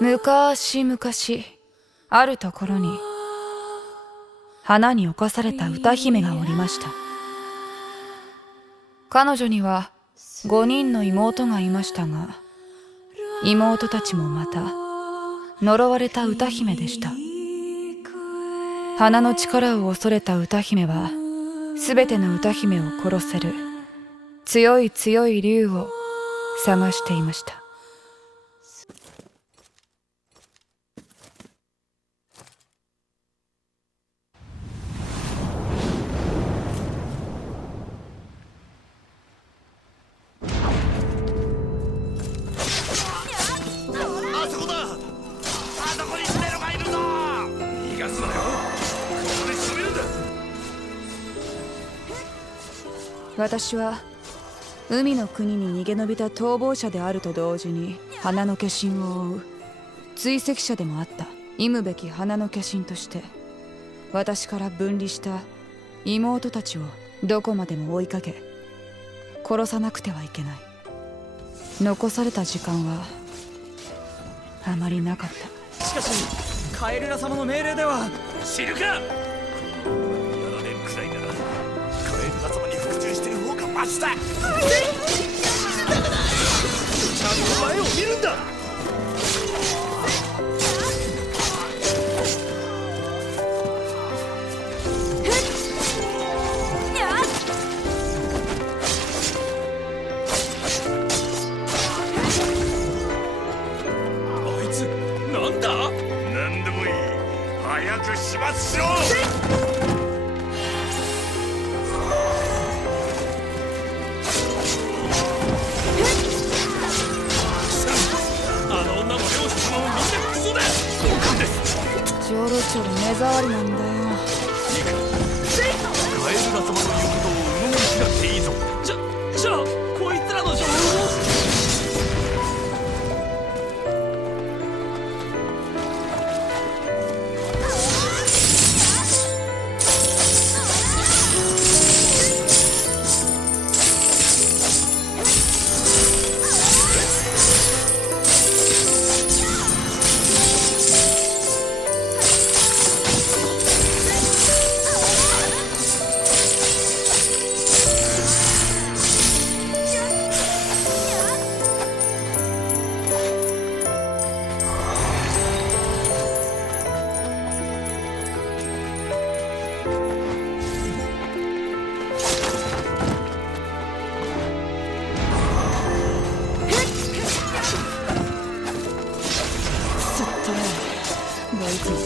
昔々あるところに花に侵された歌姫がおりました。彼女には5人の妹がいましたが、妹たちもまた呪われた歌姫でした。花の力を恐れた歌姫はすべての歌姫を殺せる強い強い竜を探していました。私は海の国に逃げ延びた逃亡者であると同時に花の化身を追う追跡者でもあった。忌むべき花の化身として私から分離した妹たちをどこまでも追いかけ殺さなくてはいけない。残された時間はあまりなかった。しかしカエルラ様の命令では。知るか。やられんくらいならカエルラ様に服従してる方がマシだ。ちゃんと前を見るんだ。あいつなんだ。なんでもいい。早く始末しろ。ちょろちょろ目障りなんだよ。カエルラ様の言うことを鵜呑みにしなくていいぞ。じゃあこいつらの情報を。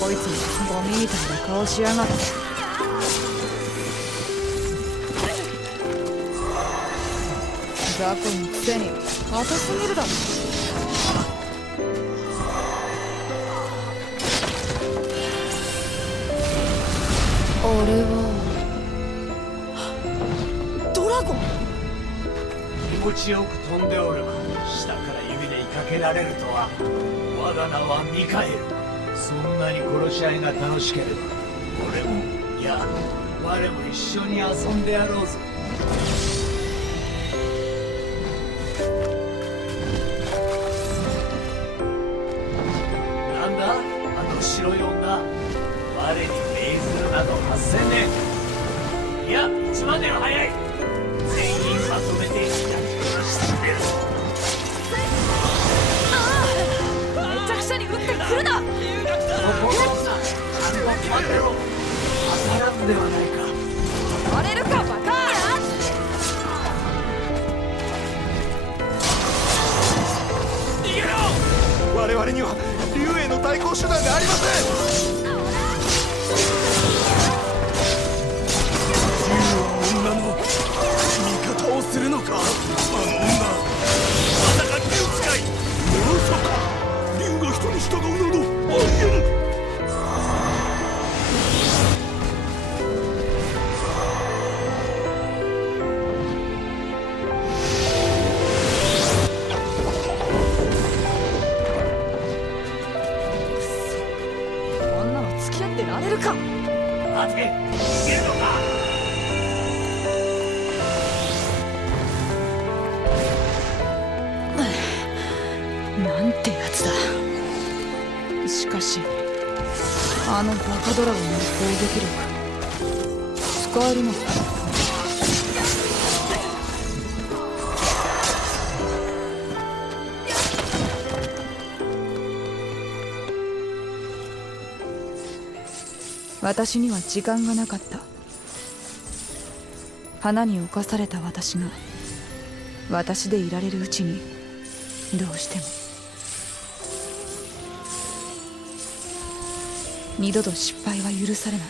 こいつもゴミみたいな顔しやがって。雑魚のくせに硬すぎるだろ。俺はドラゴン。気持ちよく飛んでおる。下から指で追いかけられるとは。我が名はミカエル。そんなに殺し合いが楽しければ俺もいや我も一緒に遊んでやろうぞ。なんだあの白い女。我に命ずるなど8000年いや1万年早い。全員まとめて焼き殺してやる。めちゃくちゃに撃ってくるな。ちゃんと待ってろ。当たらんではないか。割れるかバカ。逃げろ。我々には竜への対抗手段がありません。竜は女の味方をするのか。あの女まさか竜使い。まさか竜が人に従うなどありえぬ。付き合ってられるか。待て逃げるのか。なんてやつだ。しかしあのバカドラゴンの攻撃力使えるのか。私には時間がなかった。花に侵された私が私でいられるうちにどうしても二度と失敗は許されない。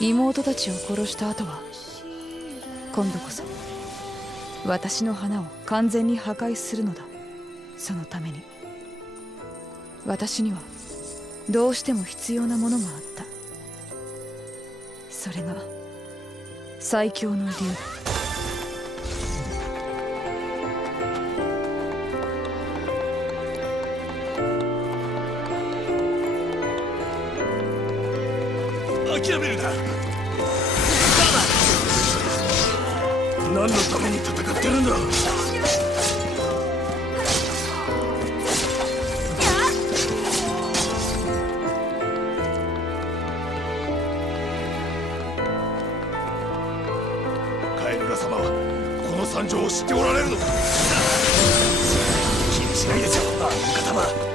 妹たちを殺した後は今度こそ私の花を完全に破壊するのだ。そのために私にはどうしても必要なものがあった。それが最強の竜。諦めるな。何のために戦ってるんだ。カエルラ様はこの惨状を知っておられるのか。気にしないでしょう、お方は。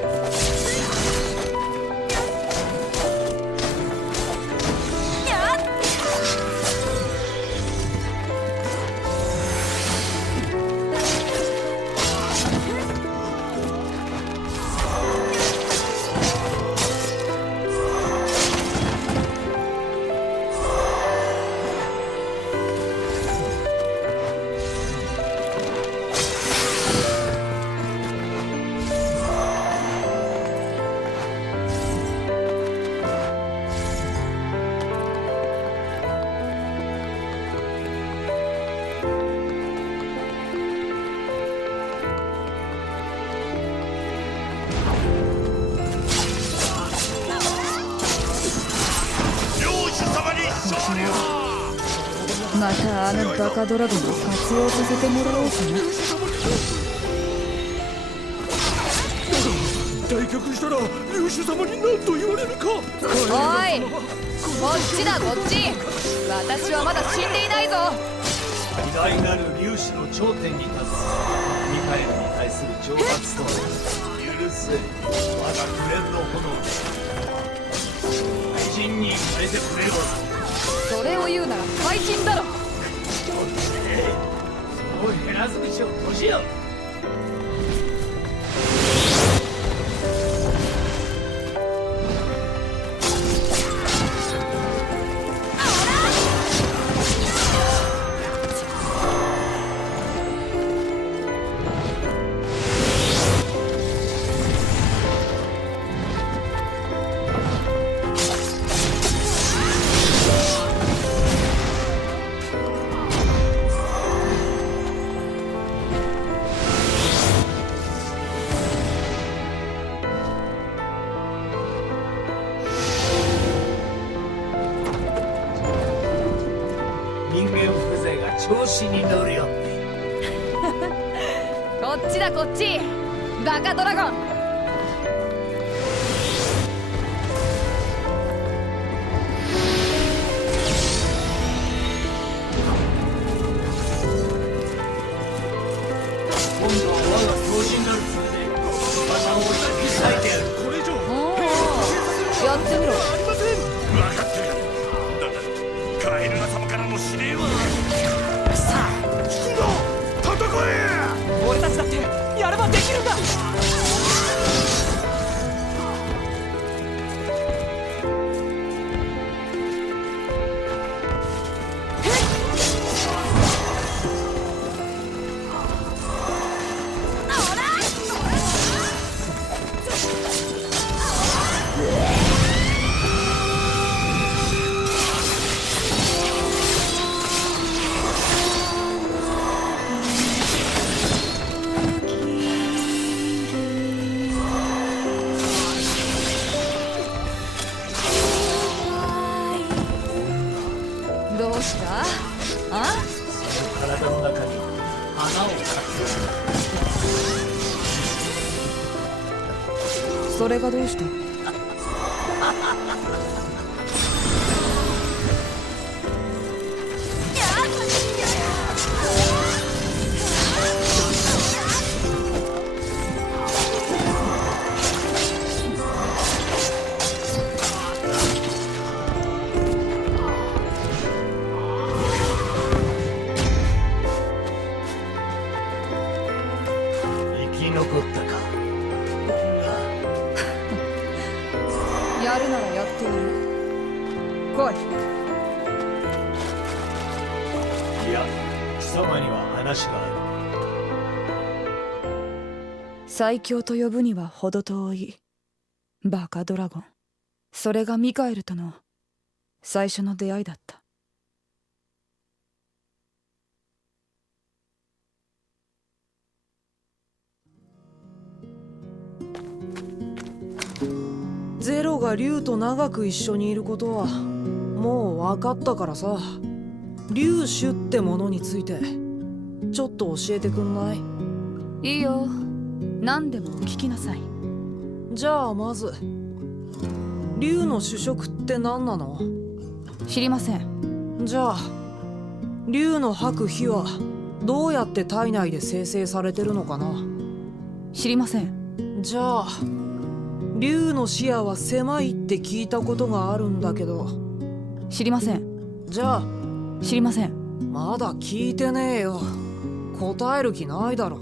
またあのバカドラゴンを活用させてもらおうかな。退却したら竜種様に何と言われるか。おい、こっちだこっち。私はまだ死んでいないぞ。偉大なる竜種の頂点に立つミカエルに対する挑発と許せ我が紅蓮の炎で大人に変えてくれるわ。それを言うなら怪人だろ。その減らず口を閉じよ。人間風情が調子に乗るよって。こっちだこっち、バカドラゴン。今度は我が強靭なる爪で技を抱き裂いてやる。これ以上やってみろ。ありません。分かってる。だがカエルラ様からの指令は。さあ聞くぞ、戦え。俺たちだってやればできるんだ。どうした？あ？体の中に花を描く。それがどうした？生き残ったか。やるならやってやる。来い。いや、貴様には話がある。最強と呼ぶには程遠いバカドラゴン。それがミカエルとの最初の出会いだった。ゼロが竜と長く一緒にいることはもう分かったからさ。竜種ってものについてちょっと教えてくんない？いいよ、何でもお聞きなさい。じゃあまず竜の主食って何なの？知りません。じゃあ竜の吐く火はどうやって体内で生成されてるのかな？知りません。じゃあ竜の視野は狭いって聞いたことがあるんだけど。知りません。じゃあ知りません。まだ聞いてねえよ。答える気ないだろ。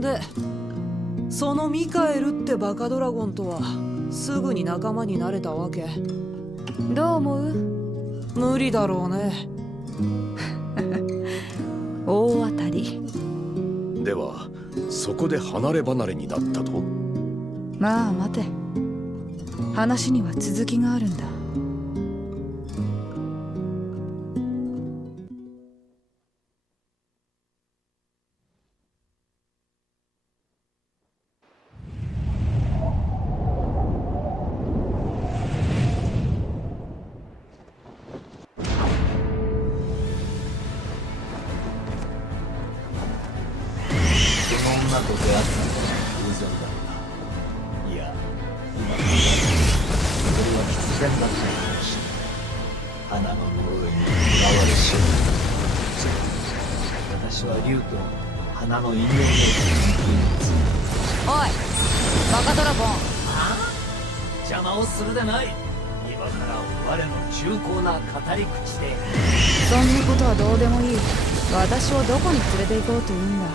でそのミカエルってバカドラゴンとはすぐに仲間になれたわけ？どう思う？無理だろうね。大当たり。ではそこで離れ離れになったと？まあ待て、話には続きがあるんだ。その女と出会ったのは偶然だった。いや、今考えそれは必然だったかもしれない。花の呪いに囚われし私は竜と花の因縁をおい、バカドラゴン。邪魔をするでない。今から我の重厚な語り口で。そんなことはどうでもいい。私をどこに連れて行こうと言うんだ。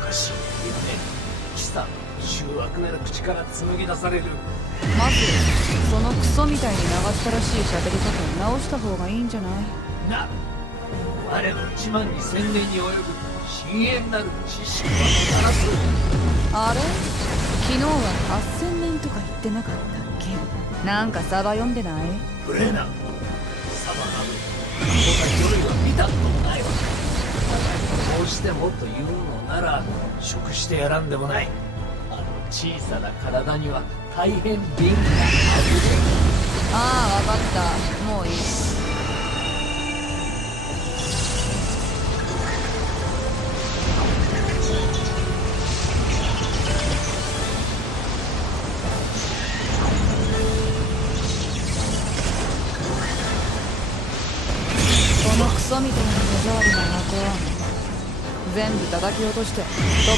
愚かしい夢、貴様の醜悪なる口から紡ぎ出される。まずそのクソみたいに長ったらしい喋り方を直した方がいいんじゃない？な、我の1万2000年に及ぶ深淵なる知識はもたらす。あれ、昨日は8000年とか言ってなかったっけ？なんかサバ読んでない？無礼な。サバなど過去な夜は見たこともないわ。どうしてもというのなら食してやらんでもない。あの小さな体には大変敏感なはずで。ああ、分かった。もういい。このクソみたいな手触りの箱全部叩き落として突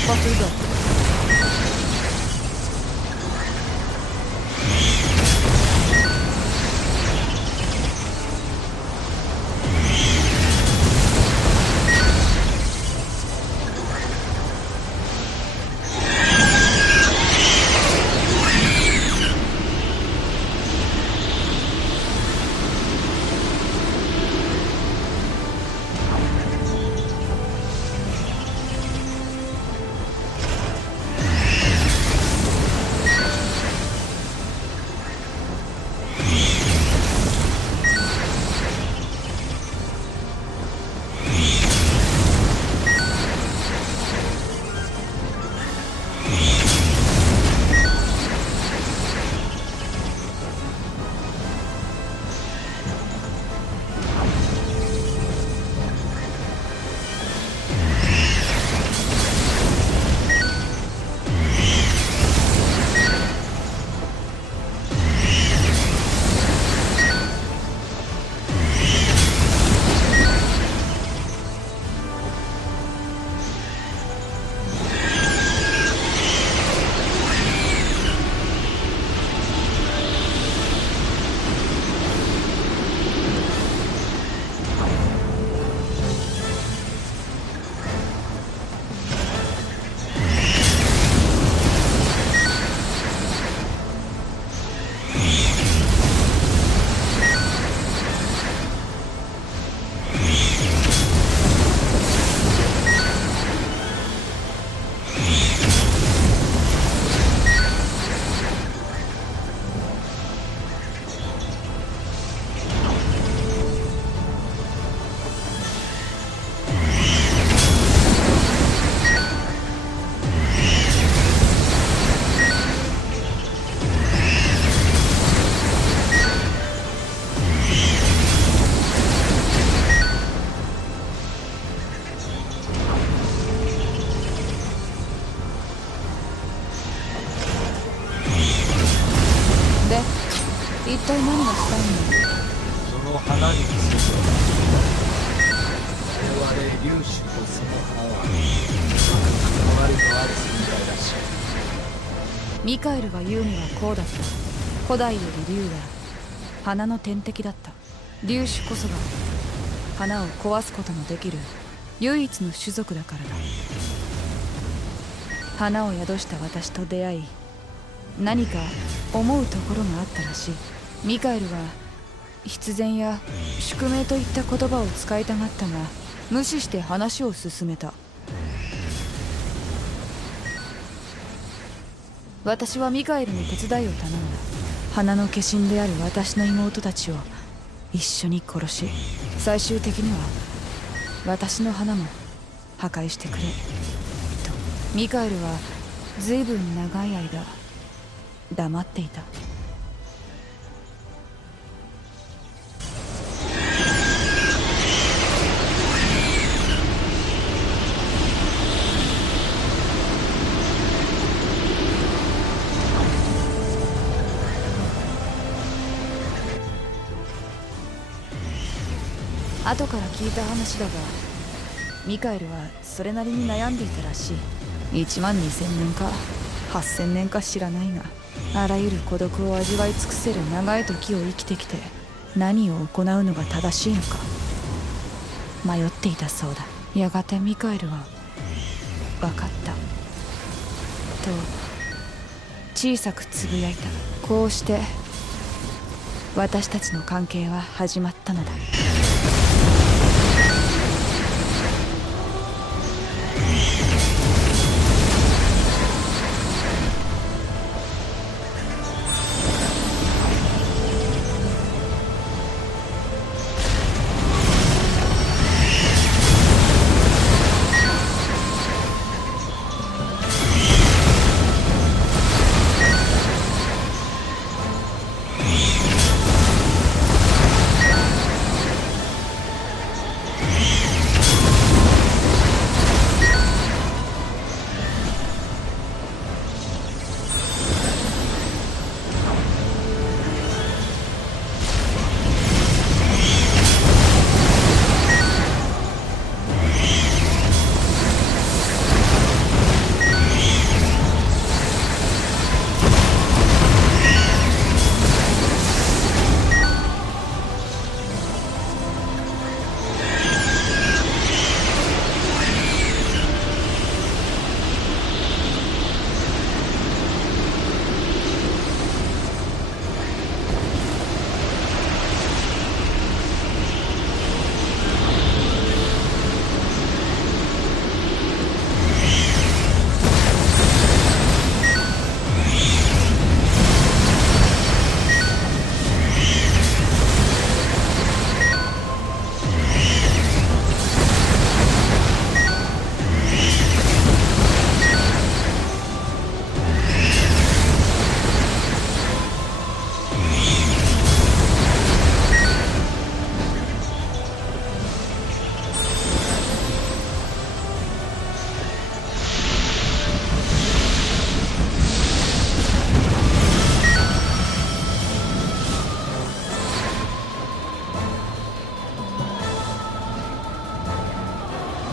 破するぞ。ミカエルが言うにはこうだった。古代より竜は花の天敵だった。竜種こそが花を壊すことのできる唯一の種族だからだ。花を宿した私と出会い、何か思うところがあったらしい。ミカエルは必然や宿命といった言葉を使いたがったが、無視して話を進めた。私はミカエルに手伝いを頼んだ。花の化身である私の妹たちを一緒に殺し、最終的には私の花も破壊してくれと。ミカエルは随分長い間黙っていた。後から聞いた話だが、ミカエルはそれなりに悩んでいたらしい。1万2000年か8000年か知らないが、あらゆる孤独を味わい尽くせる長い時を生きてきて、何を行うのが正しいのか迷っていたそうだ。やがてミカエルは分かったと小さくつぶやいた。こうして私たちの関係は始まったのだ。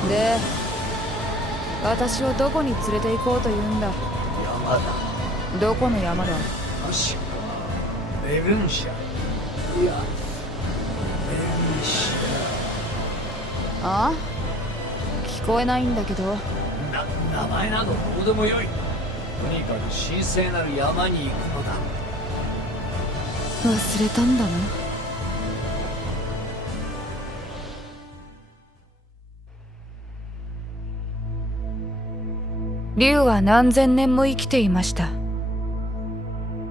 で、私をどこに連れて行こうというんだ。山だ。どこの山だ。確かベルンシャ。いや、ベルンシああ、聞こえないんだけど。ャ。名前などどうでもよい。とにかく神聖なる山に行くのだ。忘れたんだな。竜は何千年も生きていました。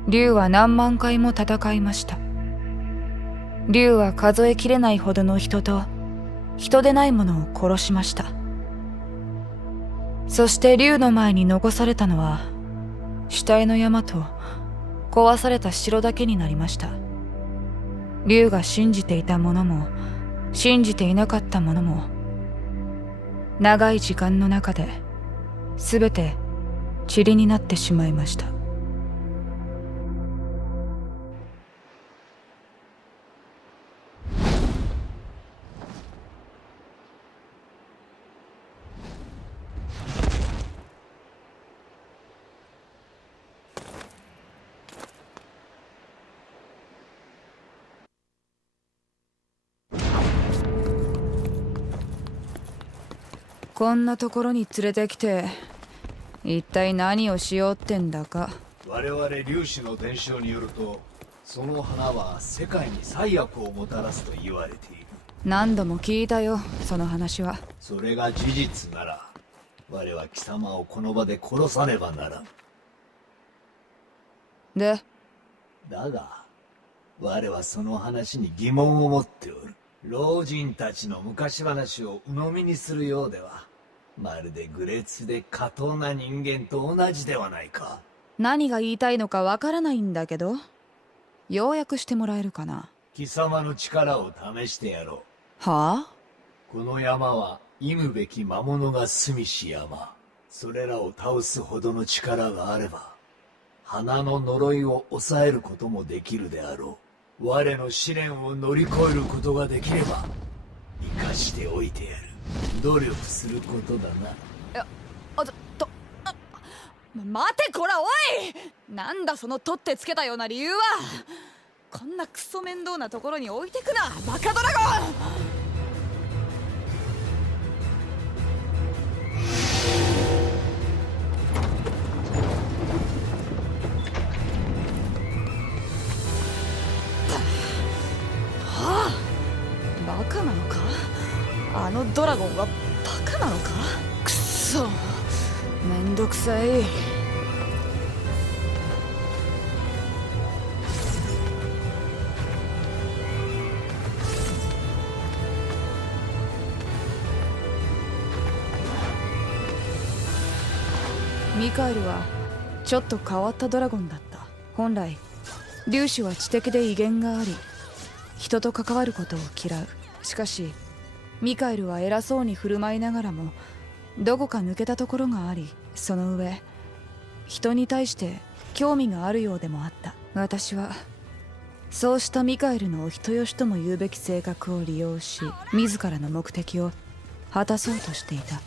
竜は何万回も戦いました。竜は数えきれないほどの人と人でないものを殺しました。そして竜の前に残されたのは死体の山と壊された城だけになりました。竜が信じていたものも信じていなかったものも、長い時間の中ですべて塵になってしまいました。こんなところに連れてきて一体何をしようってんだか。我々粒子の伝承によると、その花は世界に災悪をもたらすと言われている。何度も聞いたよ、その話は。それが事実なら、我は貴様をこの場で殺さねばならん。で、だが我はその話に疑問を持っておる。老人たちの昔話を鵜呑みにするようでは、まるで愚劣で下等な人間と同じではないか。何が言いたいのかわからないんだけど、要約してもらえるかな。貴様の力を試してやろはあ？う。この山は忌むべき魔物が住みし山。それらを倒すほどの力があれば、花の呪いを抑えることもできるであろう。我の試練を乗り越えることができれば生かしておいてやる。努力することだな。いや、待てこら、おい！なんだその取ってつけたような理由は。こんなクソ面倒なところに置いてくな、バカドラゴン！バカなのか？あのドラゴンはバカなのか？くっそ、めんどくさい。ミカエルはちょっと変わったドラゴンだった。本来粒子は知的で威厳があり、人と関わることを嫌う。しかしミカエルは偉そうに振る舞いながらもどこか抜けたところがあり、その上人に対して興味があるようでもあった。私はそうしたミカエルのお人よしとも言うべき性格を利用し、自らの目的を果たそうとしていた。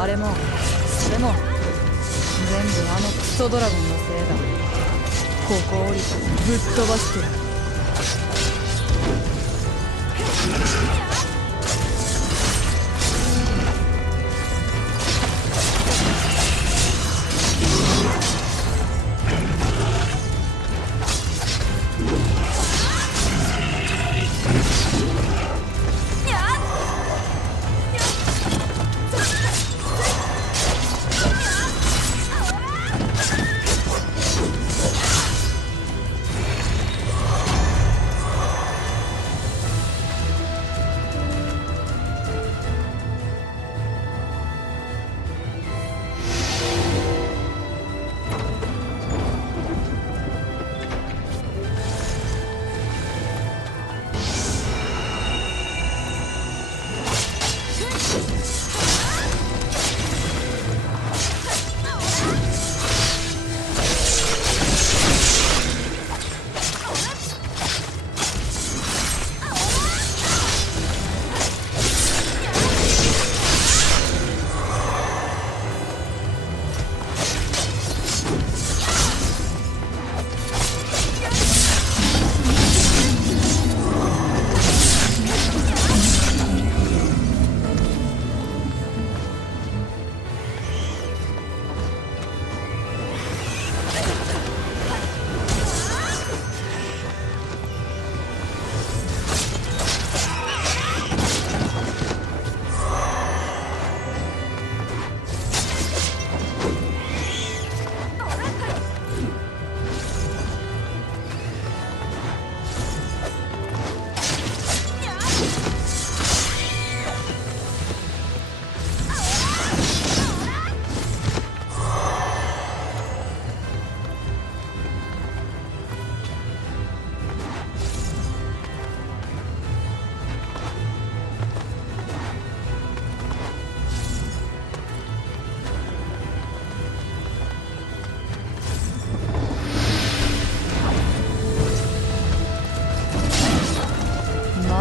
あれもそれも全部あのクソドラゴンのせいだ。ここ降りてぶっ飛ばしてやる。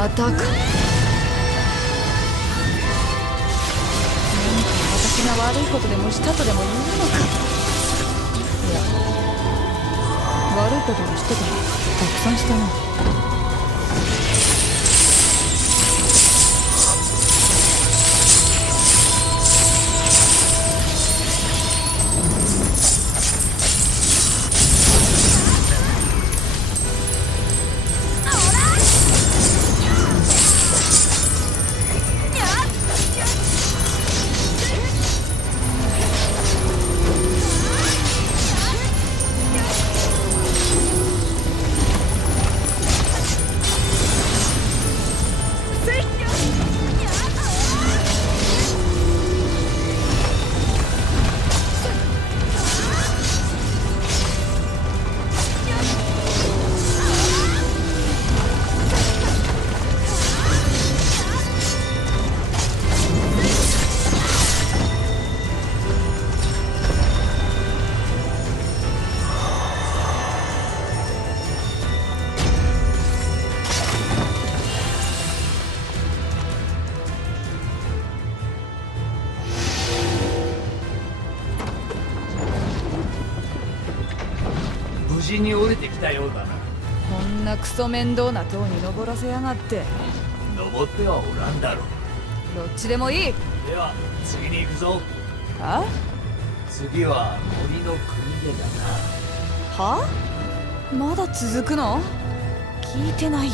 またか。何か私が悪いことでもしたとでも言うのか。いや、悪いことをしてたらたくさんしたな。無事に降りてきたようだな。こんなクソ面倒な塔に登らせやがって。登ってはおらんだろう。どっちでもいい。では次に行くぞ。は次は森の国でだな。はまだ続くの？聞いてないよ。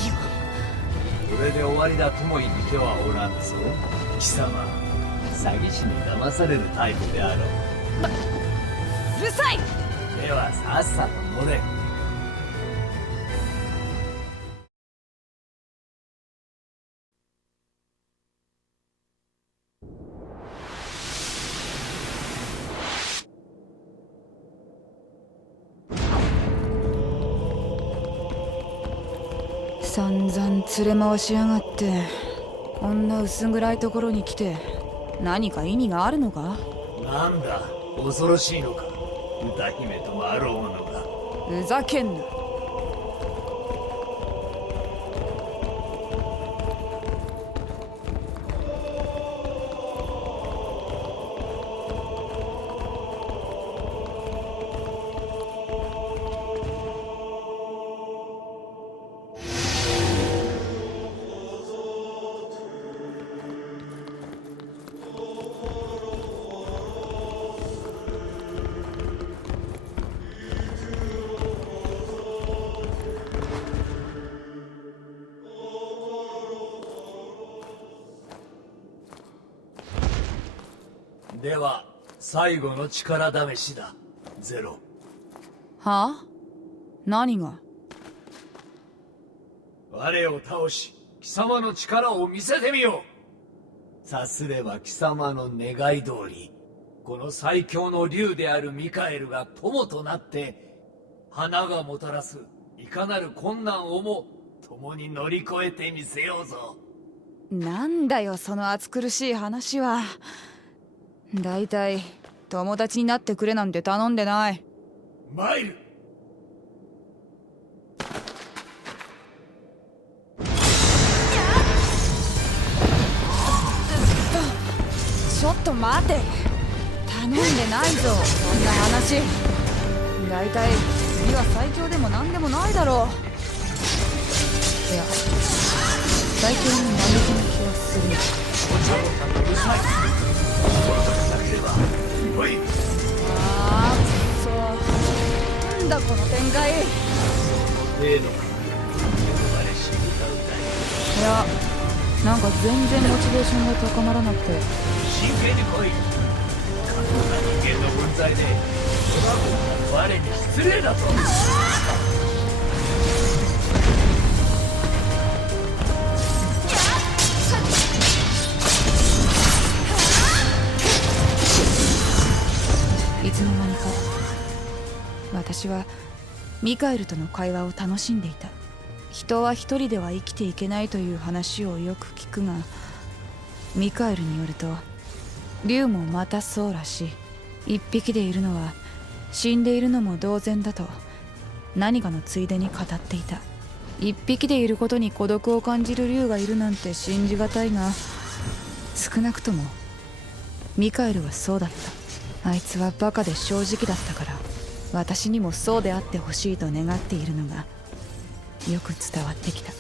これで終わりだとも言ってはおらんぞ。貴様、詐欺師に騙されるタイプであろう。うるさい。ではさっさと乗れ。散々連れ回しやがって。こんな薄暗いところに来て何か意味があるのか？なんだ、恐ろしいのか。歌姫ともあろうのが。ふざけんな。では最後の力試しだ、ゼロ。はあ？何が？我を倒し貴様の力を見せてみよう。さすれば貴様の願い通り、この最強の竜であるミカエルが友となって、花がもたらすいかなる困難をも共に乗り越えてみせようぞ。なんだよその暑苦しい話は。だいたい友達になってくれなんて頼んでない。マイル。ちょっと待て。頼んでないぞそんな話。だいたい次は最強でも何でもないだろう。いや最強になり気な気はする。お茶のうるさい。心がなければおい。ああくそ、なんだこの展開。例の呼ばれし歌うたい。いやなんか全然モチベーションが高まらなくて。真剣に来い。過当な人間の分際でドラゴンが我に失礼だぞ。いつの間にか私はミカエルとの会話を楽しんでいた。人は一人では生きていけないという話をよく聞くが、ミカエルによると竜もまたそうらしい。一匹でいるのは死んでいるのも同然だと何かのついでに語っていた。一匹でいることに孤独を感じる竜がいるなんて信じがたいが、少なくともミカエルはそうだった。あいつはバカで正直だったから、私にもそうであってほしいと願っているのがよく伝わってきた。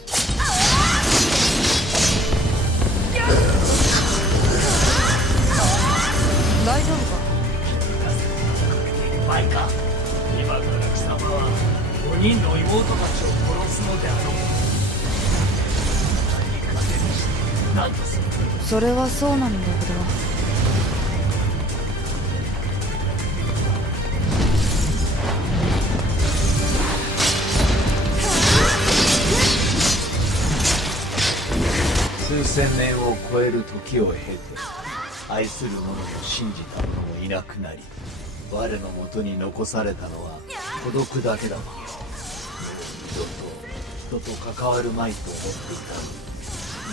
大丈夫か？マイカ、今から貴様は5人の妹たちを殺すのであろう。何かでして何とする？それはそうなんだけど、数千年を超える時を経て愛する者と信じた者もいなくなり、我のもとに残されたのは孤独だけだ。もう二度と人と関わるまいと思っていたのに、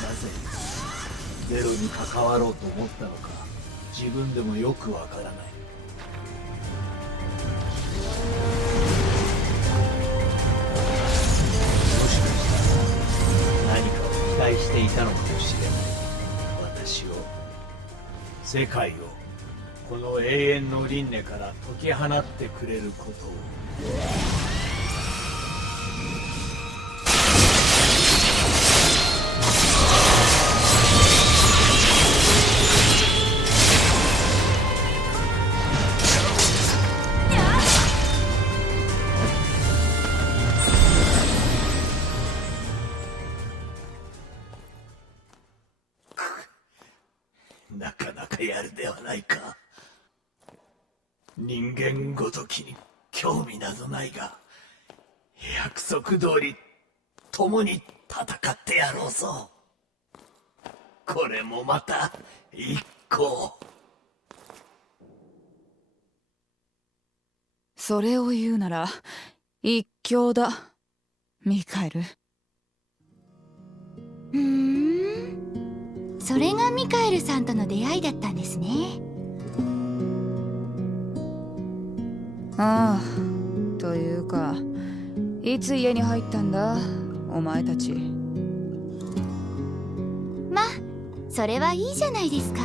なぜゼロに関わろうと思ったのか自分でもよくわからない。もしかしたら何かを期待していたのかもしれない。私を、世界をこの永遠の輪廻から解き放ってくれることを。なかなかやるではないか。人間ごときに興味などないが、約束通り共に戦ってやろうぞ。これもまた一個。それを言うなら一興だ、ミカエル。それがミカエルさんとの出会いだったんですね。ああ、というか、いつ家に入ったんだお前たち。まあそれはいいじゃないですか。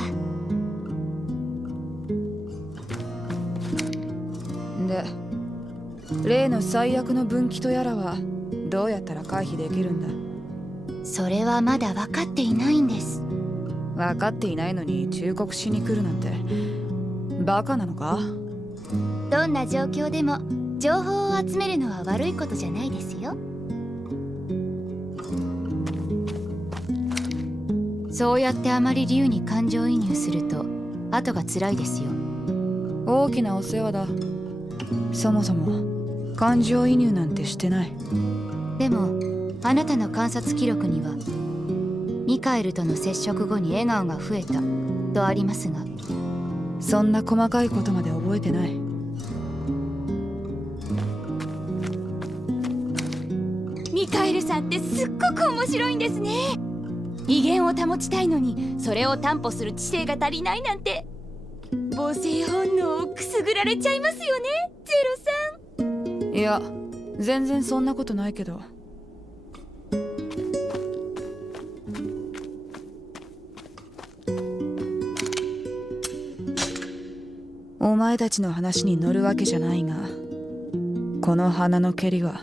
で、例の最悪の分岐とやらはどうやったら回避できるんだ？それはまだ分かっていないんです。分かっていないのに忠告しに来るなんてバカなのか？どんな状況でも情報を集めるのは悪いことじゃないですよ。そうやってあまり竜に感情移入すると後が辛いですよ。大きなお世話だ。そもそも感情移入なんてしてない。でもあなたの観察記録にはミカエルとの接触後に笑顔が増えたとありますが、そんな細かいことまで覚えてない。ミカエルさんってすっごく面白いんですね。威厳を保ちたいのにそれを担保する知性が足りないなんて、母性本能をくすぐられちゃいますよね、ゼロさん。いや、全然そんなことないけど。お前たちの話に乗るわけじゃないが、この花の蹴りは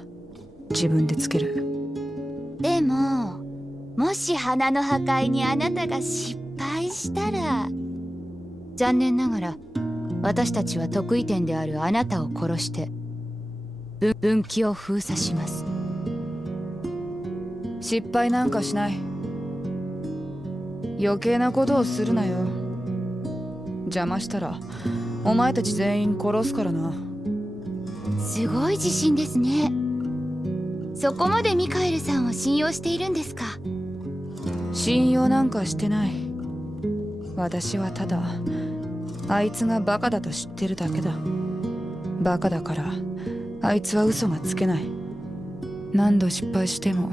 自分でつける。でももし花の破壊にあなたが失敗したら、残念ながら私たちは得意点であるあなたを殺して分岐を封鎖します。失敗なんかしない。余計なことをするなよ。邪魔したらお前たち全員殺すからな。すごい自信ですね。そこまでミカエルさんを信用しているんですか？信用なんかしてない。私はただあいつがバカだと知ってるだけだ。バカだからあいつは嘘がつけない。何度失敗しても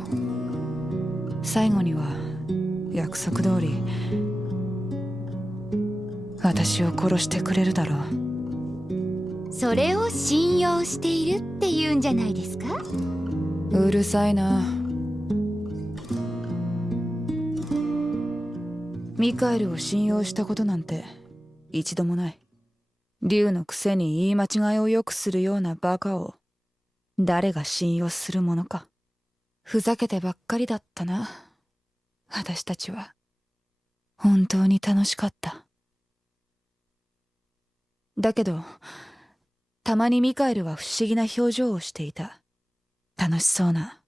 最後には約束通り私を殺してくれるだろう。それを信用しているって言うんじゃないですか？うるさいな。ミカエルを信用したことなんて一度もない。竜のくせに言い間違いをよくするようなバカを誰が信用するものか。ふざけてばっかりだったな。私たちは本当に楽しかった。だけどたまにミカエルは不思議な表情をしていた。楽しそうな、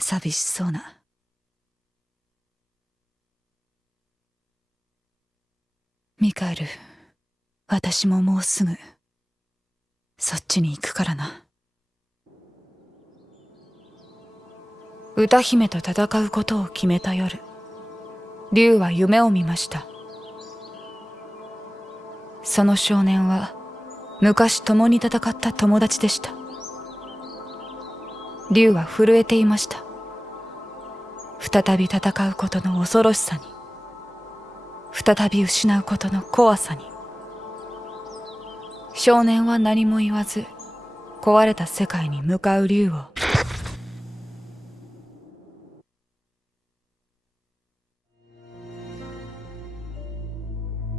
寂しそうな。ミカエル、私ももうすぐそっちに行くからな。歌姫と戦うことを決めた夜、竜は夢を見ました。その少年は昔共に戦った友達でした。竜は震えていました。再び戦うことの恐ろしさに、再び失うことの怖さに。少年は何も言わず、壊れた世界に向かう竜を。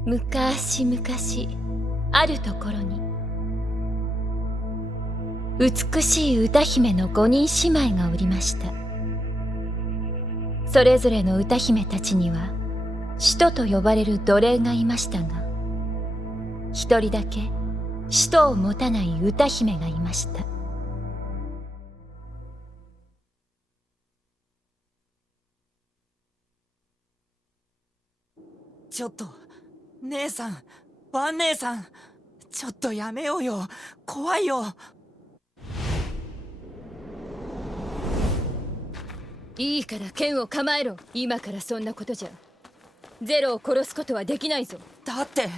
昔々あるところに美しい歌姫の5人姉妹がおりました。それぞれの歌姫たちには使徒と呼ばれる奴隷がいましたが、一人だけ使徒を持たない歌姫がいました。ちょっと姉さん、ワン姉さん、ちょっとやめようよ。怖いよ。いいから剣を構えろ。今からそんなことじゃゼロを殺すことはできないぞ。だって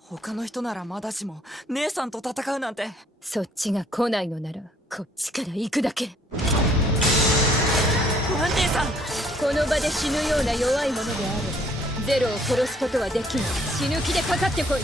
他の人ならまだしも姉さんと戦うなんて。そっちが来ないのならこっちから行くだけ。ワン姉さん、この場で死ぬような弱いものであればゼロを殺すことはできない。死ぬ気でかかってこい。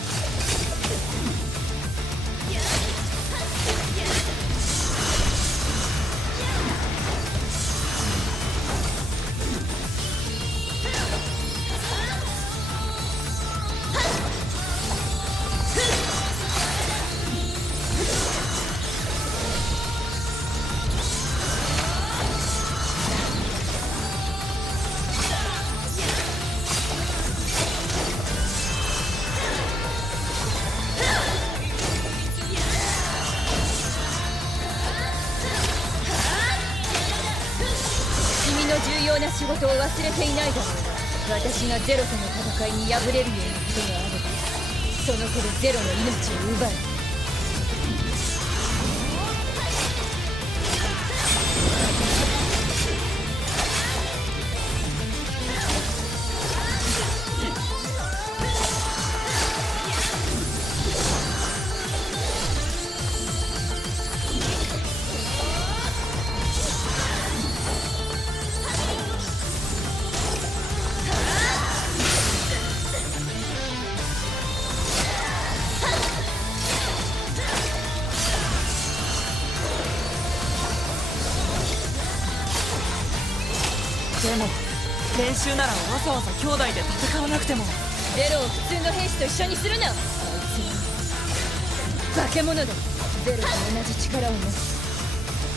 重要な仕事を忘れていないだろう。私がゼロとの戦いに敗れるようなことがあればその子でゼロの命を奪う。でも練習ならわざわざ兄弟で戦わなくても。ゼロを普通の兵士と一緒にするな。あいつは化け物だ。ゼロと同じ力を持つ。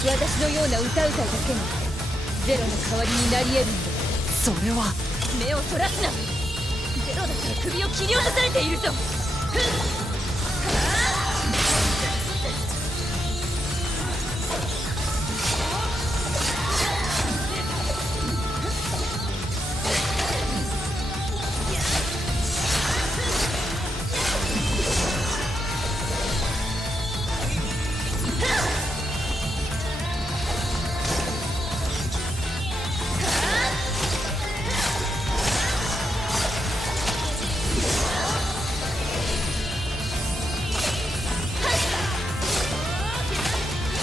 私のような歌うたいだけがゼロの代わりになり得るんだ。それは。目をそらすな。ゼロだから首を切り落とされているぞ。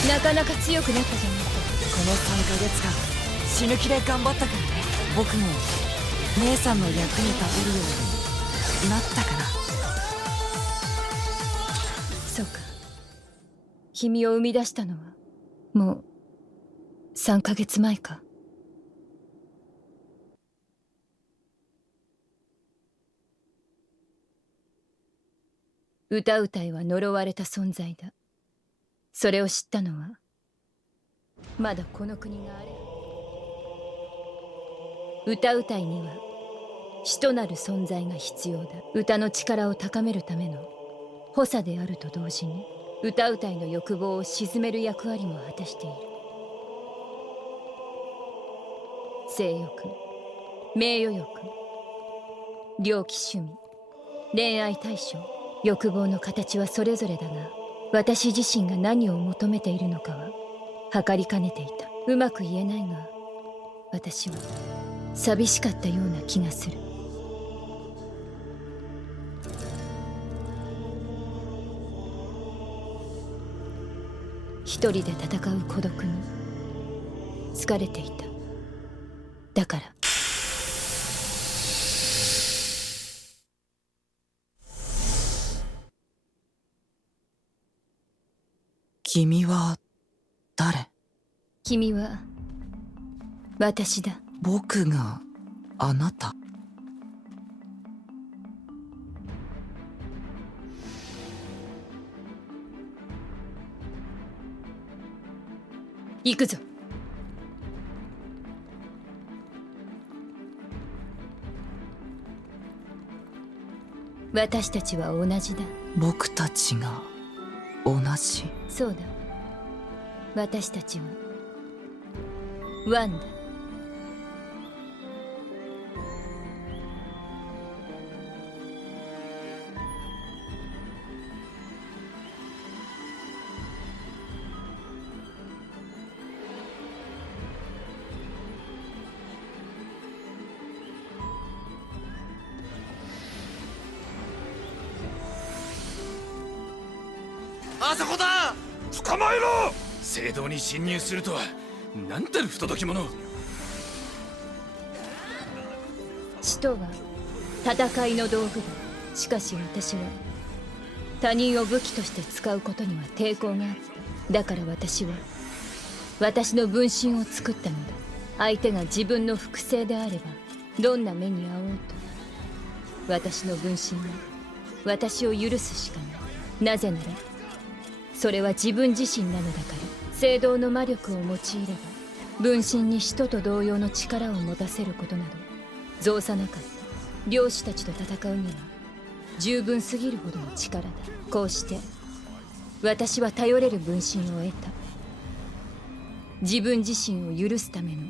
なかなか強くなったじゃないか。この3ヶ月間死ぬ気で頑張ったからね。僕も姉さんの役に立てるようになったかな。そうか。君を生み出したのはもう3ヶ月前か。歌うたいは呪われた存在だ。それを知ったのはまだこの国があれ。歌うたいには死となる存在が必要だ。歌の力を高めるための補佐であると同時に、歌うたいの欲望を鎮める役割も果たしている。性欲、名誉欲、猟奇趣味、恋愛対象、欲望の形はそれぞれだが、私自身が何を求めているのかは測りかねていた。うまく言えないが、私は寂しかったような気がする。一人で戦う孤独に疲れていた。だから君は誰？君は私だ。僕があなた？行くぞ。私たちは同じだ。僕たちが同じ？そうだ。私たちはワンだ。あそこだ！捕まえろ！聖堂に侵入するとはなんたる不届き者。死とは戦いの道具だ。しかし私は他人を武器として使うことには抵抗があった。だから私は私の分身を作ったのだ。相手が自分の複製であればどんな目に遭おうと、私の分身は私を許すしかない。なぜならそれは自分自身なのだから。聖堂の魔力を用いれば分身に使徒と同様の力を持たせることなど造さなかった。領主たちと戦うには十分すぎるほどの力だ。こうして私は頼れる分身を得た。自分自身を許すための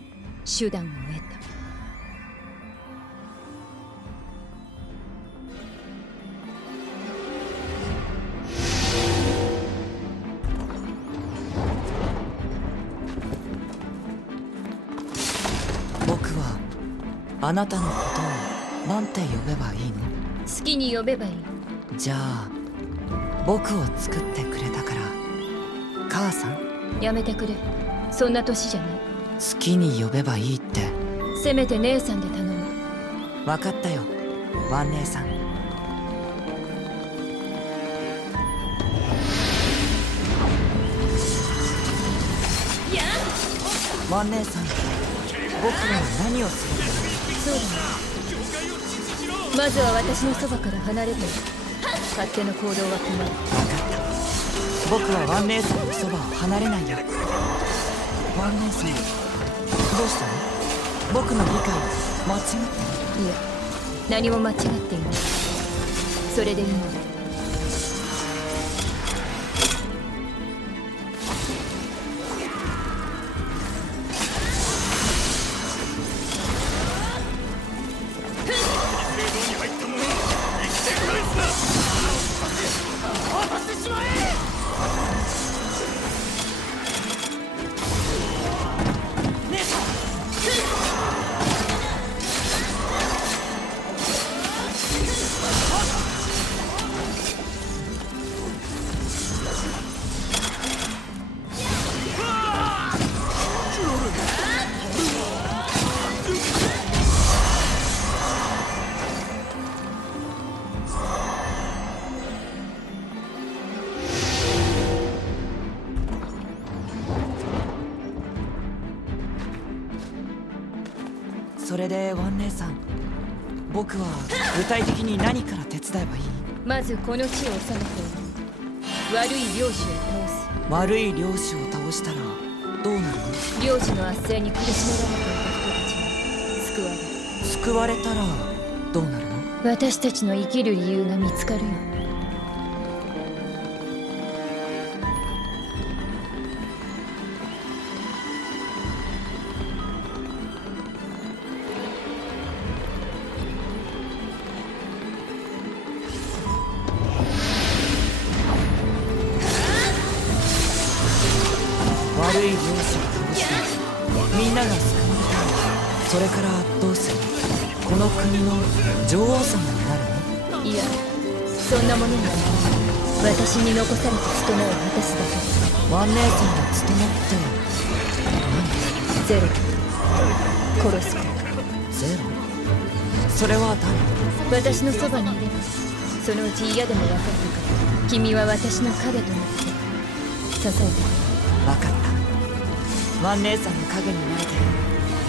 手段を得た。僕はあなたのことをなんて呼べばいいの？好きに呼べばいい。じゃあ僕を作ってくれたから母さん？やめてくれ。そんな年じゃない。好きに呼べばいいって。せめて姉さんで頼む。分かったよ、ワン姉さん。ワン姉さん、僕は何をするの？そうだね。まずは私のそばから離れる。勝手な行動は困る。分かった。僕はワン姉さんのそばを離れないよ。ワン姉さん、どうしたの？僕の理解間違ってる？いや、何も間違っていない。それでいいのだ。それでワン姉さん、僕は具体的に何から手伝えばいい？まずこの地を治めて悪い領主を倒す。悪い領主を倒したらどうなるの？領主の圧政に苦しめられていた人たちは救われる。救われたらどうなるの？私たちの生きる理由が見つかるよ。悪い領主を倒してみんなが救われたらそれからどうする？この国の女王様になるの？いや、そんなものにはならない。私に残された務めを果たすだけ。ワン姉さんが務まってゼロ。殺すこと。ゼロ？それは誰？私のそばにいればそのうち嫌でも分かるから君は私の影となって支えてくれ。分かった。ワン姉さんの影になれて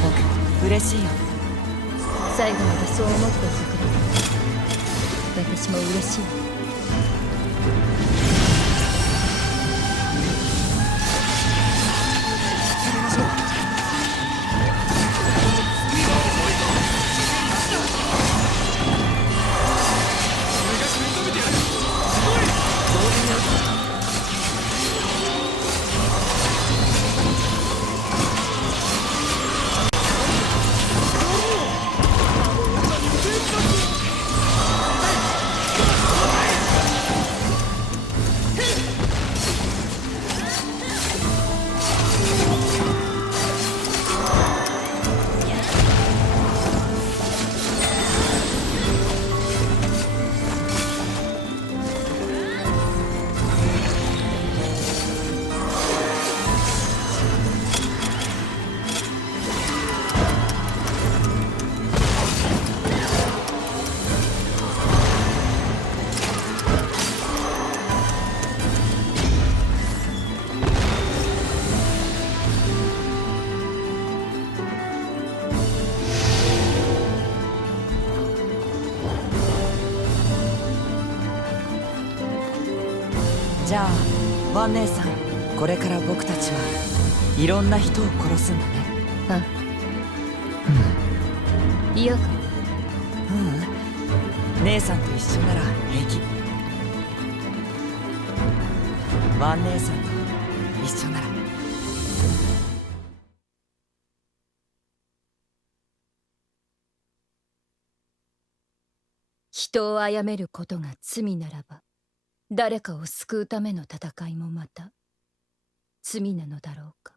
僕嬉しいよ。最後までそう思っていてくれた。私も嬉しい。じゃあワン姉さん、これから僕たちはいろんな人を殺すんだね。あ、嫌か。姉さんと一緒なら平気。ワン姉さんと一緒なら。人を殺めることが罪ならば誰かを救うための戦いもまた罪なのだろうか。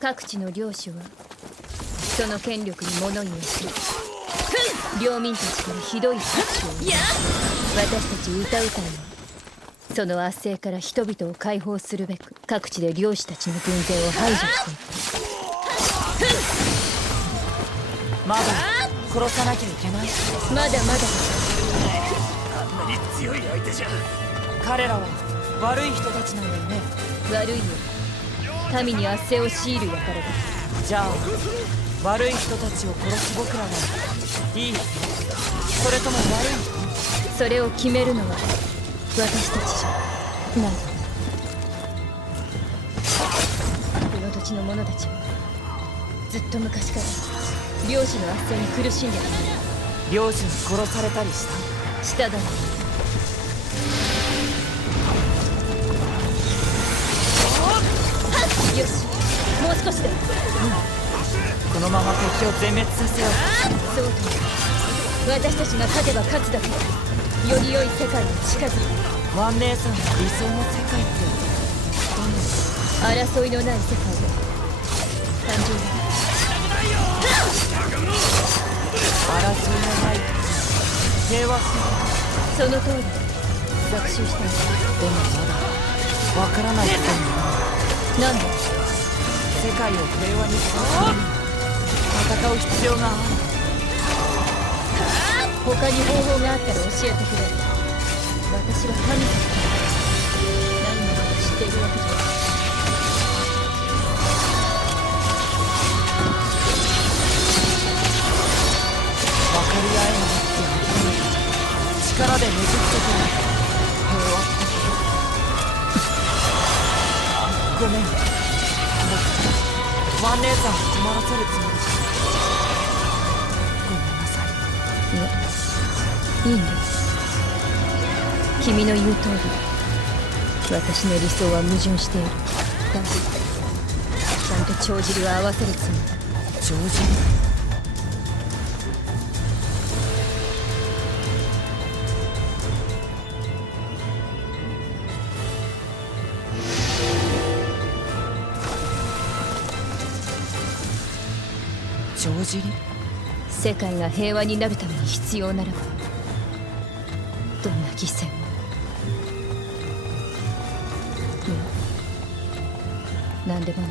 各地の領主はその権力に物言わし領民たちからひどい搾取を私たち歌うたいはその圧政から人々を解放するべく各地で領主たちの軍勢を排除していた。まだ殺さなきゃいけない。まだまだあんなに強い相手じゃ。彼らは悪い人たちなんだよね。悪いよ。民に圧政を強いる輩だ。じゃあ悪い人たちを殺す僕らはいい？それとも悪い人？それを決めるのは私たちじゃない。この土地の者たちはずっと昔から領主の圧政に苦しんできた。領主に殺されたりした？しただろう。よし、もう少しだ。このまま敵を全滅させよう。そうとも私たちが勝てば勝つだけより良い世界に近づく。ワン姉さんの理想の世界って争いのない世界で誕生だ。争いのない平和すその通り学習したんだ。でもまだわからないことになんだ。世界を平和にするために戦う必要がある。他に方法があったら教えてくれ。私は神様だ。何もかも知っているわけじゃない。力でねじ伏せて平和ってごめん、僕ワン姉さんを困らせるつもりじゃごめんなさい。いや、いいんだ。君の言う通り私の理想は矛盾している。だがちゃんと帳尻は合わせるつもりだ。常人帳尻世界が平和になるために必要ならばどんな犠牲も。いや、なんでもない。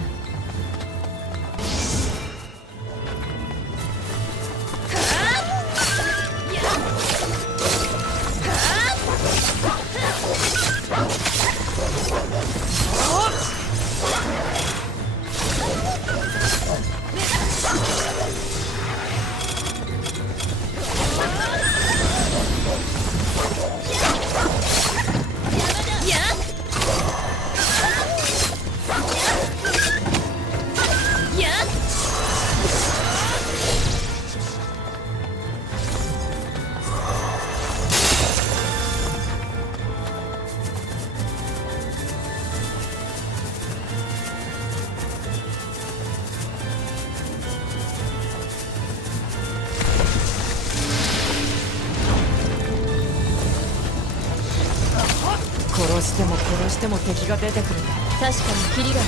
殺しても殺しても敵が出てくる。確かにキリがない。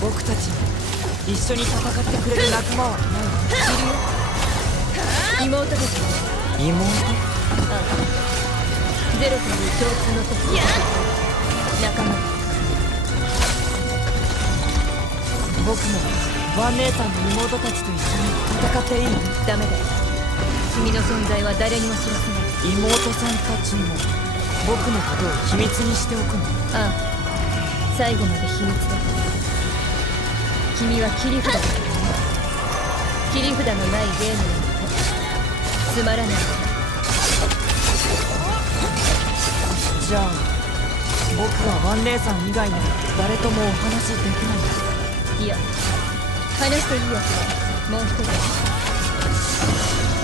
僕たちに一緒に戦ってくれる仲間はいないの？妹です。妹？ゼロという共通の敵。仲間。僕もワン姉さんの妹たちと一緒に戦っていい？ダメだ。君の存在は誰にも知らせない。妹さんたちにも僕のことを秘密にしておくの？ああ、最後まで秘密だ。君は切り札だからね。切り札のないゲームなんてつまらない。じゃあ僕はワン姉さん以外の誰ともお話できないんだ。いや、話していいやつはもう一人。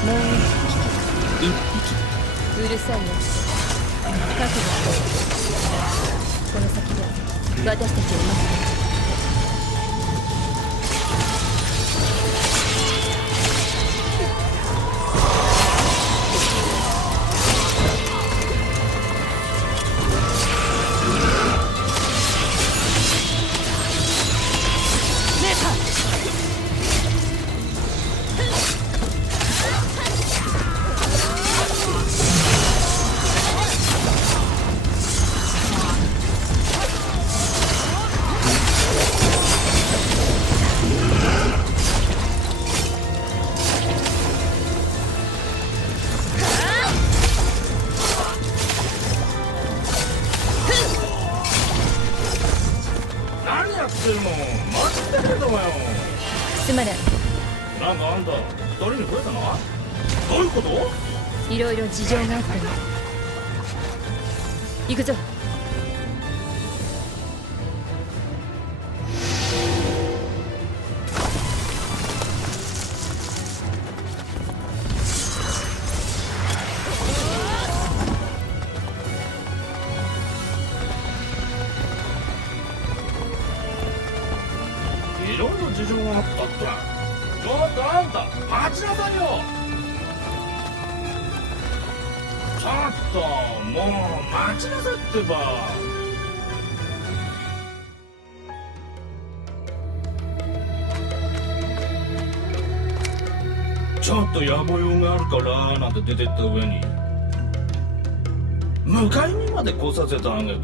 もう一匹。うるさいやつ。覚悟してこの先で私たちを待って姉さん！何やってるの？待ってるのよ。すまない。なんかあんた二人に増えたな。どういうこと？いろいろ事情があったの。行くぞ。いろいろ事情があったって。ちょっとあんた待ちなさいよ。ちょっともう待ちなさいってば。ちょっと野暮用があるからなんて出てった上に迎えにまで来させたあげく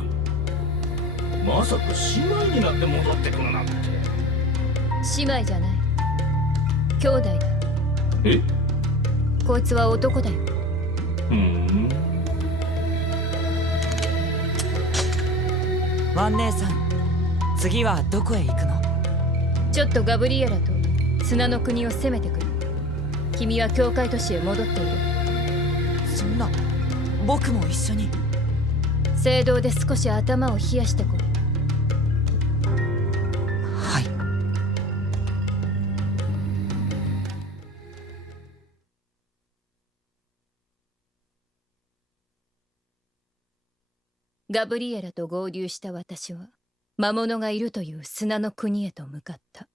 まさか姉妹になって戻ってくるなんて。姉妹じゃない。兄弟だ。え？こいつは男だよ。ワン姉さん、次はどこへ行くの？ちょっとガブリエラと砂の国を攻めてくる。君は教会都市へ戻っている。そんな僕も一緒に。聖堂で少し頭を冷やしてこい。はい。ガブリエラと合流した私は魔物がいるという砂の国へと向かった。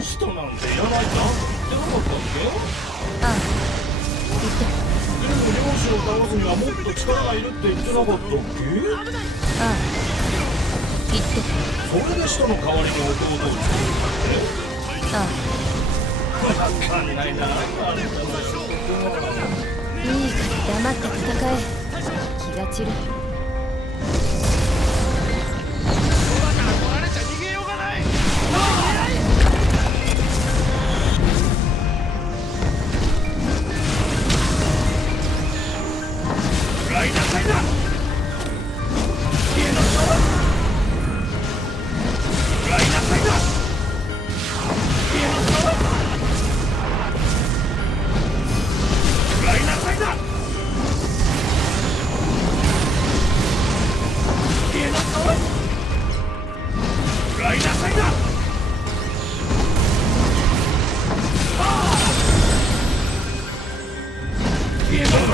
使徒なんてやらないとあんた言ってなかったっああ、言って。け？でも漁師を倒すにはもっと力がいるって言ってなかったっけ？ああ、言ってた。それで使徒の代わりに弟を作るんだって？ああ、わかんないな、あんたの仕事は。いいから黙って戦え。気が散る。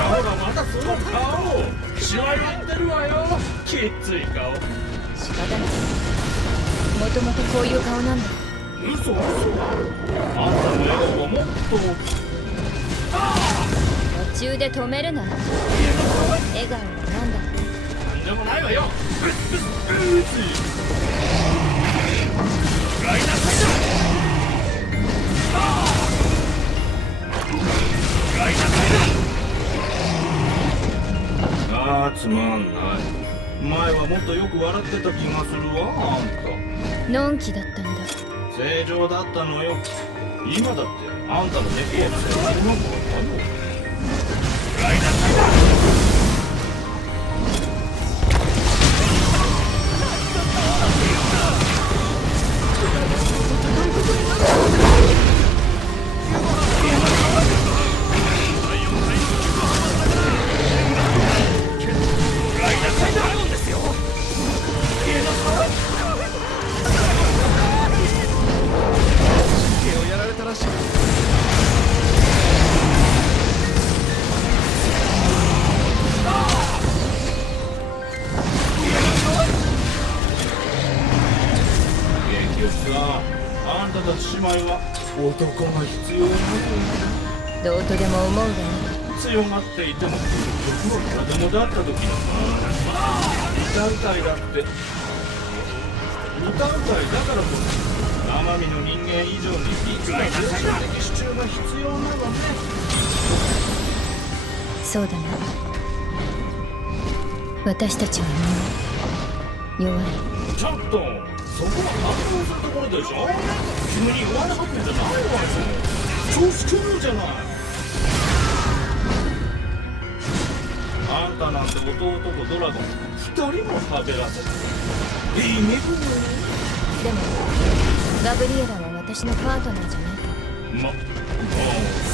ほらまたその顔、しわ寄ってるわよ。きつい顔。仕方ない。もともとこういう顔なんだ。嘘。あんたの笑顔はもっと。途中で止めるな。笑顔はなんだ。なんでもないわよ。ライナーサイダー。ライナーサイダー。ああ、つまんない。前はもっとよく笑ってた気がするわ、あんた。のんきだったんだ。正常だったのよ。今だってあんたの猫は正常なのよ。ライナーサイダー。あんたたち姉妹は男が必要なの。どうとでも思うがね。強がっていても結局は子供だった時の歌うたいだって歌うたいだからこそ生身の人間以上にいつも精神的支柱が必要なのね。そうだな。私たちはみんな弱い。ちょっとそこは反応するところでしょ。急に弱いわけじゃないわよ。調子狂うじゃない。あんたなんて弟とドラゴン2人も食べらせていい身分よ。でもガブリエラは私のパートナーじゃないか。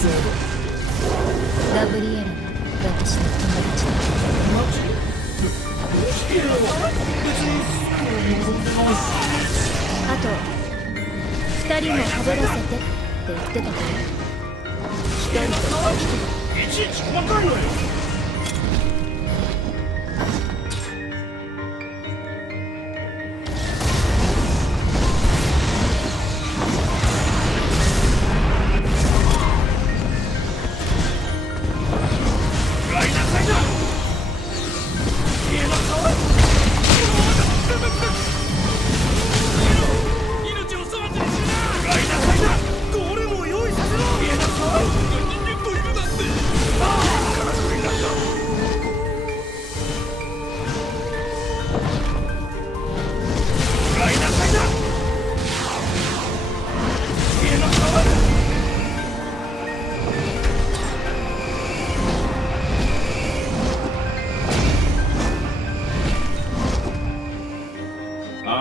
そうガブリエラは私の友達だ。マジ？いや別に好きを望んでないし。あと2人も食べらせてって言ってたけど、1人といちいち細かいのよ。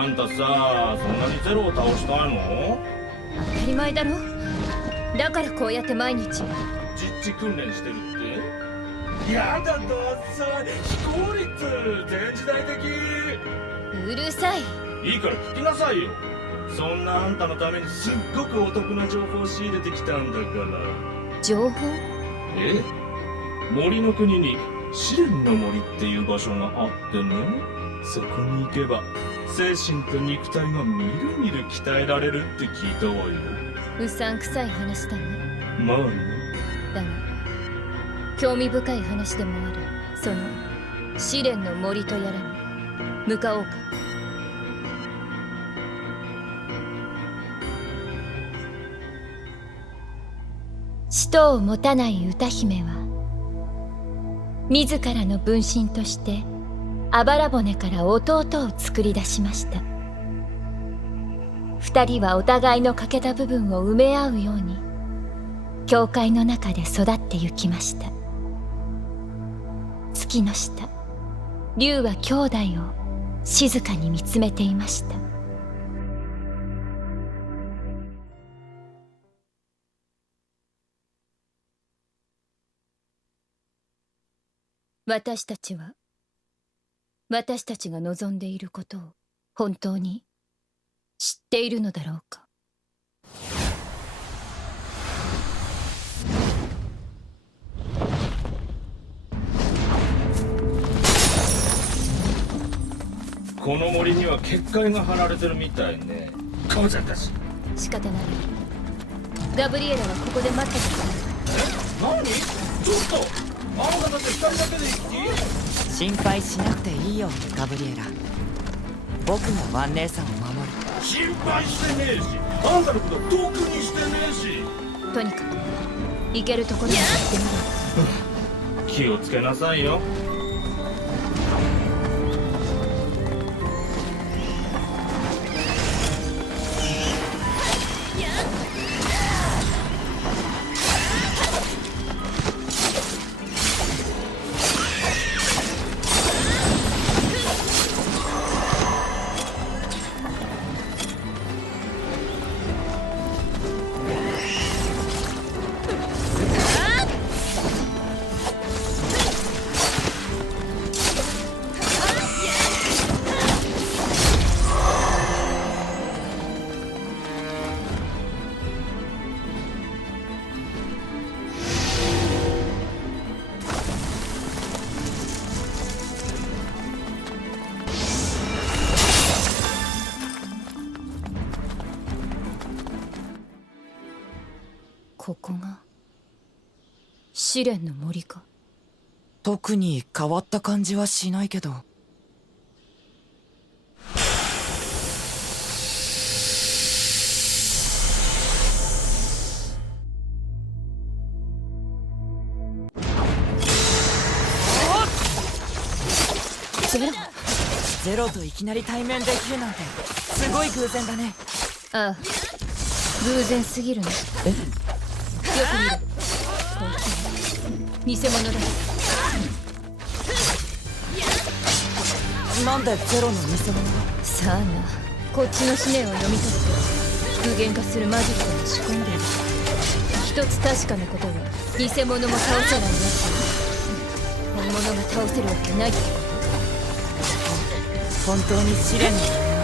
あんたさ、そんなにゼロを倒したいの？当たり前だろ。だからこうやって毎日。実地訓練してるって？やだ、どっさい。非効率、全時代的。うるさい。いいから聞きなさいよ。そんなあんたのためにすっごくお得な情報を仕入れてきたんだから。情報？ええ、森の国に試練の森っていう場所があってね、そこに行けば精神と肉体がみるみる鍛えられるって聞いたわよ。うさんくさい話だね。まあね。だが興味深い話でもある。その試練の森とやらに向かおうか。使徒を持たない歌姫は自らの分身としてあばら骨から弟を作り出しました。二人はお互いの欠けた部分を埋め合うように教会の中で育ってゆきました。月の下、竜は兄弟を静かに見つめていました。私たちは私たちが望んでいることを本当に知っているのだろうか。この森には結界が張られてるみたいね。かもちゃったし。仕方ない。ガブリエラはここで待っててくれ。何？ちょっとあなただって2人だけで行き？心配しなくていいよガブリエラ。僕がワン姉さんを守る。心配してねえし、あんたのこと特にしてねえし。とにかく行けるところまで行ってみろ。気をつけなさいよ。ここが試練の森か。特に変わった感じはしないけど。ゼロといきなり対面できるなんてすごい偶然だね。ああ、偶然すぎるね。え？よく見ろ。こいつは偽物だ。なんでゼロの偽物が？さあな、こっちの思念を読み取って具現化するマジックを仕込んでいる。一つ確かなことは偽物も倒せないやつ。本物が倒せるわけないってこと。本当に試練の森なんだ。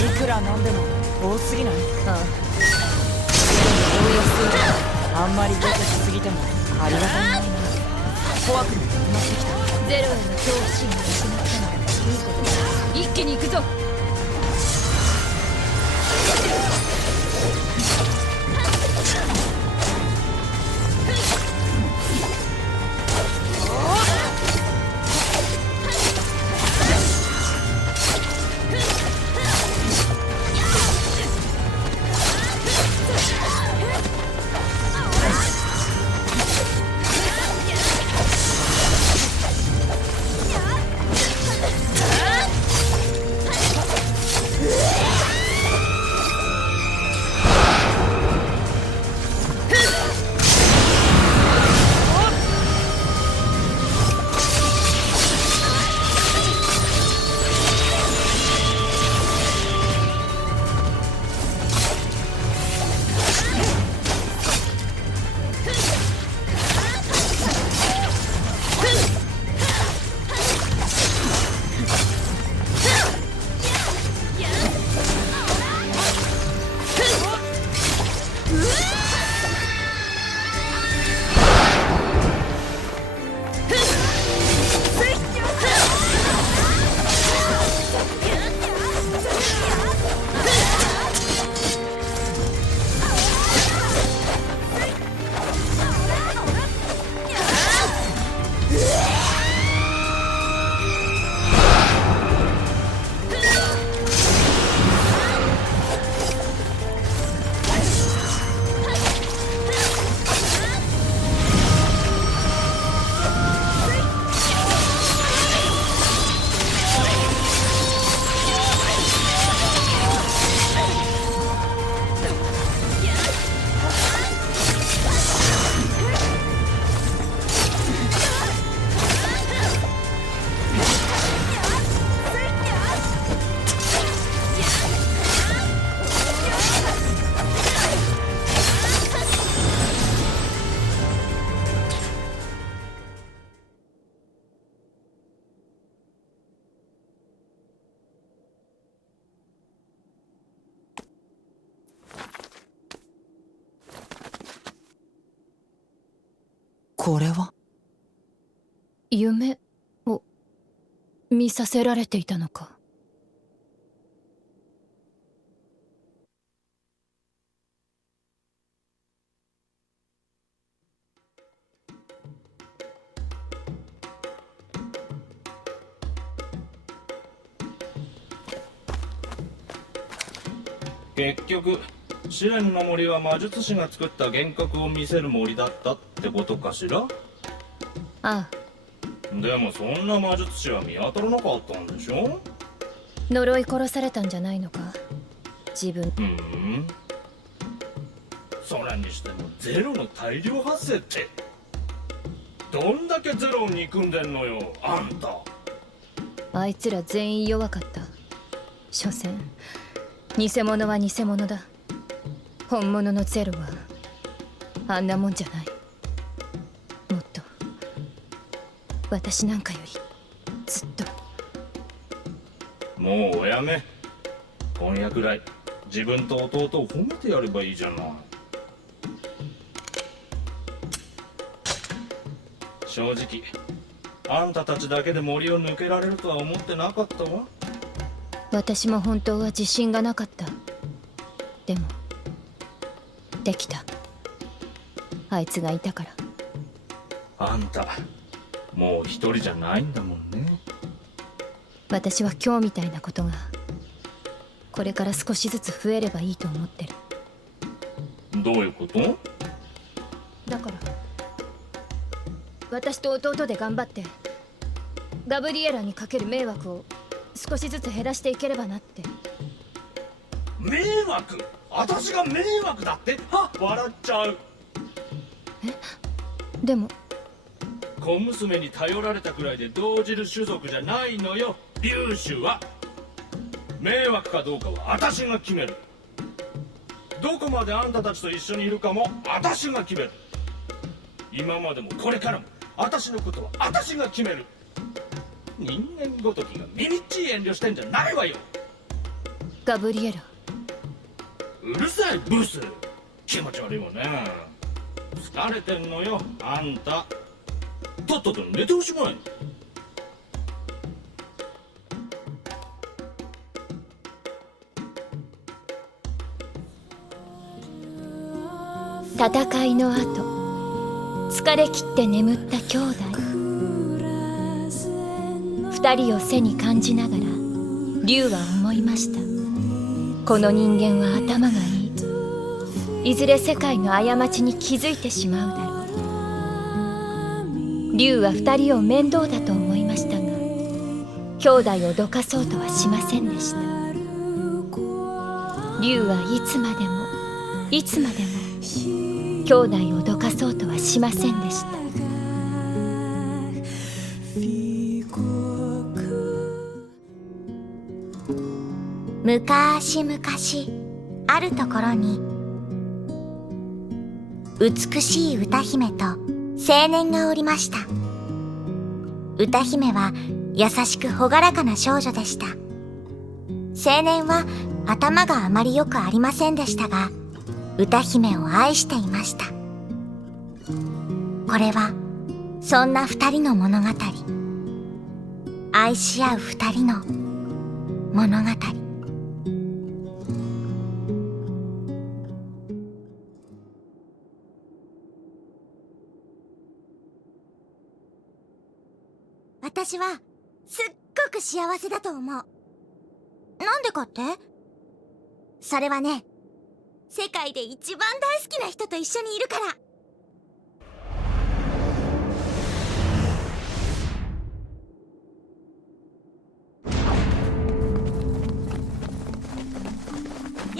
いくらなんでも多すぎない？ああ、ゼロの動揺する。あんまり出てきすぎてもありがたみないな。怖くもなってきた。ゼロへの恐怖心がなくなったのはいいことだ。一気に行くぞ。これは夢を見させられていたのか。結局試練の森は魔術師が作った幻覚を見せる森だったってことかしら。ああ、でもそんな魔術師は見当たらなかったんでしょ。呪い殺されたんじゃないのか、自分。それにしてもゼロの大量発生ってどんだけゼロを憎んでんのよあんた。あいつら全員弱かった。所詮偽物は偽物だ。本物のゼロはあんなもんじゃない。もっと私なんかよりずっと。もうおやめ。今夜くらい自分と弟を褒めてやればいいじゃない。正直あんたたちだけで森を抜けられるとは思ってなかったわ。私も本当は自信がなかった。でもできた。あいつがいたから。あんたもう一人じゃないんだもんね。私は今日みたいなことがこれから少しずつ増えればいいと思ってる。どういうこと？だから私と弟で頑張ってガブリエラにかける迷惑を少しずつ減らしていければなって。迷惑？私が迷惑だって？はっ、笑っちゃう。でも小娘に頼られたくらいで動じる種族じゃないのよ竜種は。迷惑かどうかは私が決める。どこまであんたたちと一緒にいるかも私が決める。今までもこれからも私のことは私が決める。人間ごときがみみっちい遠慮してんじゃないわよ。ガブリエラ、うるさいブス。気持ち悪いわね。疲れてんのよあんた。とっとと寝ておしまい。戦いの後疲れ切って眠った兄弟。二人を背に感じながら竜は思いました。この人間は頭がいい。いずれ世界の過ちに気づいてしまうだろう。竜は二人を面倒だと思いましたが兄弟をどかそうとはしませんでした。竜はいつまでもいつまでも兄弟をどかそうとはしませんでした。昔々あるところに美しい歌姫と青年がおりました。歌姫は優しく朗らかな少女でした。青年は頭があまりよくありませんでしたが歌姫を愛していました。これはそんな二人の物語。愛し合う二人の物語。私はすっごく幸せだと思う。なんでかって？それはね、世界で一番大好きな人と一緒にいるから。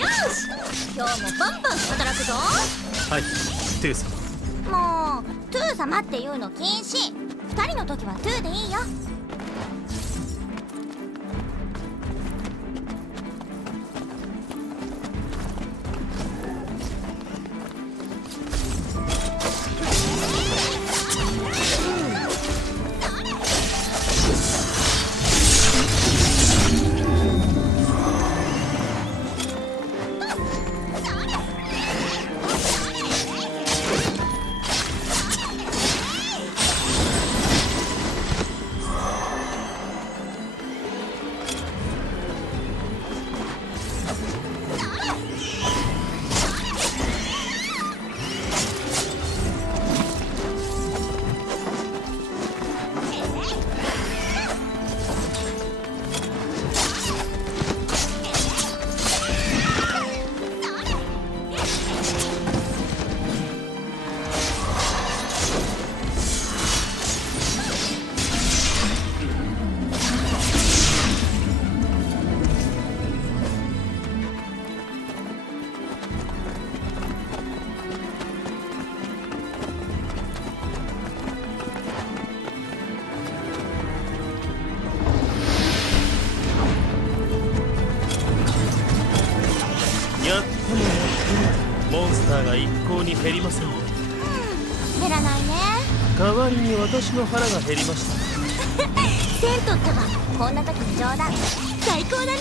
よし、今日もバンバン働くぞ。はい、トゥー様。もうトゥー様っていうの禁止。二人の時はトゥーでいいよ。向に減りませんね。減らないね。代わりに私の腹が減りました。銭湯ってばこんな時に冗談最高だね。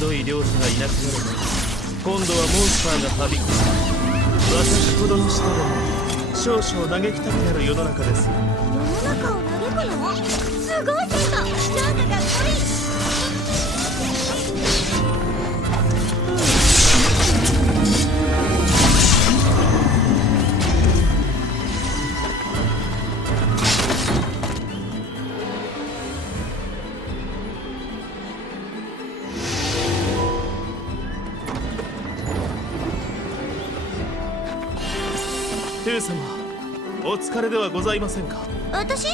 黒い漁師がいなくなれば今度はモンスターがはびこる。私ほどの人でも少々嘆きたくなる世の中ですよ。世の中を嘆くの？すごい銭湯、なんかかっこいい。トゥー様、お疲れではございませんか。私？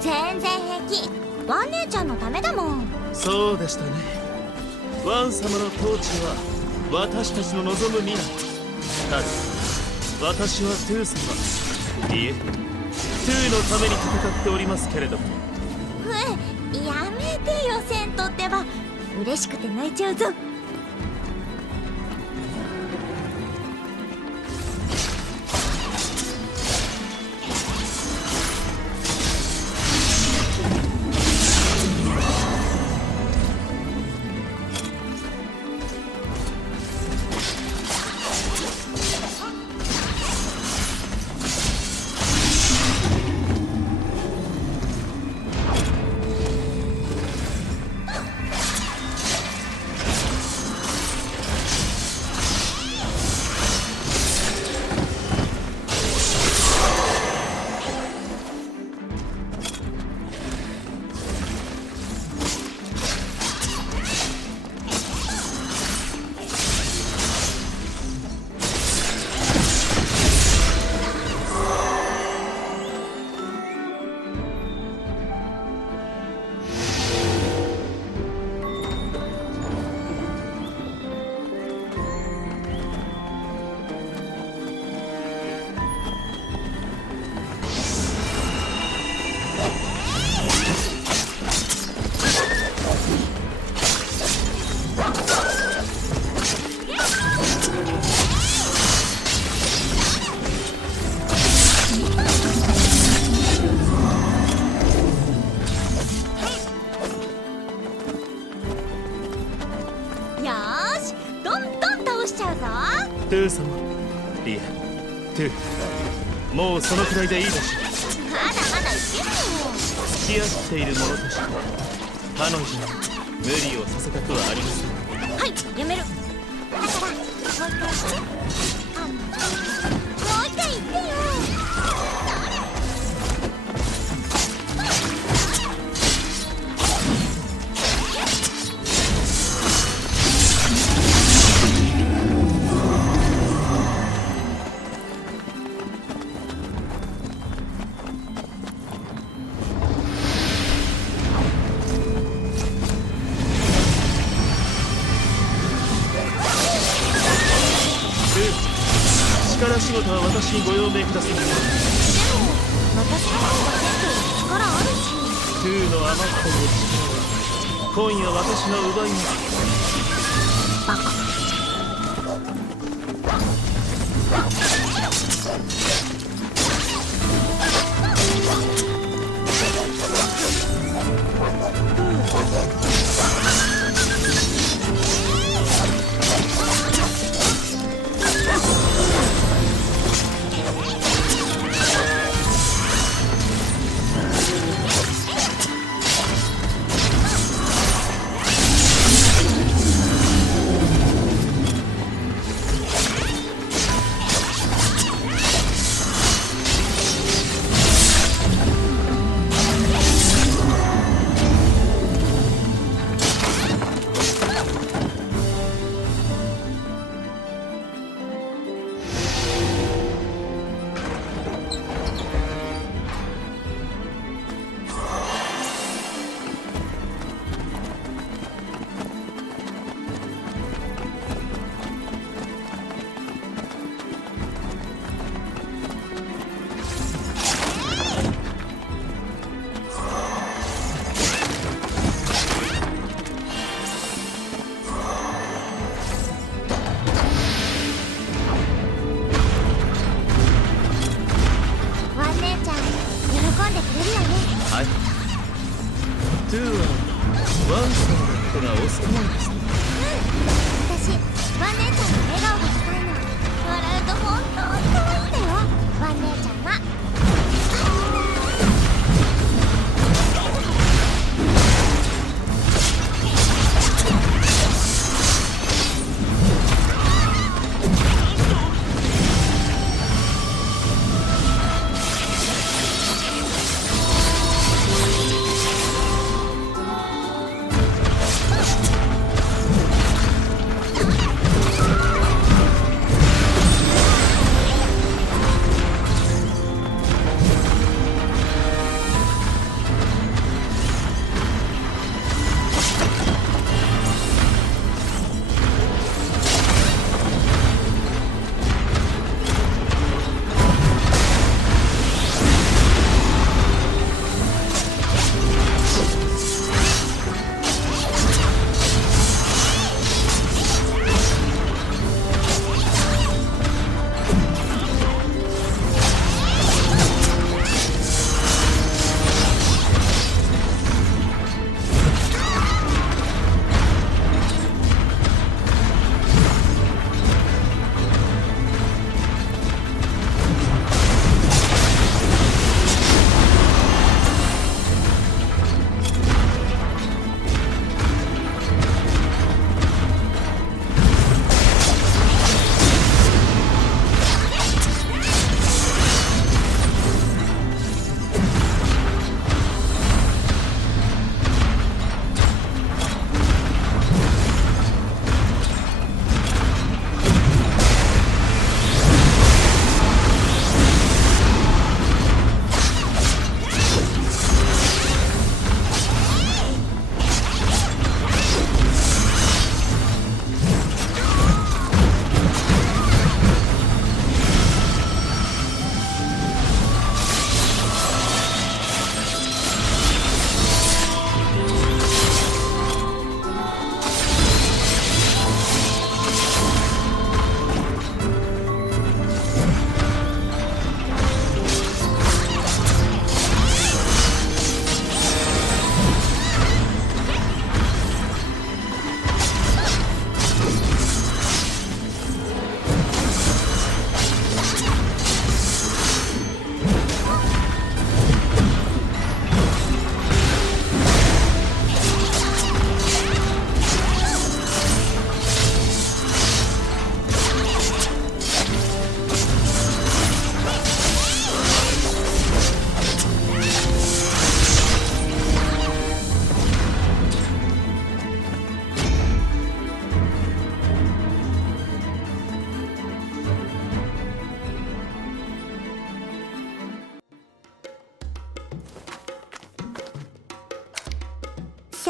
全然平気。ワン姉ちゃんのためだもん。そうでしたね。ワン様の統治は私たちの望む未来。ただ私はトゥー様、いえトゥーのために戦っておりますけれども。やめてよ、銭湯ってば。嬉しくて泣いちゃうぞ。トゥー様、いえ、トゥー、もうそのくらいでいいでしょう。まだまだいけるよ。付き合っている者として彼女に無理をさせたくはありません。はい、やめる。だからもう一回して。もう一回言ってよ。力仕事は私にご用命ください。でも私の方が銭湯に力あるし。トゥーの余ったお力は今夜私が奪います。バカ。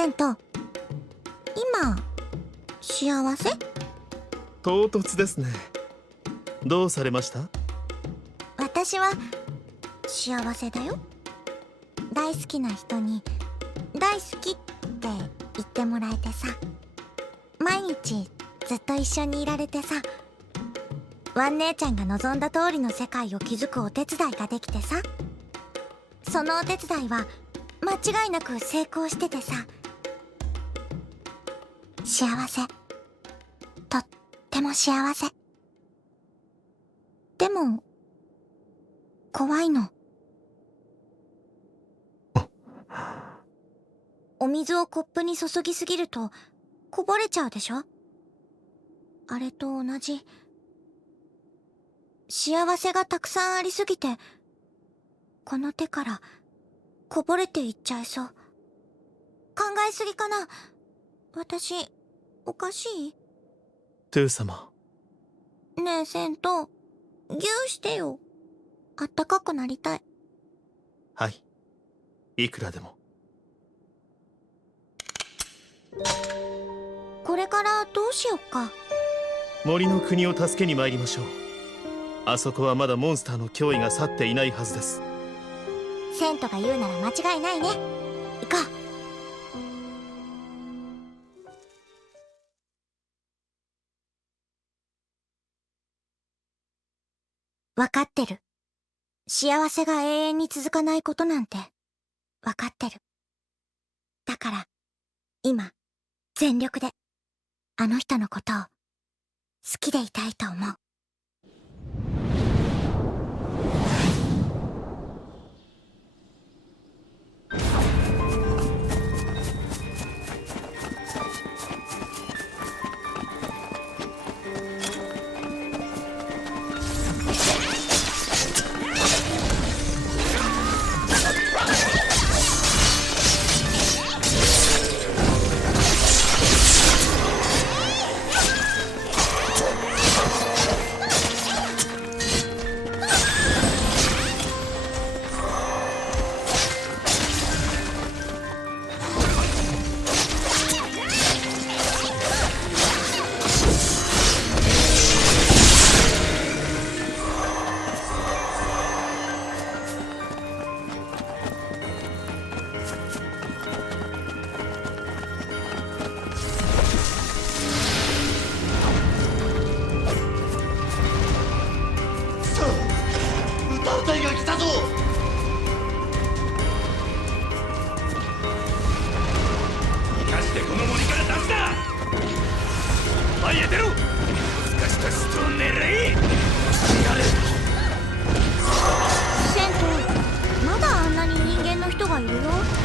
セント、今幸せ？唐突ですね。どうされました？私は幸せだよ。大好きな人に大好きって言ってもらえてさ、毎日ずっと一緒にいられてさ、ワン姉ちゃんが望んだ通りの世界を築くお手伝いができてさ、そのお手伝いは間違いなく成功しててさ、幸せ、とっても幸せ。でも怖いの。お水をコップに注ぎすぎるとこぼれちゃうでしょ？あれと同じ。幸せがたくさんありすぎて、この手からこぼれていっちゃいそう。考えすぎかな？私、おかしい？トゥー様。ねえ、セント、ギューしてよ。あったかくなりたい。はい。いくらでも。これからどうしよっか。森の国を助けに参りましょう。あそこはまだモンスターの脅威が去っていないはずです。セントが言うなら間違いないね。行こう。わかってる。幸せが永遠に続かないことなんてわかってる。だから今全力であの人のことを好きでいたいと思う。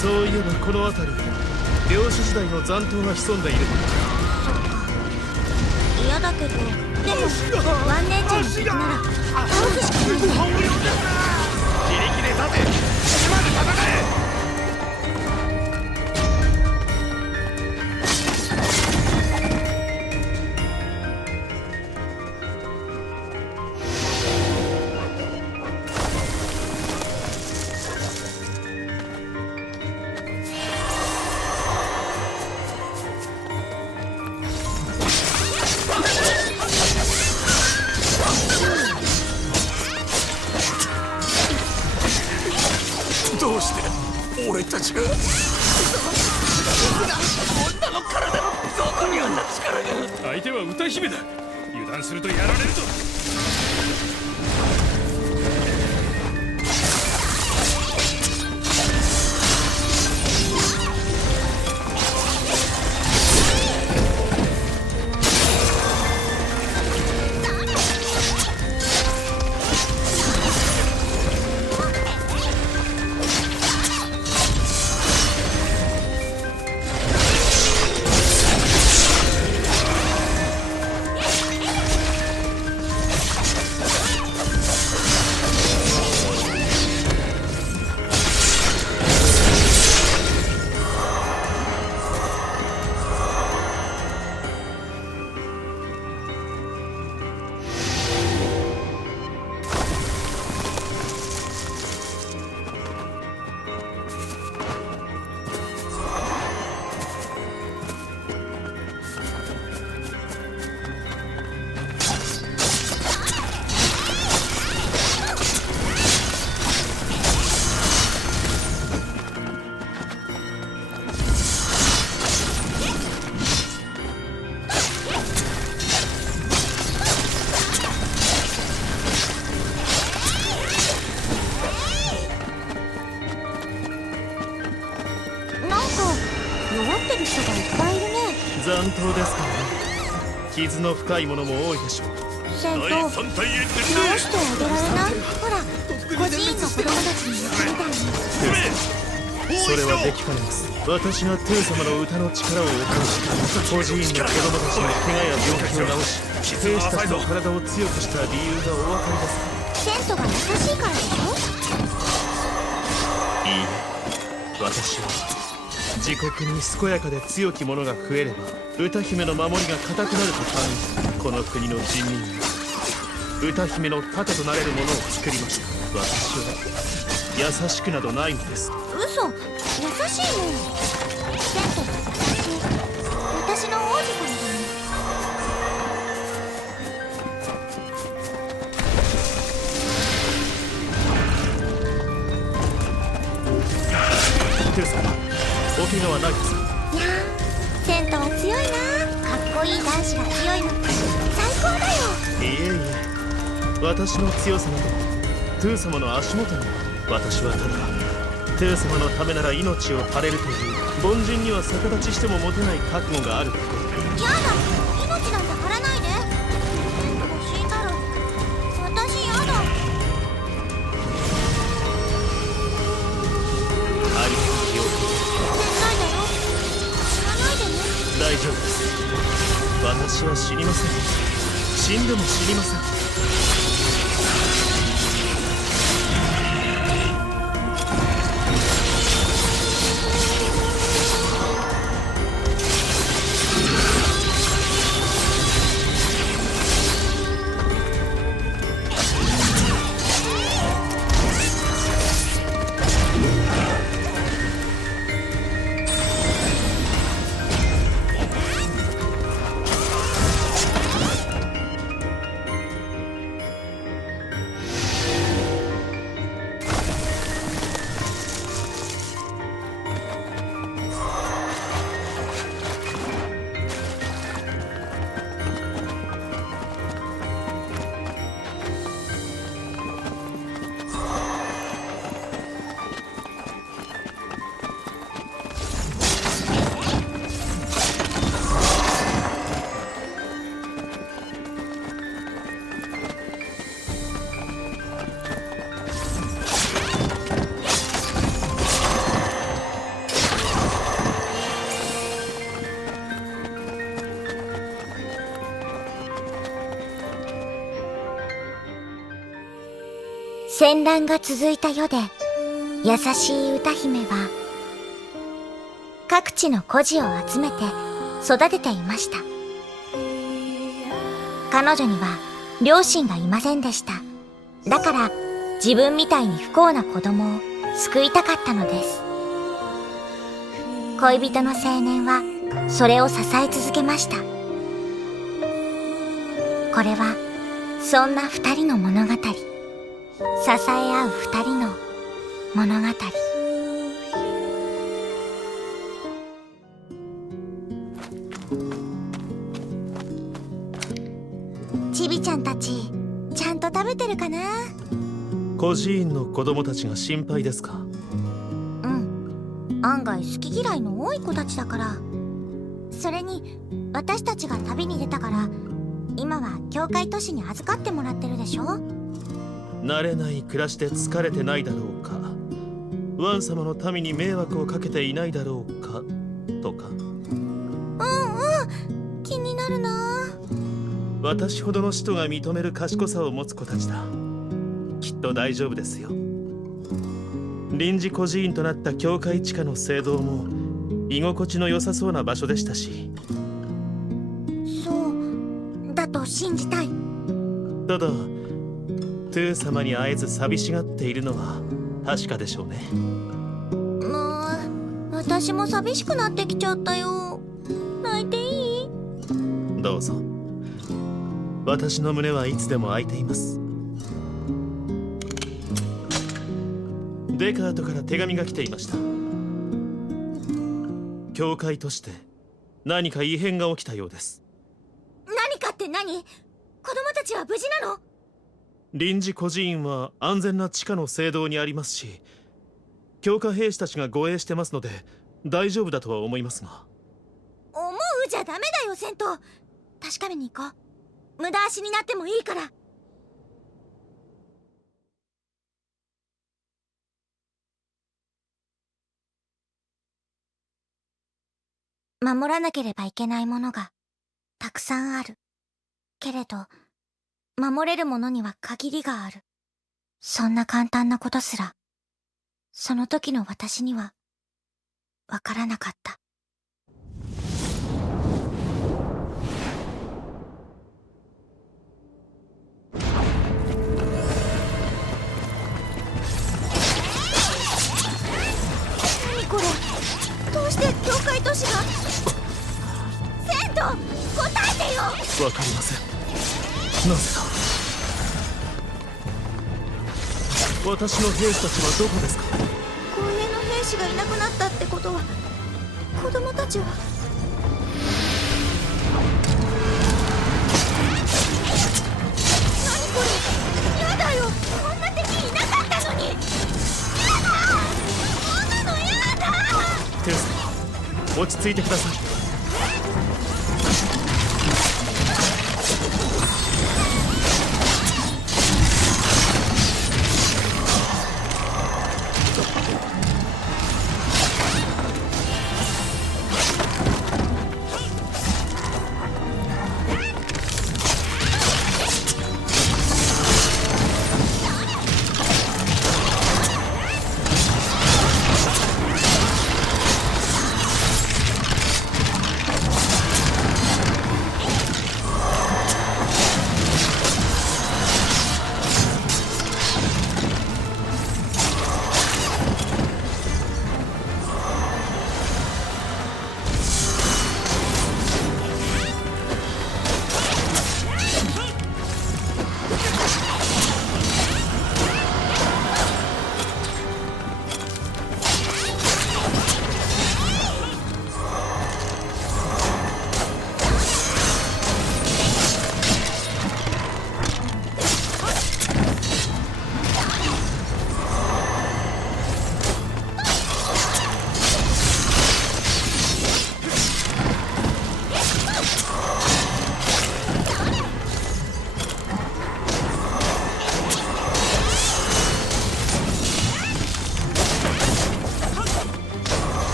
そういえばこの辺り漁師時代の残党が潜んでいる。嫌だけど、でもワン姉ちゃんの敵なら倒すしかないね。自力で立て、死ぬまで戦え。どうして俺たちが女の体のどこにあんな力が。相手は歌姫だ。油断するとやられるぞ。傷の深いものも多いでしょう。戦闘直してあげられない？ほら、孤児院の子供たちにやってみたいに。それはできかねます。私がトゥー様の歌の力をお借りし、孤児院の子供たちの怪我や病気を治し、兵士たちの体を強くした理由がお分かりですか？セントが優しいからでしょ？いいえ、私は自国に健やかで強き者が増えれば歌姫の守りが固くなると考え、この国の人民に歌姫の盾となれるものを作りました。私は優しくなどないのです。嘘、優しいの。セントが私の王子様だね。トゥー様、お怪我はないですか？いやー、セントは強いな。かっこいい男子が強いのって最高だよ。いえいえ、私の強さなどトゥー様の足元に。私はただトゥー様のためなら命を張れるという凡人には逆立ちしても持てない覚悟がある。やだ、命なんて張らないで。セントが死んだら私やだ。ありがとうよ。絶対だよ。死なないでね。大丈夫です。私は死にません。死んでも死にません。戦乱が続いた世で、優しい歌姫は各地の孤児を集めて育てていました。彼女には両親がいませんでした。だから自分みたいに不幸な子供を救いたかったのです。恋人の青年はそれを支え続けました。これはそんな二人の物語、支え合う二人の物語。ちびちゃんたち、ちゃんと食べてるかな？孤児院の子供たちが心配ですか？うん、案外好き嫌いの多い子たちだから。それに私たちが旅に出たから今は教会都市に預かってもらってるでしょ。慣れない暮らしで疲れてないだろうか、ワン様の民に迷惑をかけていないだろうかとか。気になるな。私ほどの使徒が認める賢さを持つ子たちだ。きっと大丈夫ですよ。臨時孤児院となった教会地下の聖堂も居心地の良さそうな場所でしたし。そうだと信じたい。ただトゥー様に会えず寂しがっているのは確かでしょうね。私も寂しくなってきちゃったよ。泣いていい？どうぞ。私の胸はいつでも開いています。デカートから手紙が来ていました。教会として何か異変が起きたようです。何かって何？子供たちは無事なの？臨時孤児院は安全な地下の聖堂にありますし、教科兵士たちが護衛してますので大丈夫だとは思いますが。思うじゃダメだよ、セント。確かめに行こう。無駄足になってもいいから。守らなければいけないものがたくさんある。けれど、守れるものには限りがある。そんな簡単なことすら、その時の私にはわからなかった。何これ、どうして教会都市が。セント、答えてよ。わかりません。なぜだ。私の兵士たちはどこですか。護衛の兵士がいなくなったってことは、子供たちは。何これ、やだよ、こんな敵いなかったのに。やだ、こんなのやだ。テウス様、落ち着いてください。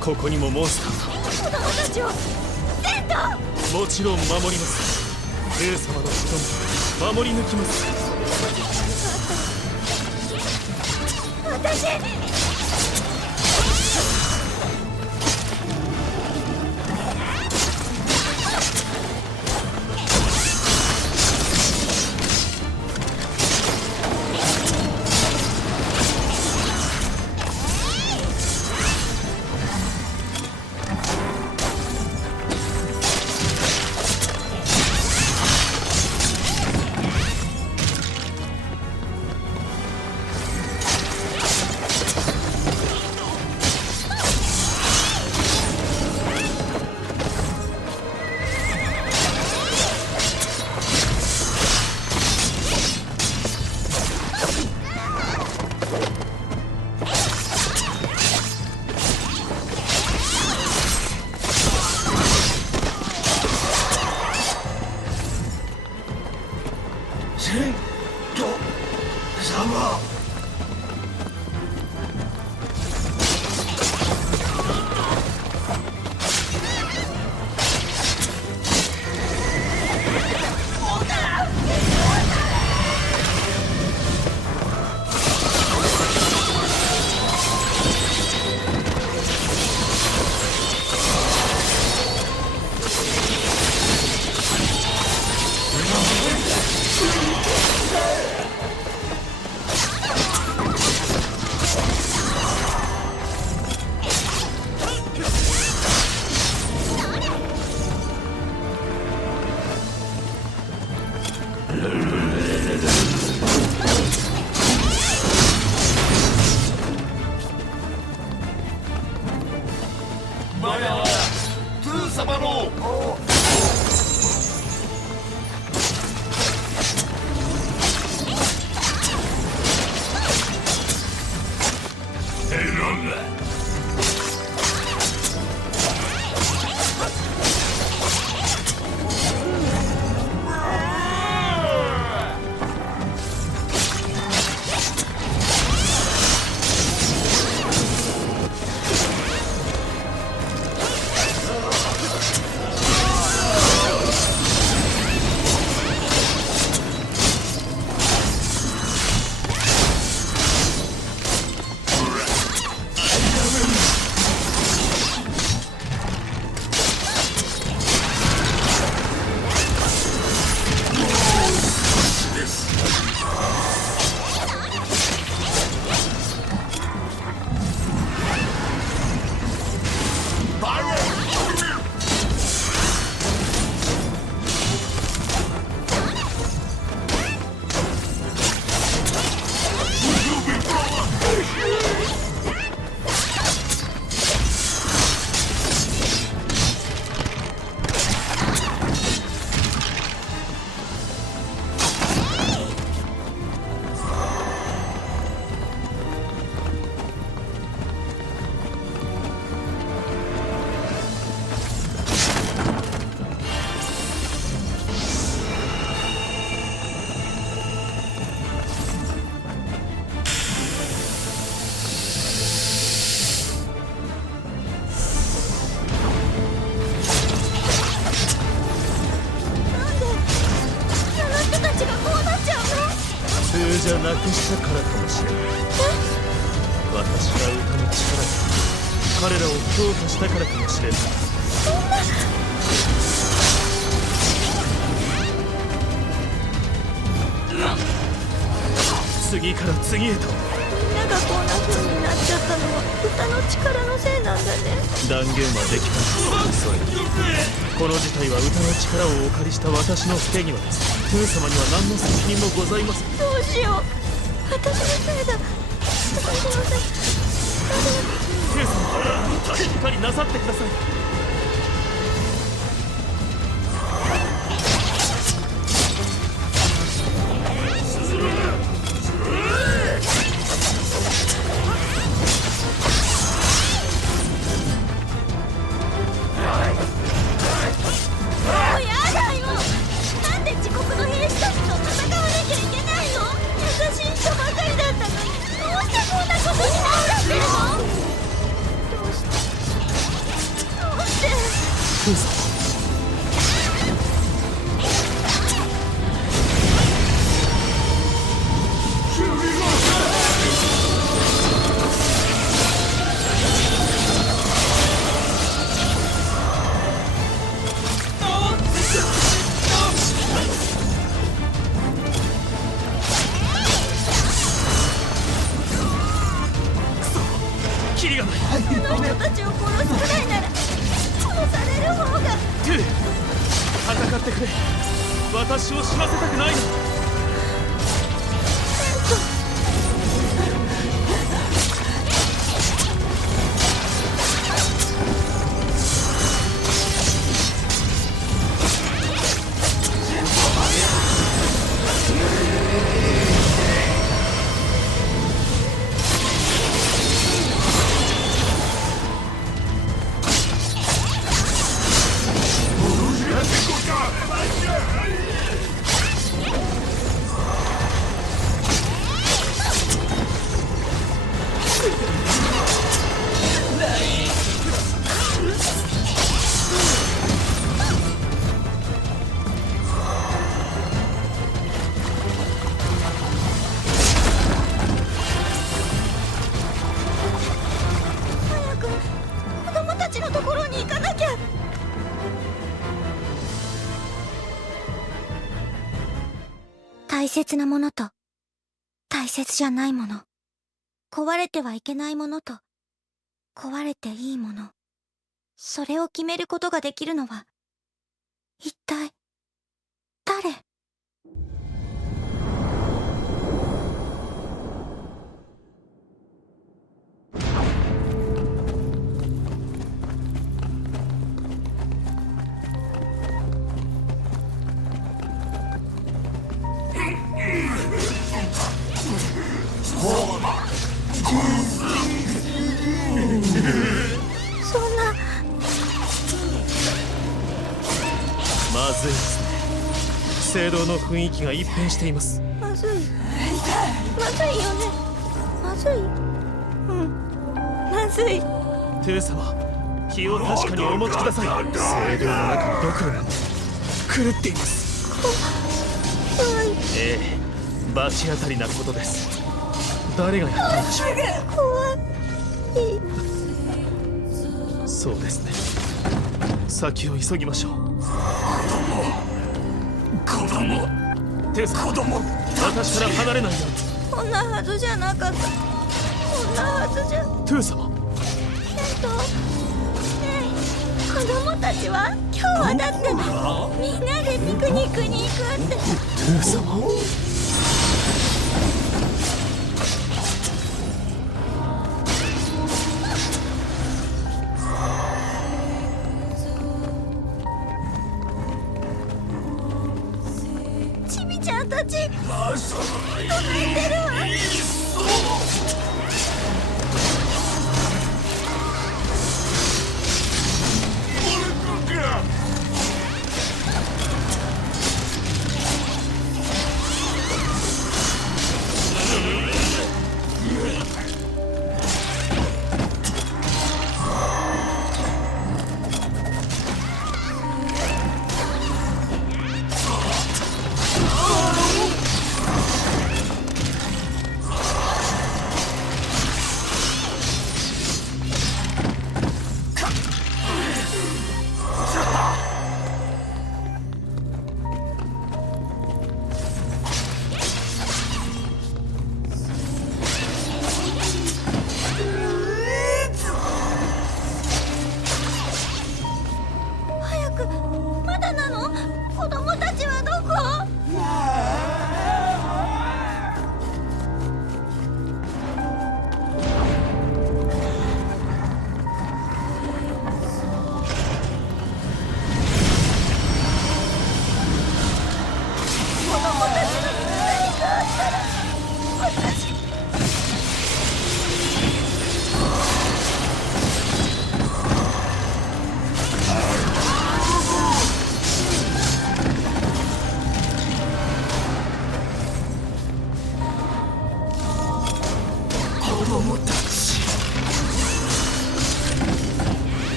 ここにもモンスターが。子供たちを。セント。もちろん守ります。テウ様の子供守り抜きます。私。セント様。じゃなくしたからかもしれない。私が歌の力で彼らを強化したからかもしれない。次から次へとみんながこんな風になっちゃったのは歌の力のせいなんだね。断言はできない。それこの事態は歌の力をお借りした私の不手際です。トゥー様には何の責任もございません。どうしよう、私のせいだ。私のせい。トゥー様、しっかりなさってください。キリがない。あの人たちを殺すくらいなら殺される方が。トゥー、戦ってくれ。私を死なせたくないの。大切なものと大切じゃないもの、壊れてはいけないものと壊れていいもの、それを決めることができるのは一体誰？そんな。まずいですね。聖堂の雰囲気が一変しています。まずい。まずいよね。まずい。うん。まずい。トゥー様、気を確かにお持ちください。聖堂の中にドクロなんて狂っています。怖い。ええ、罰当たりなことです。誰がやったんでしょう。怖い。そうですね。先を急ぎましょう。子供。テス子供。私から離れないように。こんなはずじゃなかった。こんなはずじゃ。トゥー様。ねえ、子供たちは今日はだってみんなでピクニックに行くって。トゥー様。チビちゃんたち止めてるわ。供たち。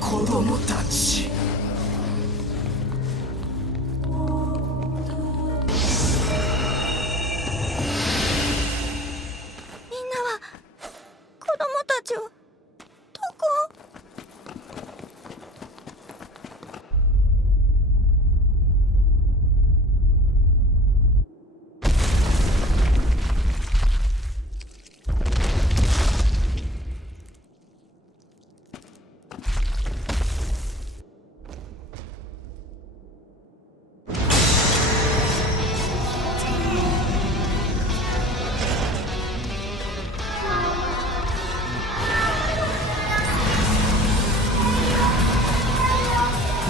子供たち。子供たちはどこ？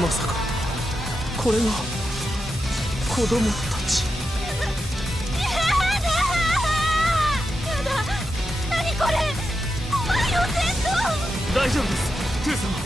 まさかこれが子供たち。何これ？怖いよ、戦争！大丈夫です、トゥー様。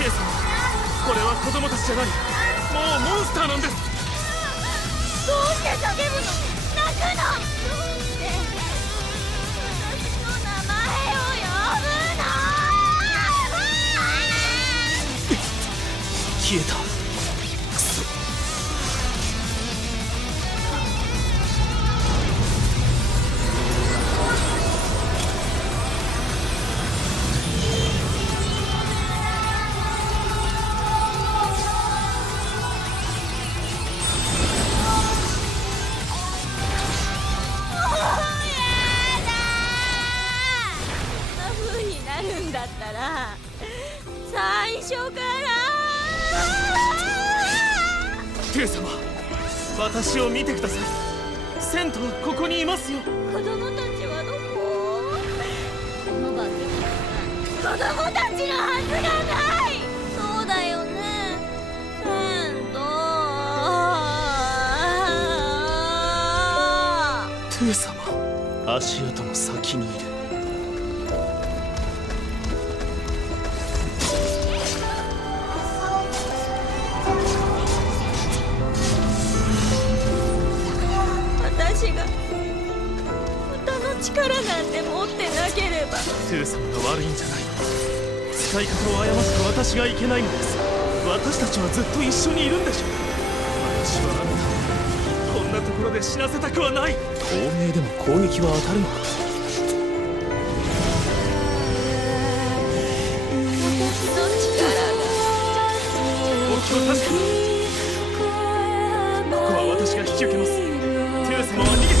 ケイさん、これは子供たちじゃない、もうモンスターなんです。どうして叫ぶの？泣くの？どうして私の名前を呼ぶの？消えた。くそ。だったら最初からトゥー様、私を見てください。セントはここにいますよ。子供たちはどこ？この場で子供たちのはずがない。そうだよね、セント。トゥー様、足跡の先にいる。私が歌の力なんて持ってなければ。トゥー様が悪いんじゃない。使い方を誤った私がいけないのです。私たちはずっと一緒にいるんでしょう。私はあなたをこんなところで死なせたくはない。透明でも攻撃は当たるのか。私の力が。お気を確かに。ここは私が引き受けます。トゥー様は逃げて。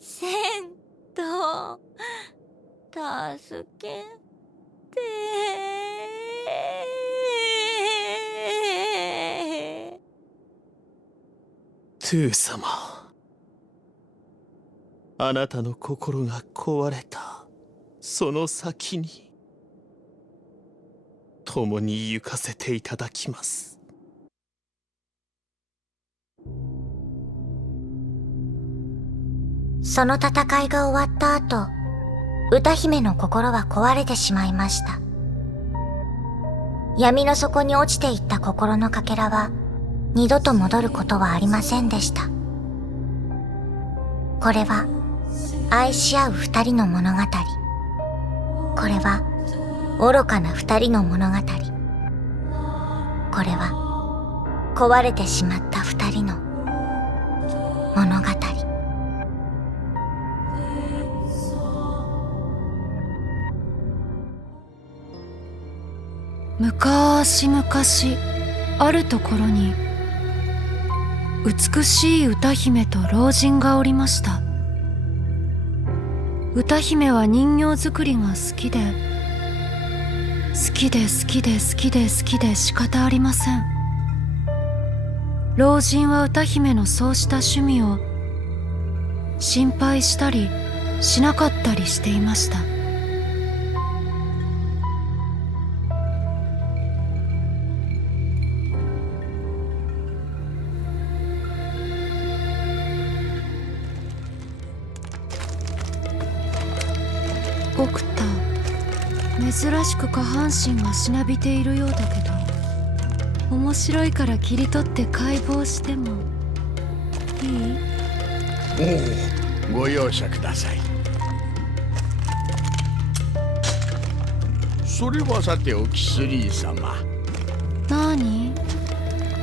セント、助けて。トゥー様、あなたの心が壊れたその先に共に行かせていただきます。その戦いが終わった後、歌姫の心は壊れてしまいました。闇の底に落ちていった心のかけらは二度と戻ることはありませんでした。これは愛し合う二人の物語。これは愚かな二人の物語。これは壊れてしまった二人の物語。昔々あるところに美しい歌姫と老人がおりました。歌姫は人形作りが好きで好きで好きで好きで好きで仕方ありません。老人は歌姫のそうした趣味を心配したりしなかったりしていました。僕た珍しく下半身がしなびているようだけど、面白いから切り取って解剖してもいい？おお、ご容赦ください。それはさておきスリー様、何？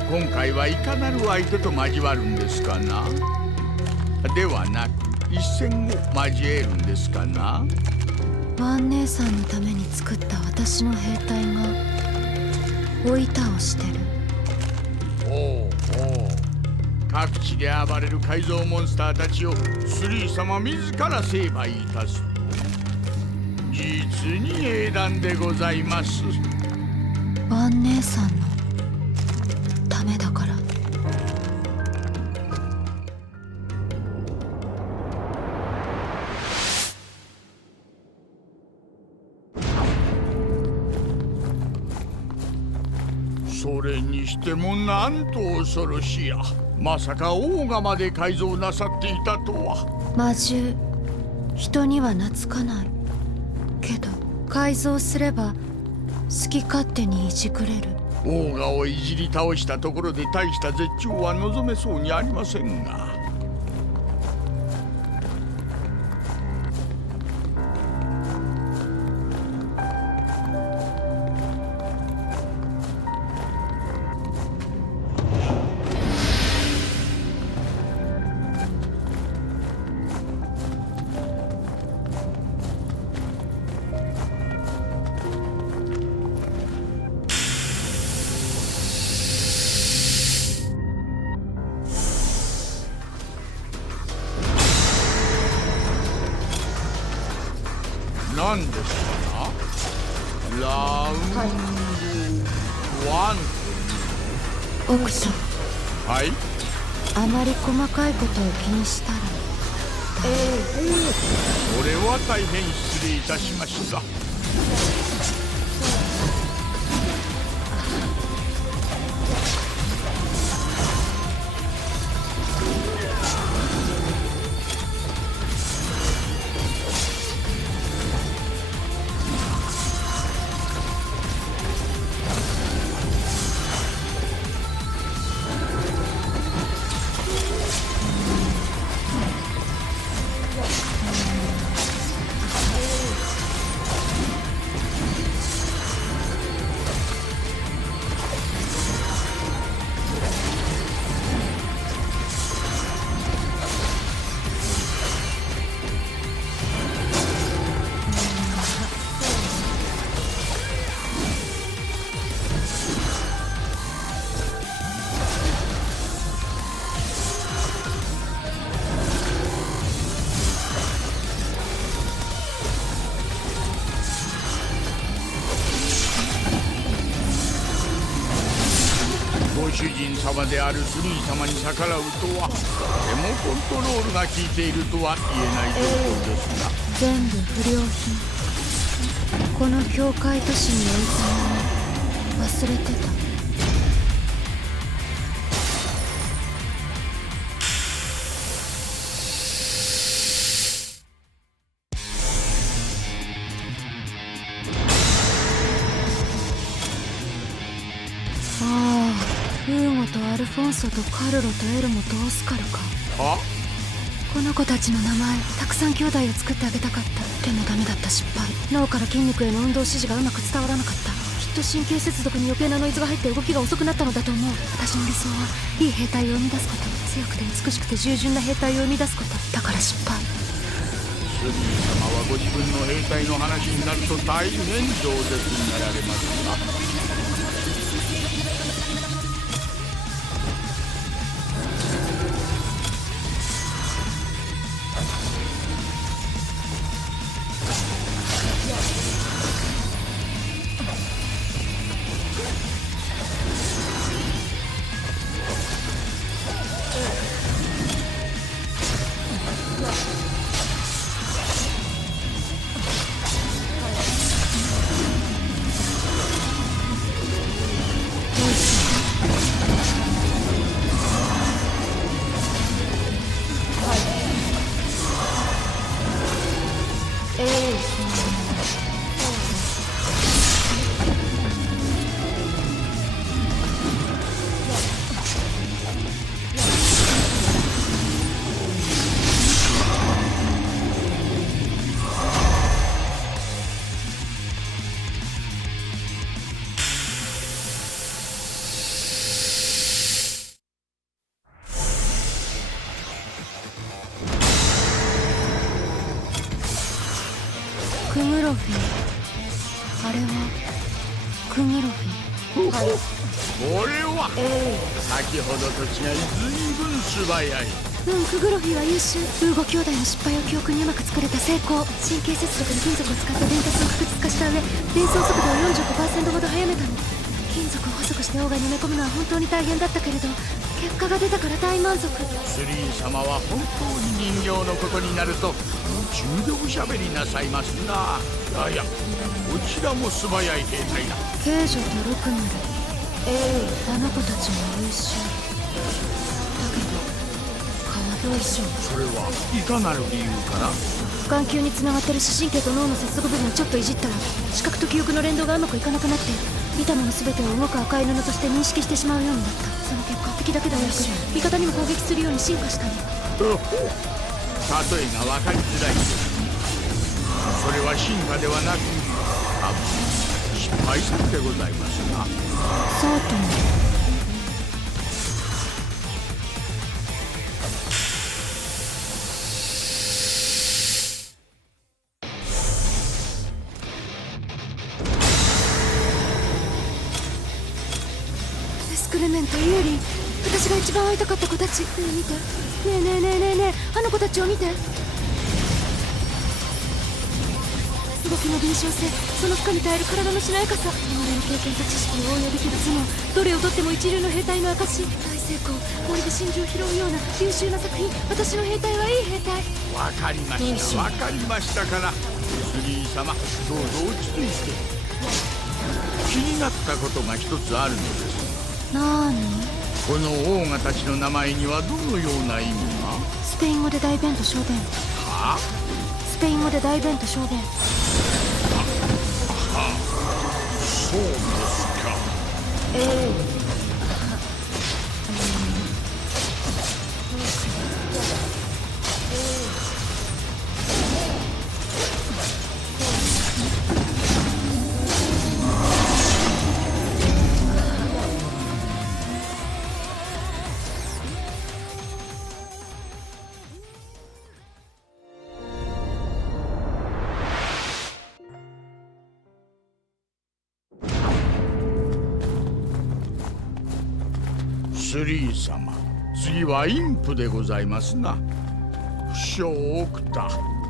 今回はいかなる相手と交わるんですかな？ではなく一戦を交えるんですかな？ワン姉さんのために作った私の兵隊が追い倒してる。おうおう、各地で暴れる改造モンスターたちをスリー様自ら成敗いたす。実に英断でございます。ワン姉さんのためだから。それにしてもなんと恐ろしや。まさかオーガまで改造なさっていたとは。魔獣、人には懐かないけど改造すれば好き勝手にいじくれる。オーガをいじり倒したところで大した絶頂は望めそうにありませんが。何ですかな？ラウンドワン。奥さん、はい。あまり細かいことを気にしたら。それは大変失礼いたしました。ご主人様であるスリー様に逆らうとは、とてもコントロールが効いているとは言えない状況ですが。全部不良品。この教会都市に置いたまま忘れてた。ゴとアルフォンソとカルロとエルモとオスカルか。はこの子たちの名前たくさん兄弟を作ってあげたかった。でもダメだった。失敗。脳から筋肉への運動指示がうまく伝わらなかった。きっと神経接続に余計なノイズが入って動きが遅くなったのだと思う。私の理想はいい兵隊を生み出すこと。強くて美しくて従順な兵隊を生み出すことだから失敗。スリー様はご自分の兵隊の話になると大変饒舌になられますが、クグロフィン。あれはクグロフィン。これは先ほどと違い随分素早い。クグロフィンは優秀。ウーゴ兄弟の失敗を記憶にうまく作れた成功。神経接続に金属を使って伝達を確実化した上、伝送速度を 45% ほど速めたの。金属を細くしてオーガに埋め込むのは本当に大変だったけれど、結果が出たから大満足。スリー様は本当に人形のことになると夢中でおしゃべりなさいますな。いやこちらも素早い兵隊だ。ケイジョとルクヌル、あの子たちも優秀だけど川上賞。それはいかなる理由から？眼球につながってる視神経と脳の接続部分をちょっといじったら、視覚と記憶の連動がうまくいかなくなって、見たもの全てを動く赤い布として認識してしまうようになった。その結果敵だけではなく味方にも攻撃するように進化したの。例えが分かりづらい。それは進化ではなく多分失敗作でございますな。そうとも。エスクレメント、ユーリ、私が一番会いたかった子たち。ねえ見て、ねえねえねえねえねえ、あの子たちを見て。動きの敏捷性、その負荷に耐える体のしなやかさ、今までの経験と知識を応用できる頭脳、どれをとっても一流の兵隊の証。大成功、森で真珠を拾うような優秀な作品。私の兵隊はいい兵隊。わかりましたわかりましたから、スリー様どうぞ落ち着いて。気になったことが一つあるのです。なーに？このオーガたちの名前にはどのような意味が？スペイン語で大便と小便。はあ？スペイン語で大便と小便。そうですか。スリー様、次はインプでございますな。負傷を負った。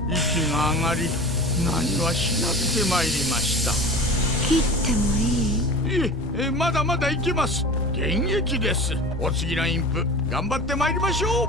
息が上がり、何は調べてまいりました。切ってもいい？いえ、まだまだいけます。現役です。お次のインプ頑張ってまいりましょう。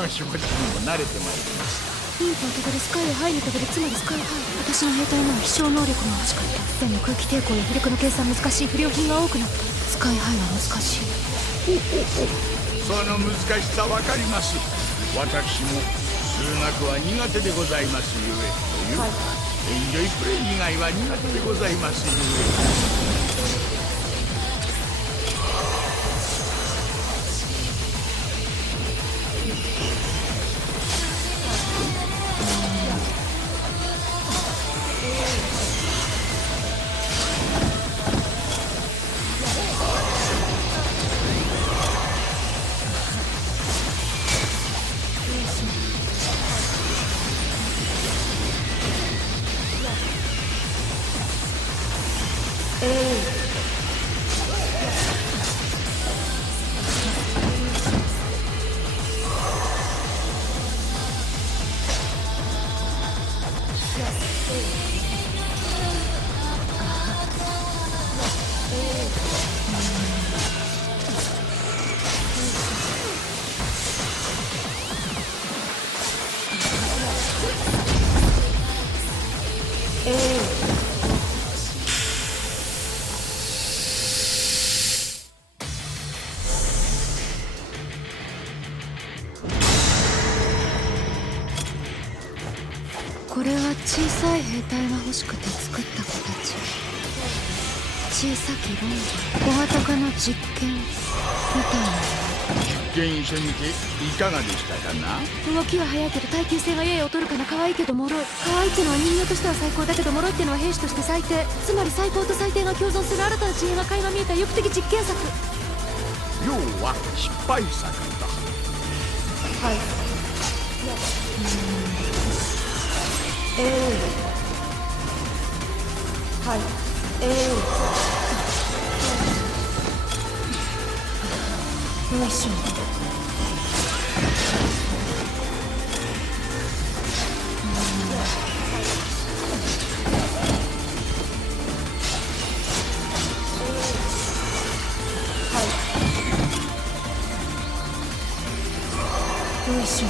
の仕事にも慣れてまいりました。インプをたどるスカイをハイにたどる、つまりスカイハイ。私の兵隊には飛翔能力も欲しかった。でも空気抵抗や浮力の計算難しい、不良品が多くなった。スカイハイは難しい。その難しさわかります。私も数学は苦手でございますゆえ、というかエンジョイプレイ以外は苦手でございますゆえ。これは小さい兵隊が欲しくて作った子たち。小さきロンド、小型化の実験みたいな。実験してみていかがでしたかな。動きは速いけど耐久性がやや劣るかな。可愛いけど脆い。可愛いってのは人形としては最高だけど、脆いってのは兵士として最低。つまり最高と最低が共存する新たな知恵が垣間見えた有機的実験作。要は失敗作だ。はい。はい。よいしょ。よいしょ。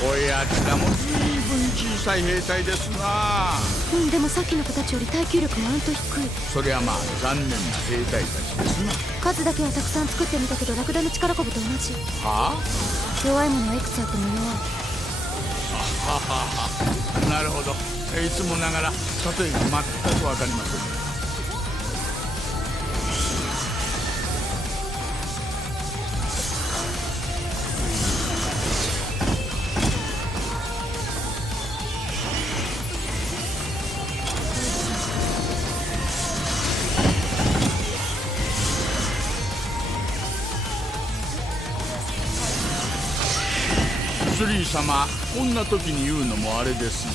おやつらも随分小さい兵隊ですな。でもさっきの子たちより耐久力がうんと低い。そりゃまあ残念な兵隊たちですな。数だけはたくさん作ってみたけど、ラクダの力こぶと同じ。は弱いものはいくつあっても弱い。あなるほど。いつもながら例えが全く分かりません。スリー様、こんな時に言うのもあれですが、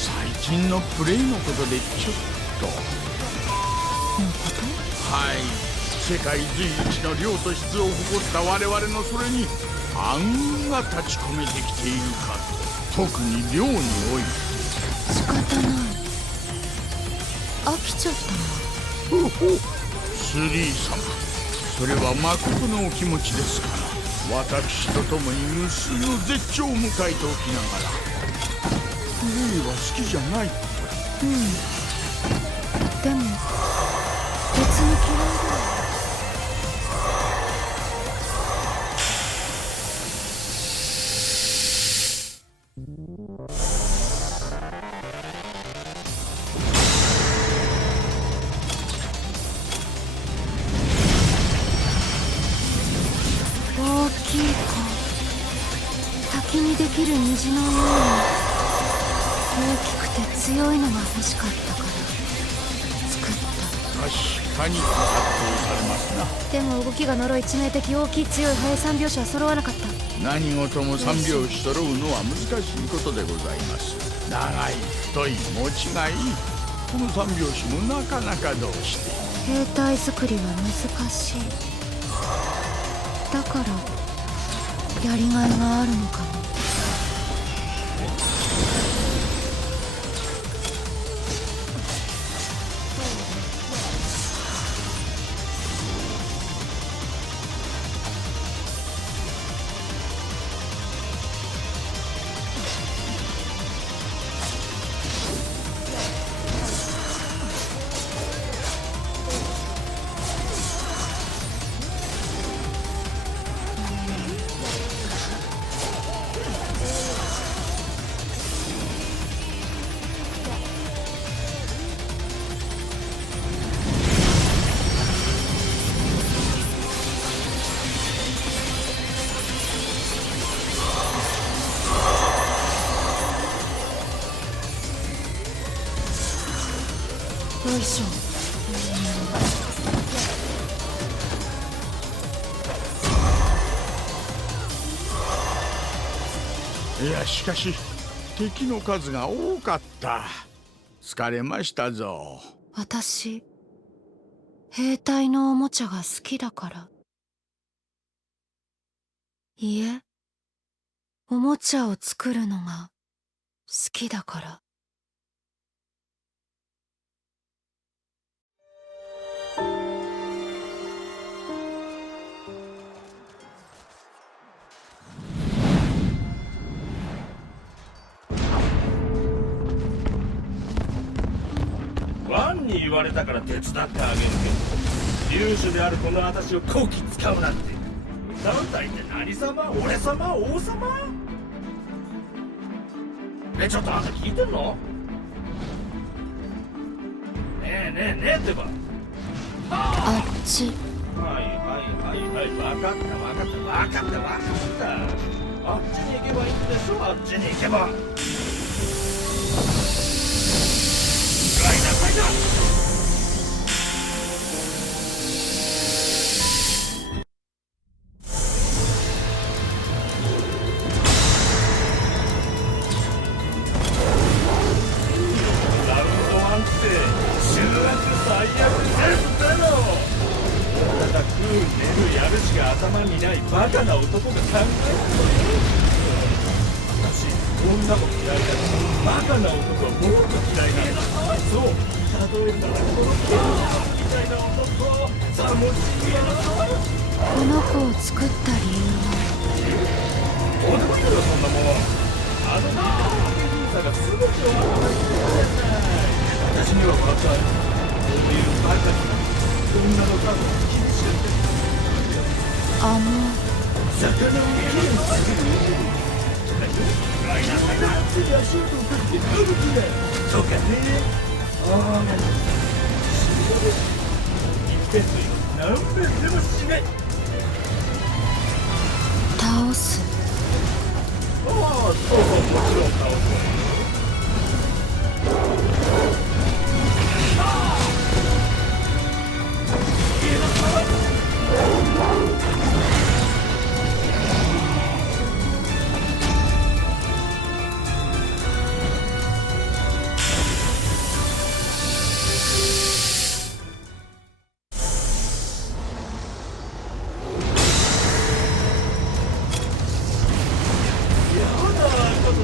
最近のプレイのことでちょっと。はい、世界随一の量と質を誇った我々のそれに暗雲が立ち込めてきているかと。特に量において。仕方ない。飽きちゃったほほ、スリー様、それは誠のお気持ちですから、私と共に無数の絶頂を迎えておきながらプレイは好きじゃない。でも別に嫌いだよ。大きい子、滝にできる虹のように大きくて強いのが欲しかったから作った。確かに圧倒されますな。でも動きが呪い、致命的、大きい、強い、速い、三拍子は揃わなかった。何事も三拍子揃うのは難しいことでございます。長い太い持ちがいい。この三拍子もなかなかどうして兵隊作りは難しい。だからやりがいがあるのかも。よいしょ。いやしかし敵の数が多かった。疲れましたぞ。私兵隊のおもちゃが好きだから。いえ、おもちゃを作るのが好きだから。ワンに言われたから手伝ってあげるけど、竜種であるこの私をこき使うなんて。何体って何様？俺様？王様？ちょっとあんた聞いてんの？ねえってば。あっち。はい、分かった。あっちに行けばいいんでしょ、あっちに行けば。頭にないバカな男が考えるのよ。私こんなも嫌いだし、バカな男はもっと嫌いなんだ。そう、例えたらこのケンみたいな男、さもしげなこの子を作った理由は。どうでもいいよそんなもん。あの人さが全てを頭に入れてない。私には分かる。こういうバカな女の数を気にしてる。魚をきれいにするライナーが手に足音をかけて吹雪だとかね。ああ、死ぬで一遍という何遍でも死ね。倒す。ああ、そうもちろん倒すわよ。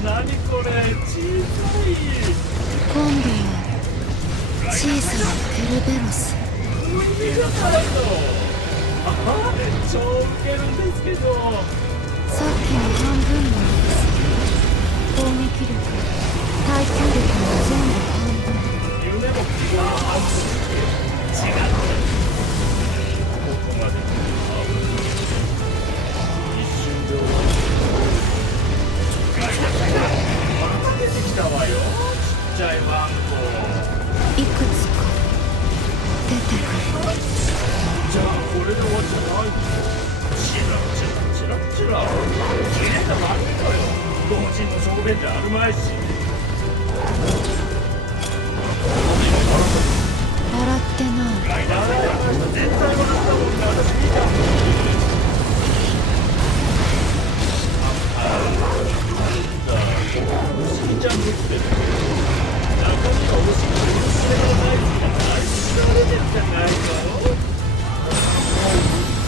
何これ、小さい。今度は小さなケルベロス。海がないの。ああ、超ウケるんですけど。さっきの半分の大きさ。攻撃力、耐久力も全部半分。夢も希望も半分。違う。ここまで一瞬で終わる。また出てきたわよ、ちっちゃいワンコ。いくつか出てくる。じゃあこれで終わっちゃないの？チラ切れたばっかよ。同人の小便じゃあるまいし。笑ってない。絶対笑ったもんね、私見た。不思議ちゃんですけど、中身がおしくてゃないの。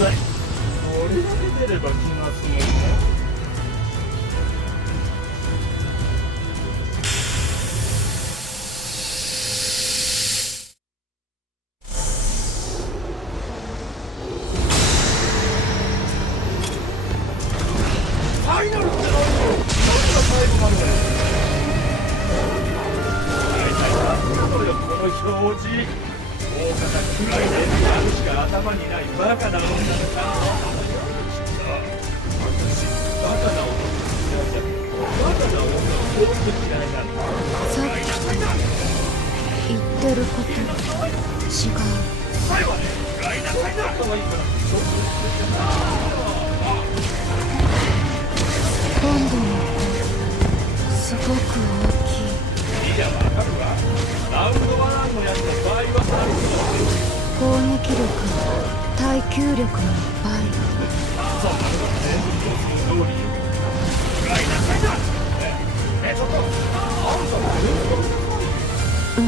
これだけ出れば気が済むんだ。ファイナルって何よ。何が最後まで。大体何なのよこの表示。大方くらいでやるしか頭にないバカな女だから。私バカな女をどうして嫌いなんだ。さっき言ってること違う。最後はね、ライナーとはいいからちょっと今度の子すごく大きい。いや、わかるわ。ラウンドワンのやつの場合はあるけ攻撃力耐久力の倍。ど、そんなのが全部予想通りよ。ライナーちょっと、あんたもうん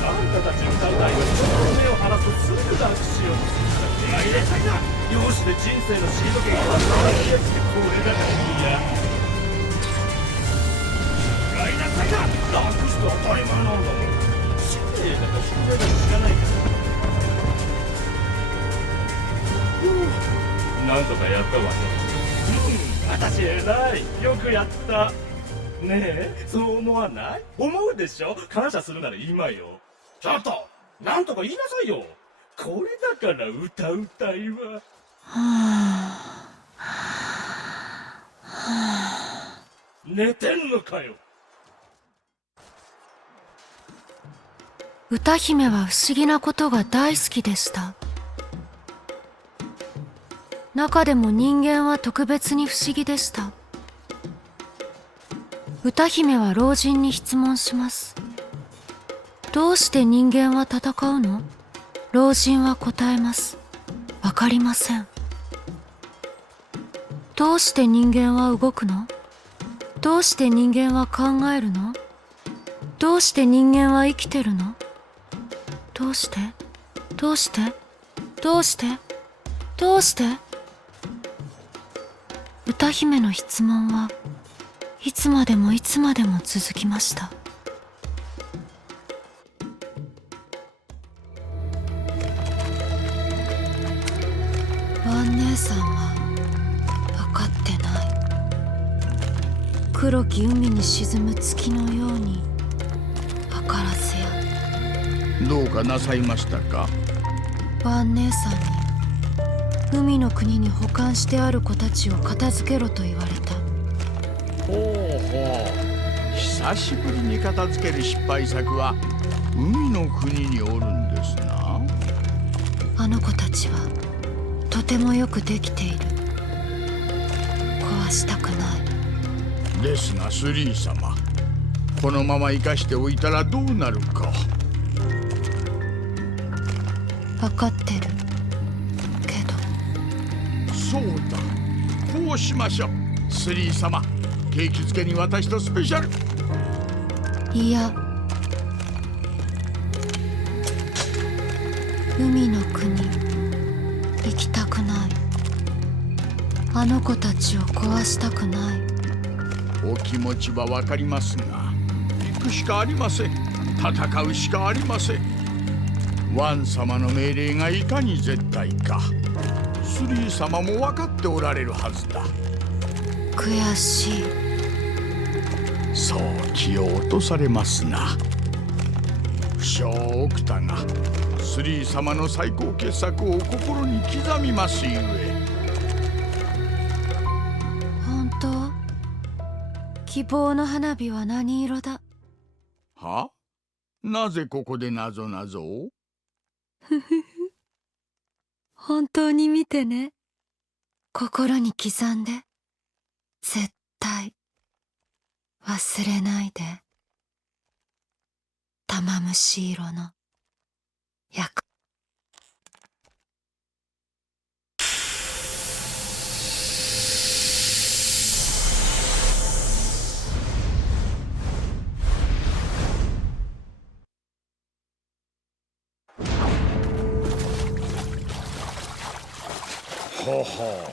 あんたたち歌う台はちょっと目を離すとすぐダンクしようとするから。容姿で人生のシード権を渡すやつってこれだからいや。ライナーダンクして当たり前なんだもん。失礼だか失礼だか知らないけど。なんとかやったわね。私偉い。よくやった。ねえ、そう思わない？思うでしょ？感謝するなら今よ。ちょっと、なんとか言いなさいよ。これだから歌うたいわ。寝てんのかよ。歌姫は不思議なことが大好きでした。中でも人間は特別に不思議でした。歌姫は老人に質問します。どうして人間は戦うの？老人は答えます。わかりません。どうして人間は動くの？どうして人間は考えるの？どうして人間は生きてるの？どうして？どうして？どうして？どうして？歌姫の質問はいつまでもいつまでも続きました。ワン姉さんは分かってない。黒き海に沈む月のように図らずや。どうかなさいましたか？ワン姉さんに海の国に保管してある子たちを片付けろと言われた。ほうほう、久しぶりに片付ける失敗作は海の国におるんですな。あの子たちはとてもよくできている。壊したくない。ですがスリー様、このまま生かしておいたらどうなるか。分かってるけど。そうだ、こうしましょう。スリー様、景気づけに私とスペシャル。いや、海の国行きたくない。あの子たちを壊したくない。お気持ちはわかりますが、行くしかありません。戦うしかありません。ワン様の命令がいかに絶対か、スリー様も分かっておられるはずだ。悔しい。そう気を落とされますな。不肖オクタがスリー様の最高傑作を心に刻みますゆえ。本当？希望の花火は何色だ？は？なぜここでなぞなぞを？本当に見てね。心に刻んで。絶対忘れないで。玉虫色の役。ほほ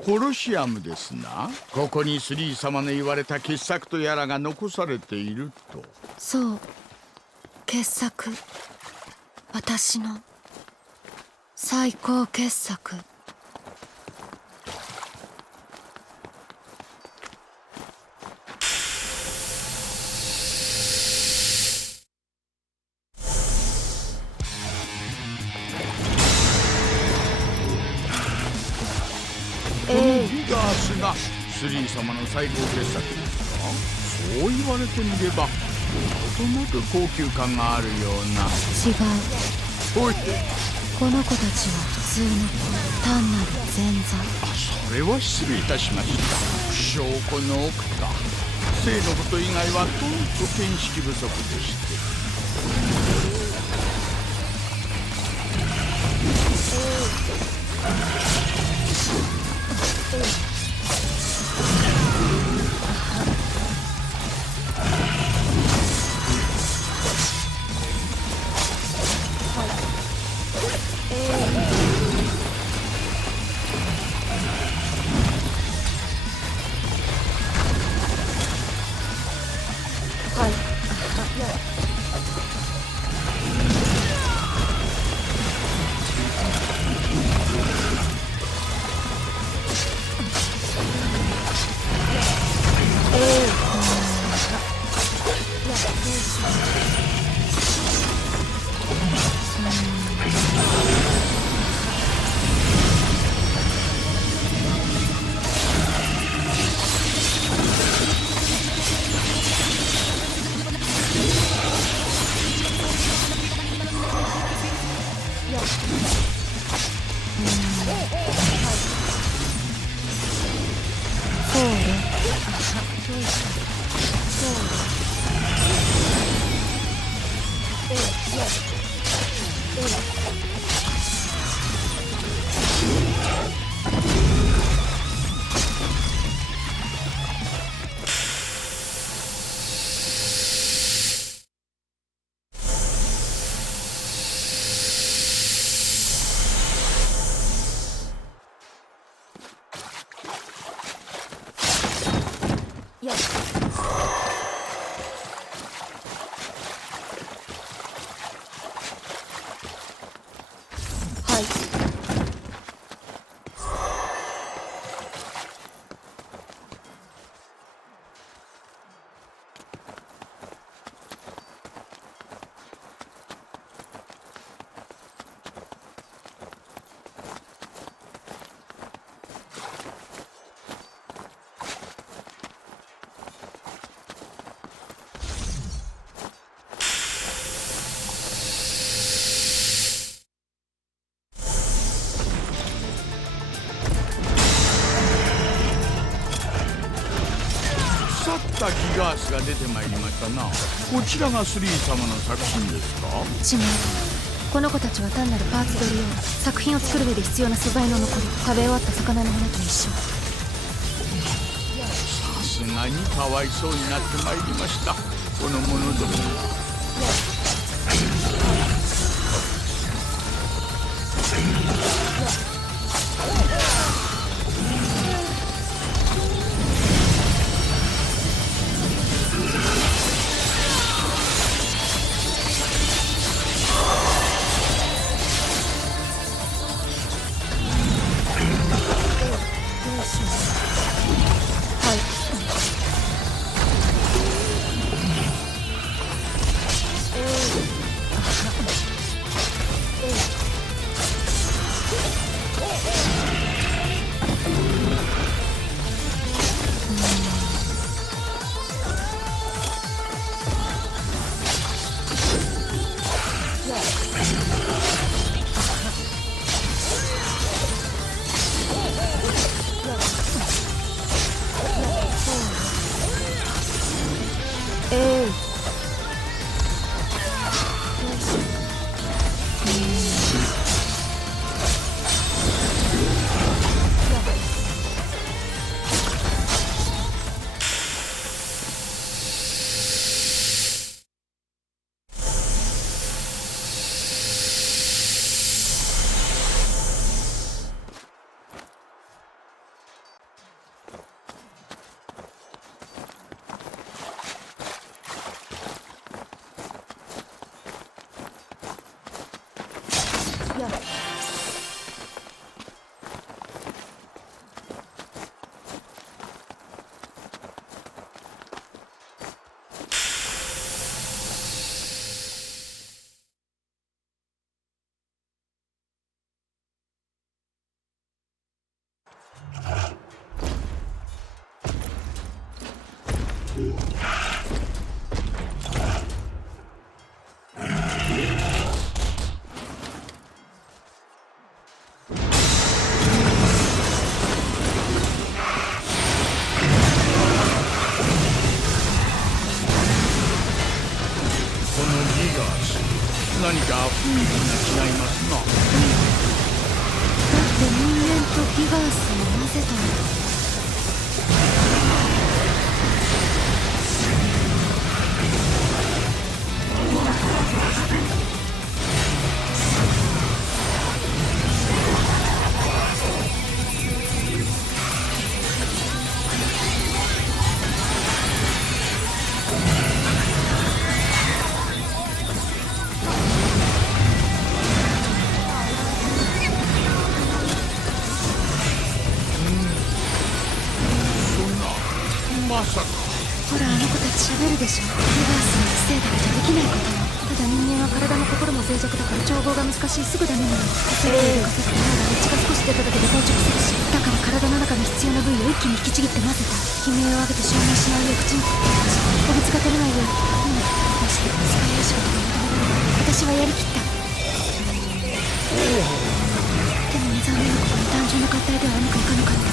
う、コロシアムですな。ここにスリー様の言われた傑作とやらが残されていると。そう、傑作。私の最高傑作。このギガースがスリー様の最高傑作ですか？そう言われてみればとなく高級感があるような。違う。おい、この子たちは普通の子、単なる前座。それは失礼いたしました。不祥この奥田、生のこと以外はとんと見識不足でして。ギガースが出てまいりましたな。こちらがスリー様の作品ですか？違う。この子たちは単なるパーツ取り用。作品を作る上で必要な素材の残り、食べ終わった魚の骨と一緒。さすがにかわいそうになってまいりました、この者ども。だ。何か雰囲気が違いますな。だって人間とギガースを混ぜたのだ。まさか。ほらあの子たち喋るでしょ。ギガースの知性だけじゃできないことよ。ただ人間は体も心も脆弱だから調合が難しい。すぐダメなの。カセットでカセットなら血が少し出ただけで硬直するし、だから体の中の必要な部位を一気に引きちぎって混ぜた。悲鳴を上げて消耗しないよう口にお水が出れないように。こうして世界優勝が求められる。私はやりきった。でもね、残念なことに単純な合体ではうまくいかなかった。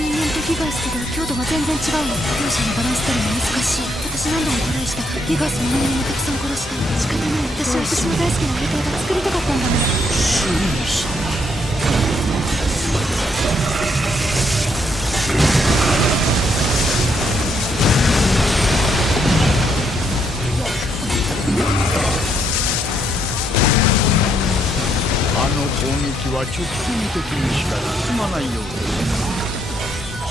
人間とギガースとでは強度が全然違うの。両者のバランス取るの難しい。私何度もトライした。ギガースも人間もたくさん殺した。仕方ない。私の大好きな兵隊が作りたかったんだもん。スリー様。あの攻撃は直線的にしか進まないようです。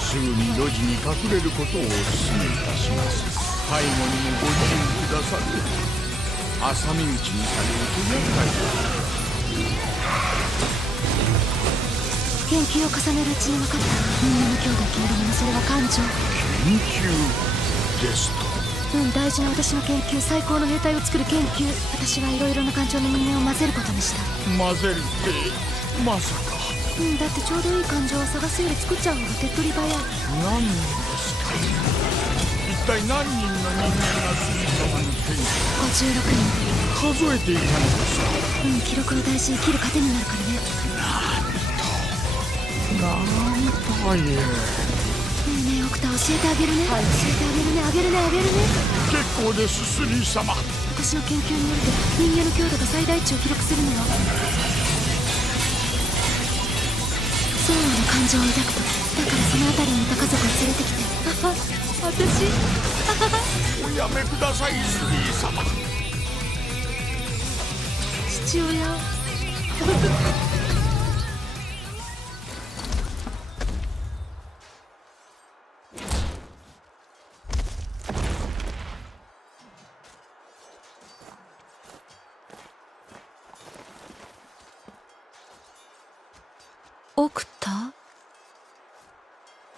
すぐに路地に隠れることをお勧めいたします。背後にもご注意くださる。挟み撃ちにされると厄介研究を重ねるうちに分かった。人間の強度を決めるもの、それは感情。研究ですと。大事な私の研究、最高の兵隊を作る研究。私はいろいろな感情の人間を混ぜることにした。混ぜるってまさか。だってちょうどいい感情を探すより作っちゃう方が手っ取り早い。何ですか。一体何人の人間がスリー様の手に。56人。数えていたのですか。記録の大事、生きる糧になるからね。なんという。ねえオクタ教えてあげるね。教えてあげるね。結構です、スリー様。私の研究によると人間の強度が最大値を記録するのは憎悪の感情を抱くと。だからその辺りにいた家族を連れてきて。私おやめください、スリー様。父親オクタ？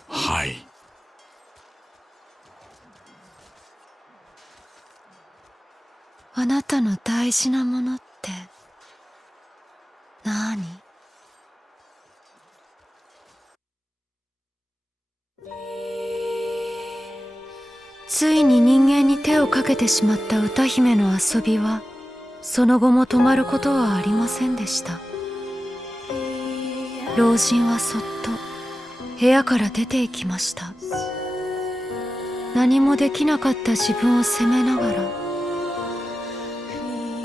はい。あなたの大事なものって何？ついに人間に手をかけてしまった歌姫の遊びはその後も止まることはありませんでした。老人はそっと部屋から出て行きました。何もできなかった自分を責めながら、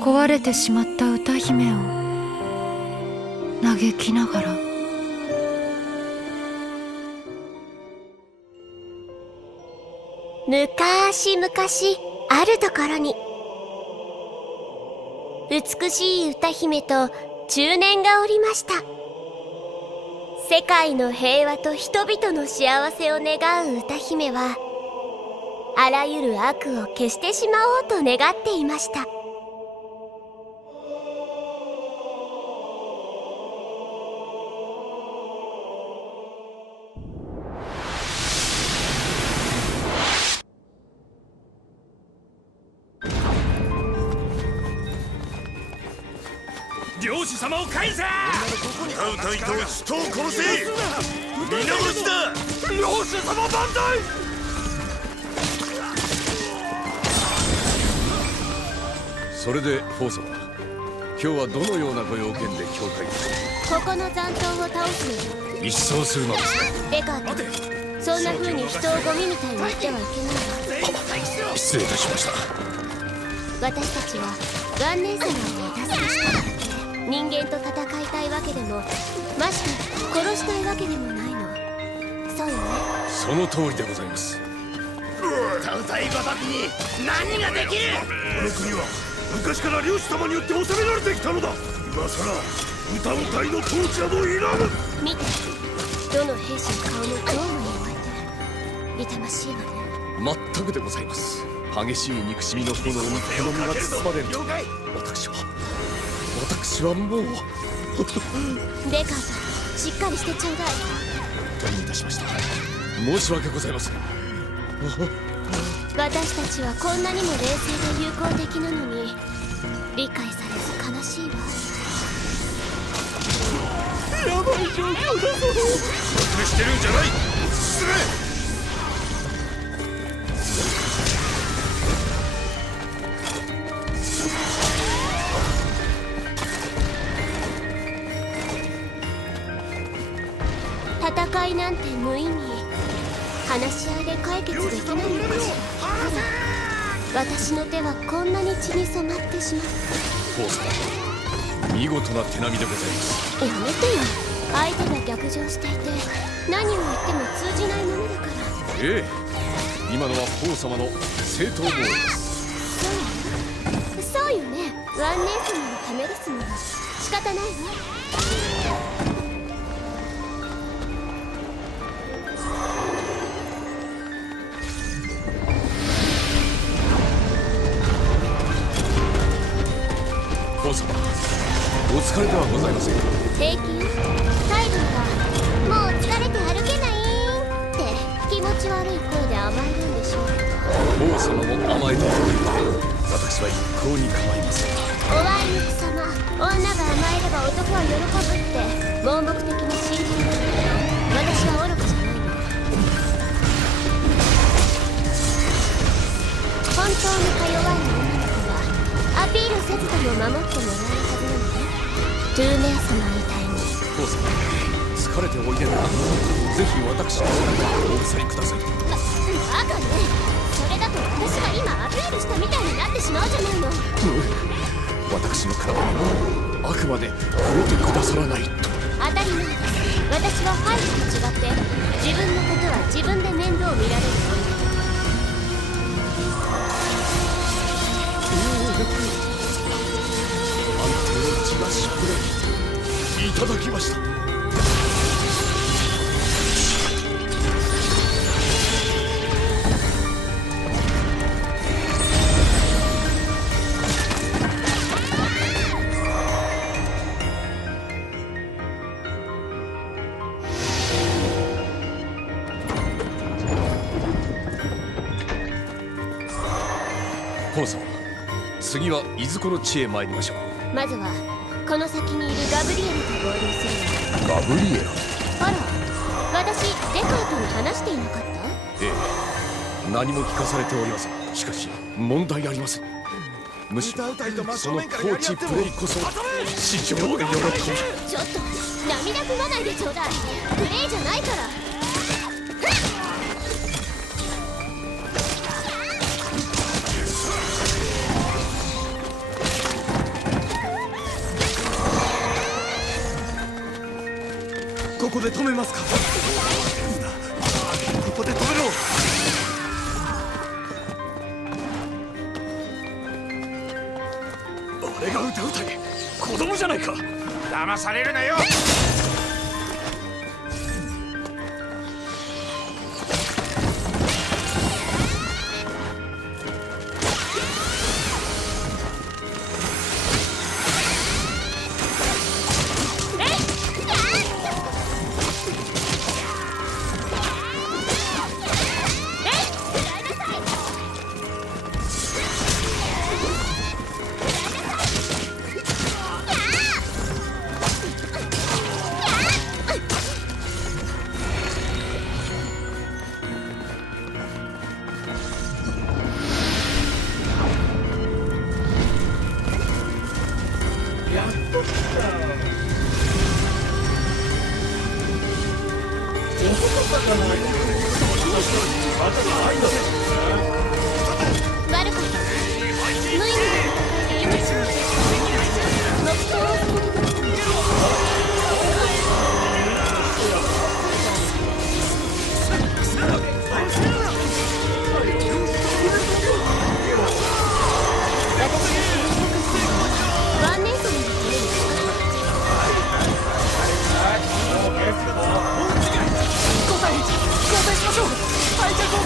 壊れてしまった歌姫を嘆きながら。むかしむかしあるところに美しい歌姫と中年がおりました。世界の平和と人々の幸せを願う歌姫はあらゆる悪を消してしまおうと願っていました。領主様を返せ。歌うたいと人を殺せ。皆殺しだ。領主様万歳。それでフォー様、今日はどのようなご用件で教会に？ここの残党を倒すのよ。一掃するのですね。デカート、そんな風に人をゴミみたいに言ってはいけないわ。失礼いたしました。私たちはワン姉様をお助けしたって人間と戦いたいわけでもまして殺したいわけでもないの。そうよね。その通りでございます。歌うたいごときに何ができる。この国は昔から領主様によって治められてきたのだ。今さら歌うたいの統治などいらぬ。見て、どの兵士の顔もドームに置いて痛ましいわね。全くでございます。激しい憎しみの炎にこの身が包まれる。私はもうデカート、しっかりしてちょうだい。どういたしました。申し訳ございません。私たちはこんなにも冷静で友好的なのに理解されず悲しいわ。やばい状況だぞ。隠してるんじゃない。進め。戦いなんて無意味。話し合いで解決できないのかしら。私の手はこんなに血に染まってしまった。フォー様、見事な手並みでございます。やめてよ。相手が逆上していて何を言っても通じないものだから。ええ、今のはフォー様の正当防衛です。そうよね。ワン姉様のためですもの。仕方ないわ。フォー様、お疲れではございません。平気よ。態度がもう疲れて歩けないって気持ち悪い声で甘えるんでしょう。フォー様も甘えていただいて私は一向に構いません。おあいにくさま、女が甘えれば男は喜ぶって盲目的に信じる。私は愚かじゃないの。本当にか弱い女の子はアピールせずとも守ってもらえるはずなのね。トゥー姉様みたいに。フォー様、疲れておいでならぜひ私の背中をお鎖ください。バカね。それだと私が今アピールしたみたいになってしまうじゃないの。私の体にあくまで触れてくださらないと。当たり前です。私はハイと違って自分のことは自分で面倒見られる女。安定の血がしびれいただきました。フォー様、次はいずこの地へ参りましょう。まずはこの先にいるガブリエルと合流するわ。ガブリエラ？あら、私デカートに話していなかった？ええ、何も聞かされておりません。しかし問題ありません。むしろそのコーチプレイこそ市場で喜ぶ。ちょっと涙ぐまないでちょうだい。プレイじゃないから。ここで止めますか。ここで止めろ。俺が歌うたい子供じゃないか。騙されるなよ。やっと来た。遅かったじゃないの。またないの。悪かった。無意味な戦いで命を落とした目標を捨てるべきだった。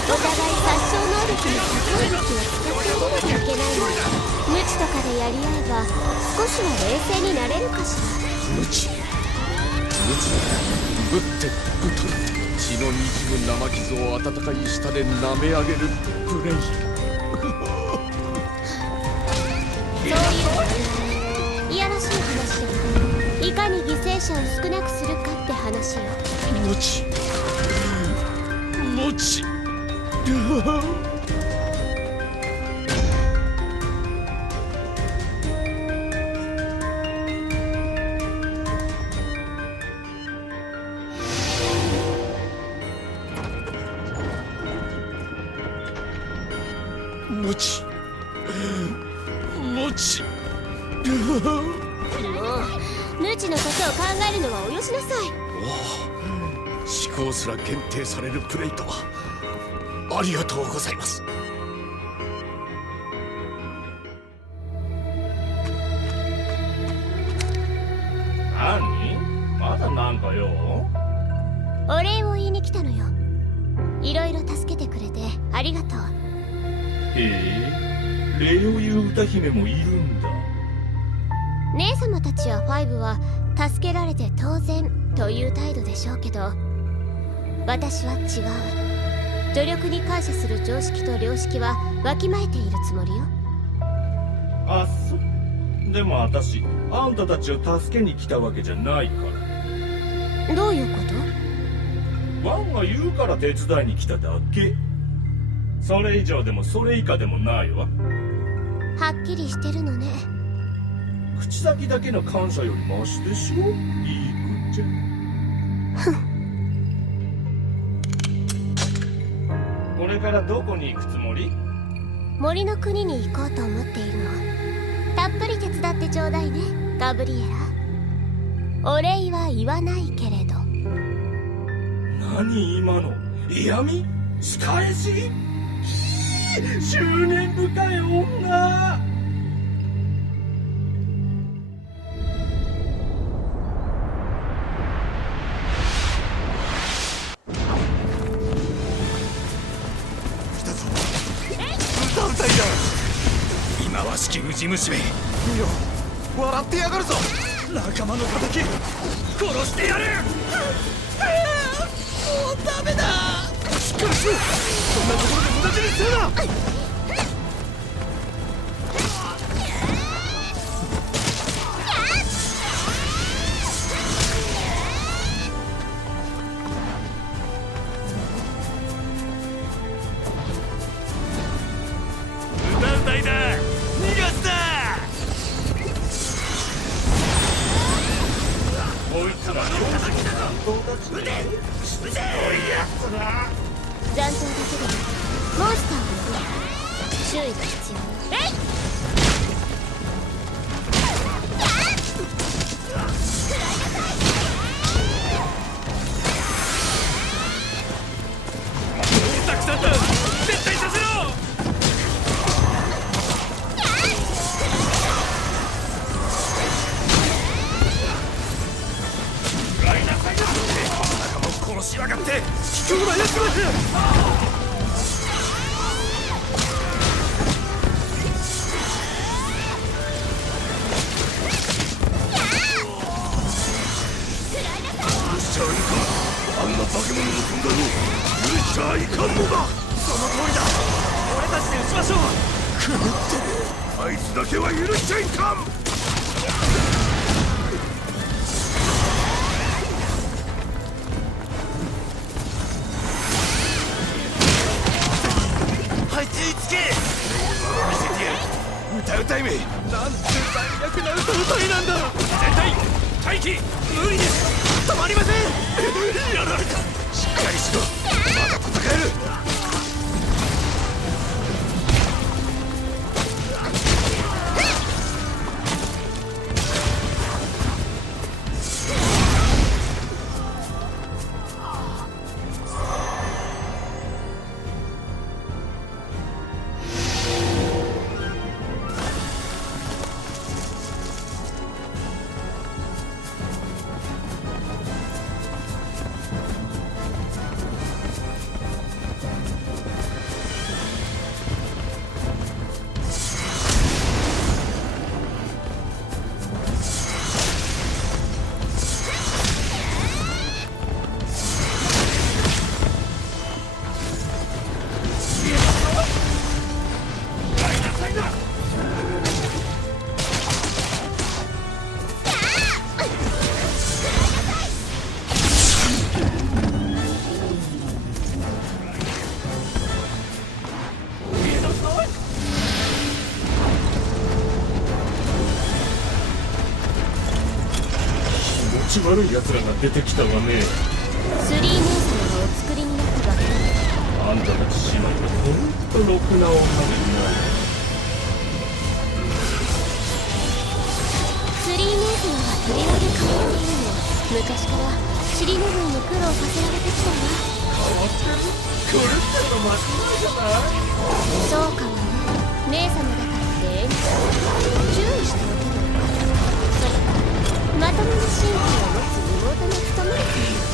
お互い殺傷能力に高い武器を使っていればいけないのに、無知とかでやり合えば少しは冷静になれるかしら。無知ぶってぶとって血のにじむ生傷を温かい舌で舐め上げるプレイ。そういういやらしい話じゃない。いかに犠牲者を少なくするかって話よ。無知無知無知無知もう無知のことを考えるのはおよしなさい。思考すら限定されるプレイとはありがとうございます。何？まだなんかよ。お礼を言いに来たのよ。いろいろ助けてくれてありがとう。礼を言う歌姫もいるんだ。姉様たちやファイブは助けられて当然という態度でしょうけど、私は違う。助力に感謝する常識と良識はわきまえているつもりよ。あっそ。でも私あんたたちを助けに来たわけじゃないから。どういうこと？ワンが言うから手伝いに来ただけ。それ以上でもそれ以下でもないわ。はっきりしてるのね。口先だけの感謝よりマシでしょ。いい子ちゃん。これからどこに行くつもり？森の国に行こうと思っているの。たっぷり手伝ってちょうだいね、ガブリエラ。お礼は言わないけれど。何今の？嫌味？仕返し？執念深い女。忌まわしきウジ虫め、見よ、笑ってやがるぞ。仲間の敵殺してやる。もうダメだ。しっかりしろ。そんなところで無駄死にするな。残党だけでモンスターを呼ぶ。注意が必要よ。たくさんだ。絶対させろ。ライナーサイド仲間を殺しやがって。卑怯なやつら。あんな化け物の存在を許しちゃいかんのだ。その通りだ。俺たちで撃ちましょう。狂ってる。あいつだけは許しちゃいかん。はい、ついつけ。見せてやる。歌うたいめ。なんて残虐な歌うたいなんだ。回帰無理です。止まりません。やられた。しっかりしろ。まだ戦える。気持ち悪い奴らが出てきたわね。スリー姉様がお作りになったばかり。あんたたち姉妹はほんとろくなおはスリー姉様はとりわけ変わっているの。昔から尻拭いに苦労させられてきたわ。変わってる。これっての間違いじゃない？そうかもね。姉様だからって注意しておけばよ。それからまともな神経を持つ妹の務めですよ。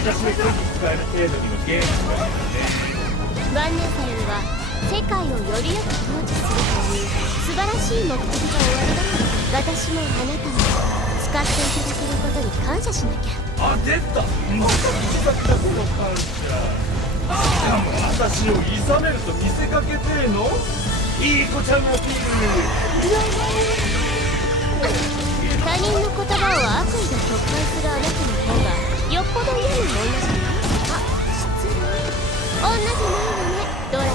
私の一人使える程度にのゲームがあるね。ワンネーさんには世界をよりよく統治するという素晴らしい目的がおありだから、私もあなたも使っていただけることに感謝しなきゃ。あ、出た。もう口先だこの感謝。しかも私をいさめると見せかけてえの。いい子ちゃんがピール。他人の言葉を悪意で突破するあなたの方がよっぽど嫌な女じゃない？あ、失礼。女じゃないわね、ドラゴ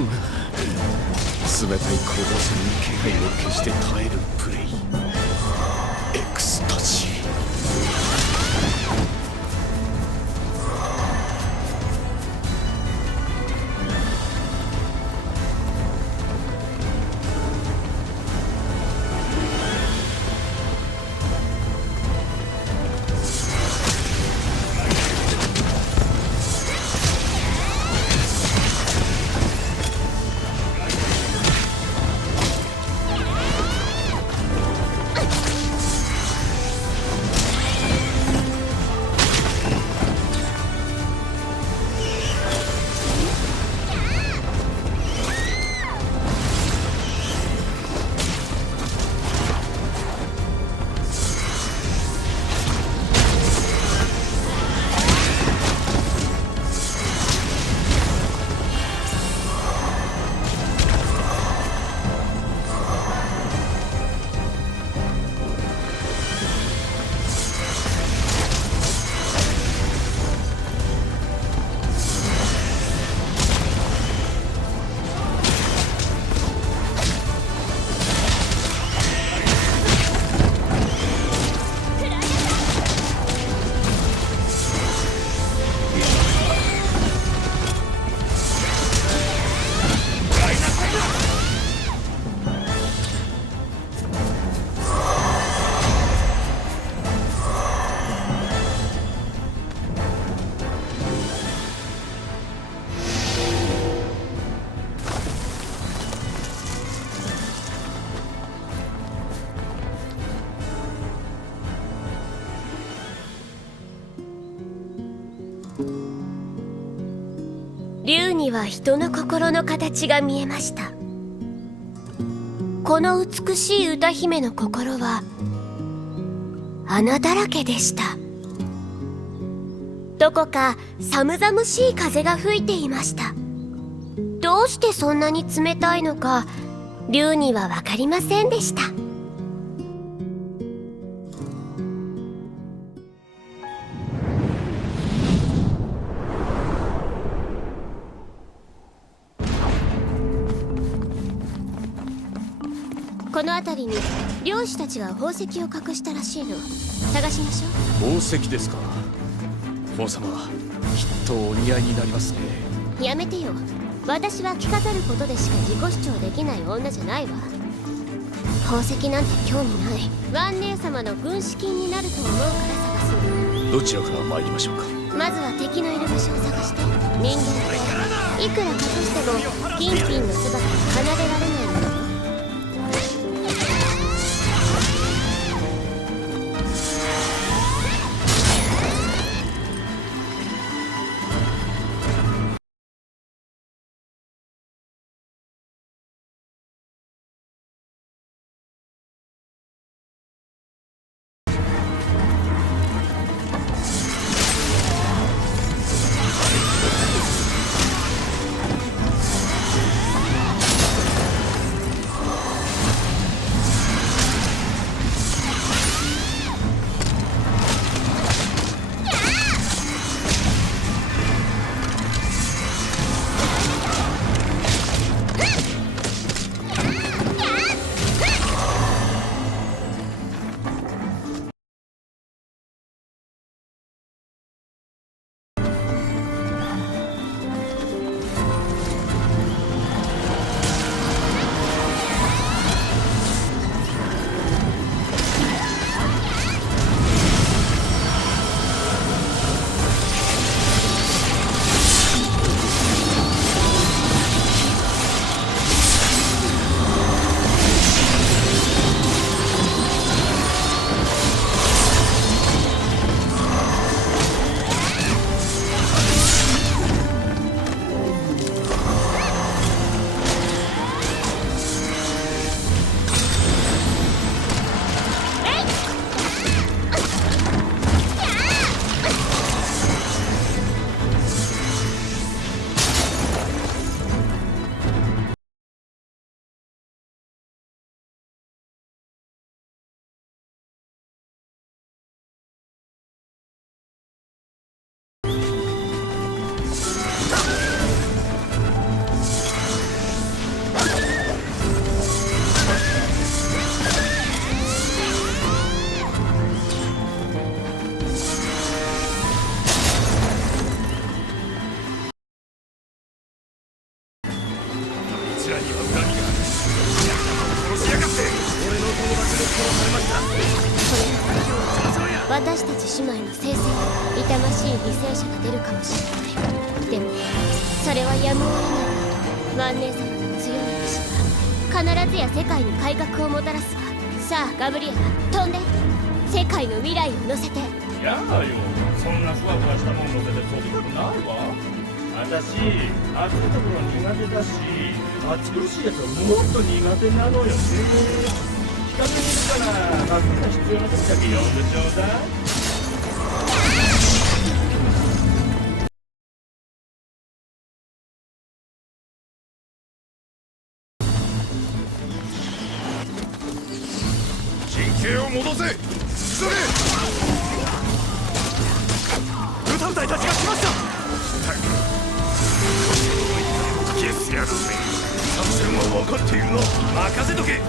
ン。冷たい攻防戦に気配を消して耐えるプレイ。エクスタシー。竜には人の心の形が見えました。この美しい歌姫の心は穴だらけでした。どこか寒々しい風が吹いていました。どうしてそんなに冷たいのか竜には分かりませんでした。この辺りに漁師たちが宝石を隠したらしいの。探しましょう。宝石ですか。王様、きっとお似合いになりますね。やめてよ。私は着飾ることでしか自己主張できない女じゃないわ。宝石なんて興味ない。ワン姉様の軍資金になると思うから探すの。どちらから参りましょうか。まずは敵のいる場所を探して。人間っていくら隠しても金品の姿から離れられないものよ。私たち姉妹の生成痛ましい犠牲者が出るかもしれない。でもそれはやむを得ないこと。ワン姉様の強い意志は必ずや世界に改革をもたらすわ。さあガブリエラ、飛んで世界の未来を乗せて。やだよ、そんなふわふわしたもん乗せて飛びたくないわ。私、暑いところ苦手だし、暑苦しいやつはもっと苦手なのよね。日陰にいるから助けが必要な時だけ呼んでちょうだい。陣形を戻せ。急げ。ルタン隊たちが来ました。ゲス野郎め、作戦は分かっているな。任せとけ。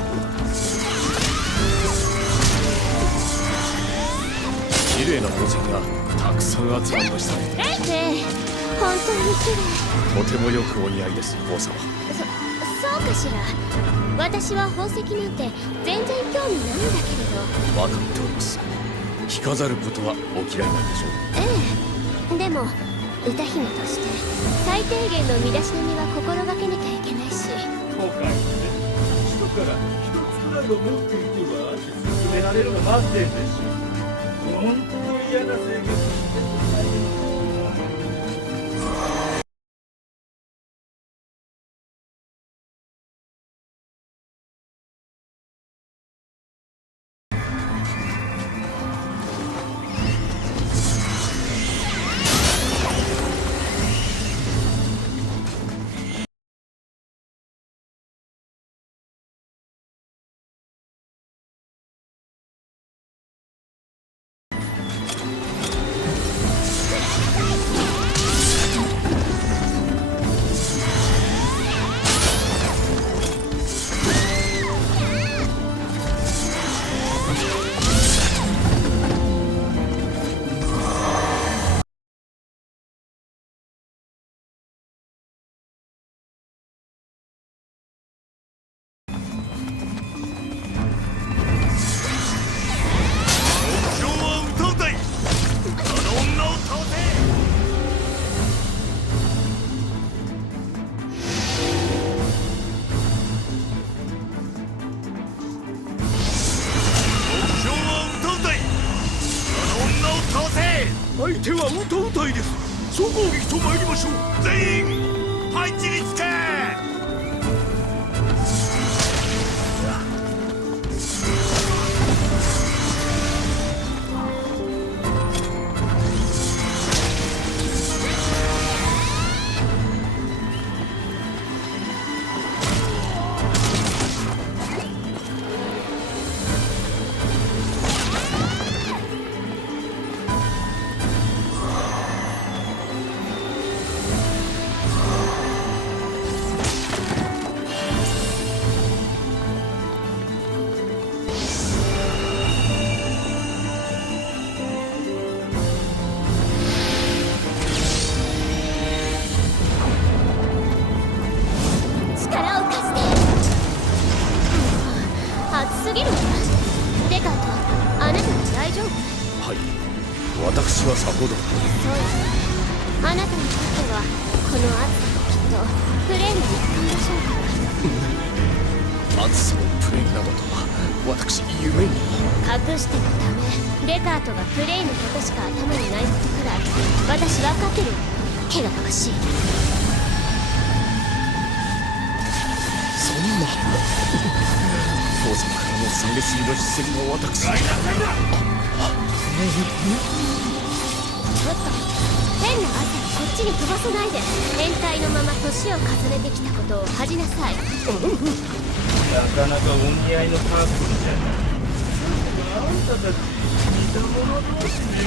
綺麗な宝石がたくさん集まりましたね。ええ、本当に綺麗。とてもよくお似合いです、王様。そうかしら。私は宝石なんて全然興味ないんだけれど。分かっております。着飾ることはお嫌いなんでしょう。ええ、でも歌姫として最低限の身だしなみは心がけなきゃいけないし。そうかいね。人から一つくらいを持っていてはって勧められるの待ってんでしょ。本当に嫌な生活してる。相手は歌うたいです。総攻撃と参りましょう。全員配置につけ。私はさほど。そうよ。あなたにとってはこの暑さもきっとプレーの一環でしょうから。暑さもプレイなどとは私夢にも。隠してるためデカートがプレイのことしか頭にないことくらい私分かってる。怪我がしい。そんな父様からの蔑みの視線が私ちょっと変な汗こっちに飛ばさないで。変態のまま年を重ねてきたことを恥じなさい。なかなかお似合いのパークじゃない。あんたたち似た者同士で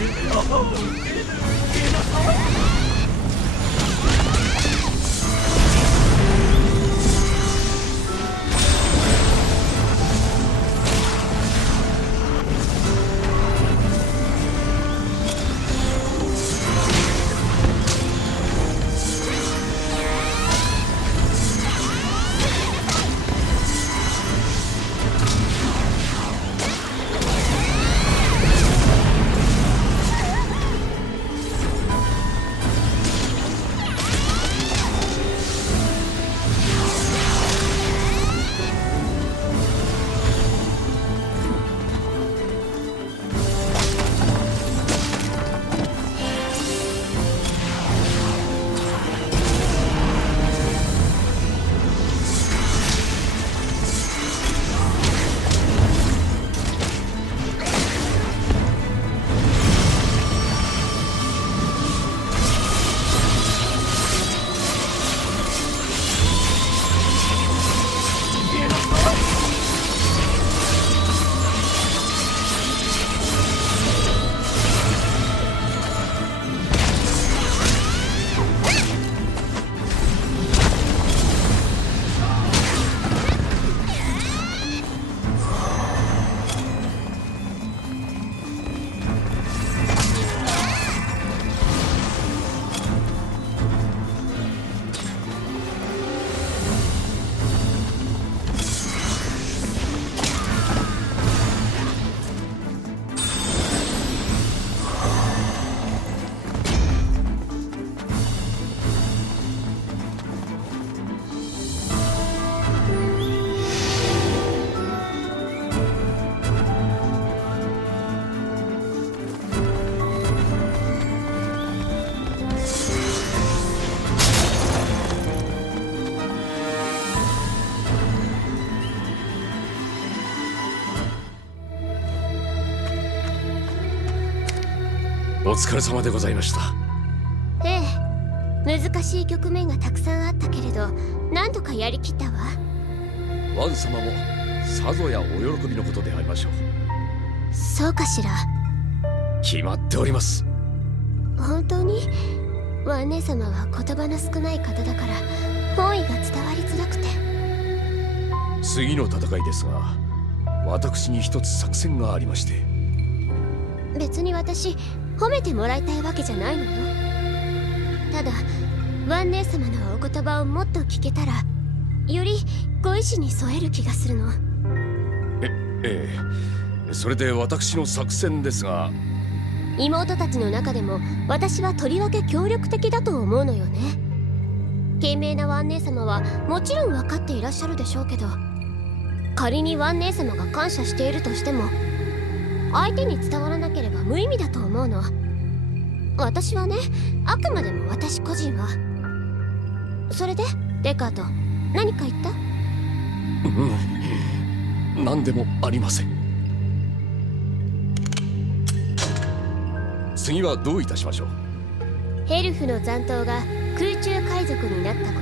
お疲れ様でございました。ええ、難しい局面がたくさんあったけれどなんとかやりきったわ。ワン様もさぞやお喜びのことでありましょう。そうかしら。決まっております。本当にワン姉様は言葉の少ない方だから本意が伝わりづらくて。次の戦いですが私に一つ作戦がありまして。別に私褒めてもらいたいわけじゃないのよ。ただワン姉様のお言葉をもっと聞けたらよりご意志に添える気がするの。ええ、それで私の作戦ですが、妹たちの中でも私はとりわけ協力的だと思うのよね。賢明なワン姉様はもちろん分かっていらっしゃるでしょうけど、仮にワン姉様が感謝しているとしても相手に伝わらなければ無意味だと思うの。私はね、あくまでも私個人は。それでデカート、何か言った？何でもありません。次はどういたしましょう？ヘルフの残党が空中海賊になったこ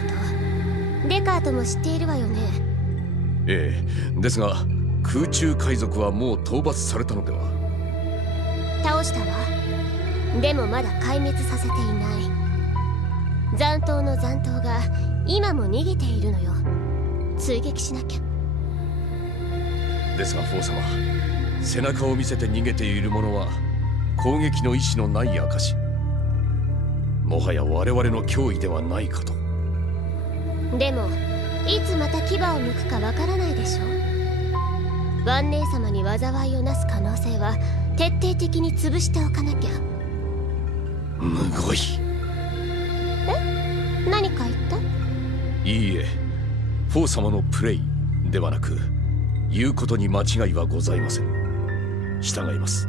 と、デカートも知っているわよね。ええ、ですが空中海賊はもう討伐されたのでは？倒したわ。でもまだ壊滅させていない。残党の残党が今も逃げているのよ。追撃しなきゃ。ですがフォー様、背中を見せて逃げている者は攻撃の意志のない証。もはや我々の脅威ではないかと。でもいつまた牙を向くかわからないでしょ。ワン姉様に災いをなす可能性は徹底的に潰しておかなきゃ。むごい。え？何か言った？いいえ、フォー様のプレイではなく言うことに間違いはございません。従います。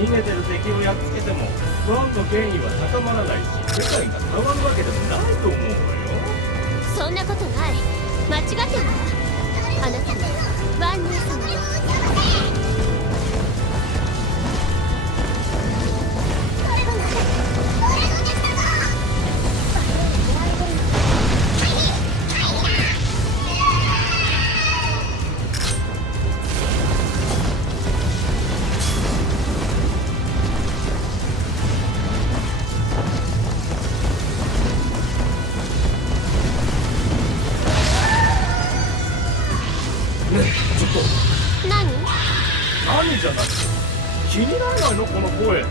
逃げてる敵をやっつけてもワンの権威は高まらないし、世界が変わるわけでもないと思うわよ。そんなことない。間違ってるわ。あなたもワン姉様も。じゃない。気にならないのこの声。こん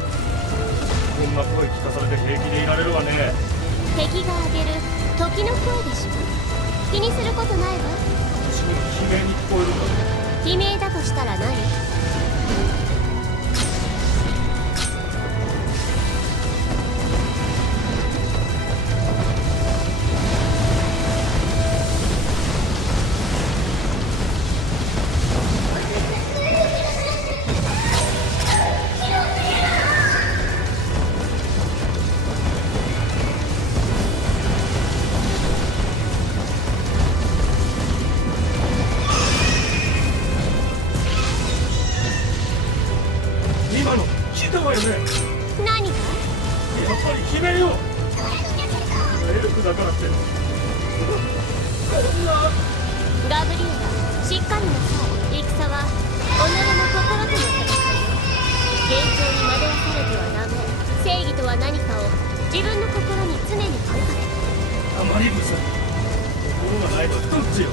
な声聞かされて平気でいられるわね。敵が上げる時の声でしょ。気にすることないわ。私に悲鳴に聞こえるんだね。悲鳴だとしたら何？今の聞いたわよね。何が？やっぱり悲鳴よ。エルフだからってこんな。ガブリエラ、しっかりなさい。戦は己の心との戦いよ。現状に惑わされてはダメ。正義とは何かを自分の心に常に問いかけて。あまり無さ心がないと一つよ。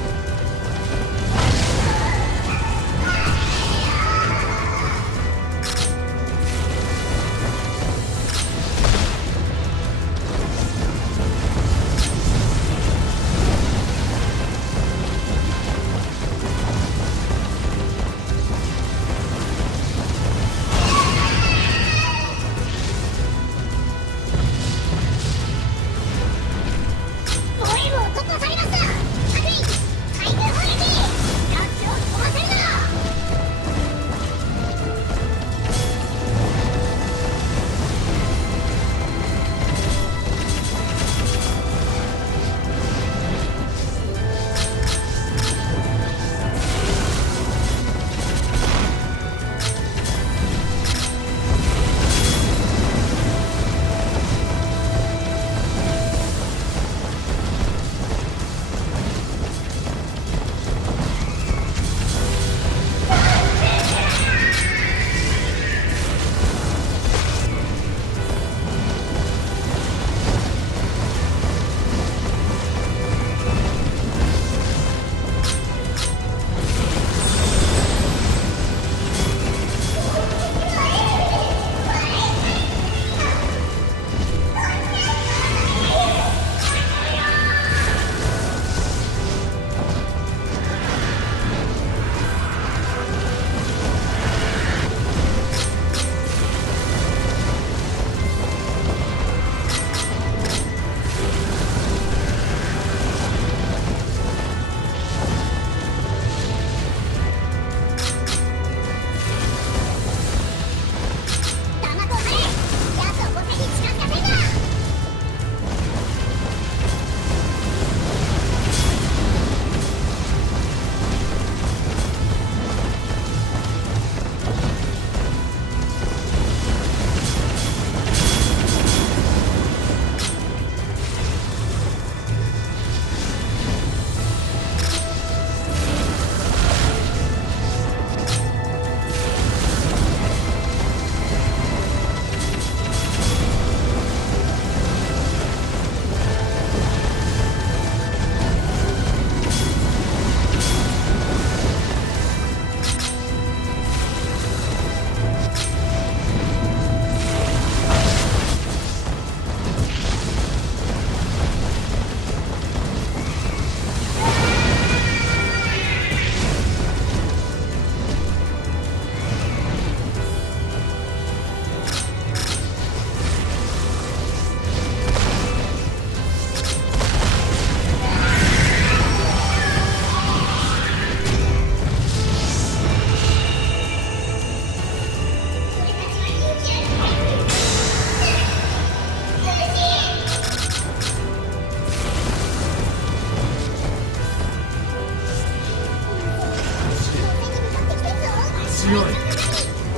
強い。こ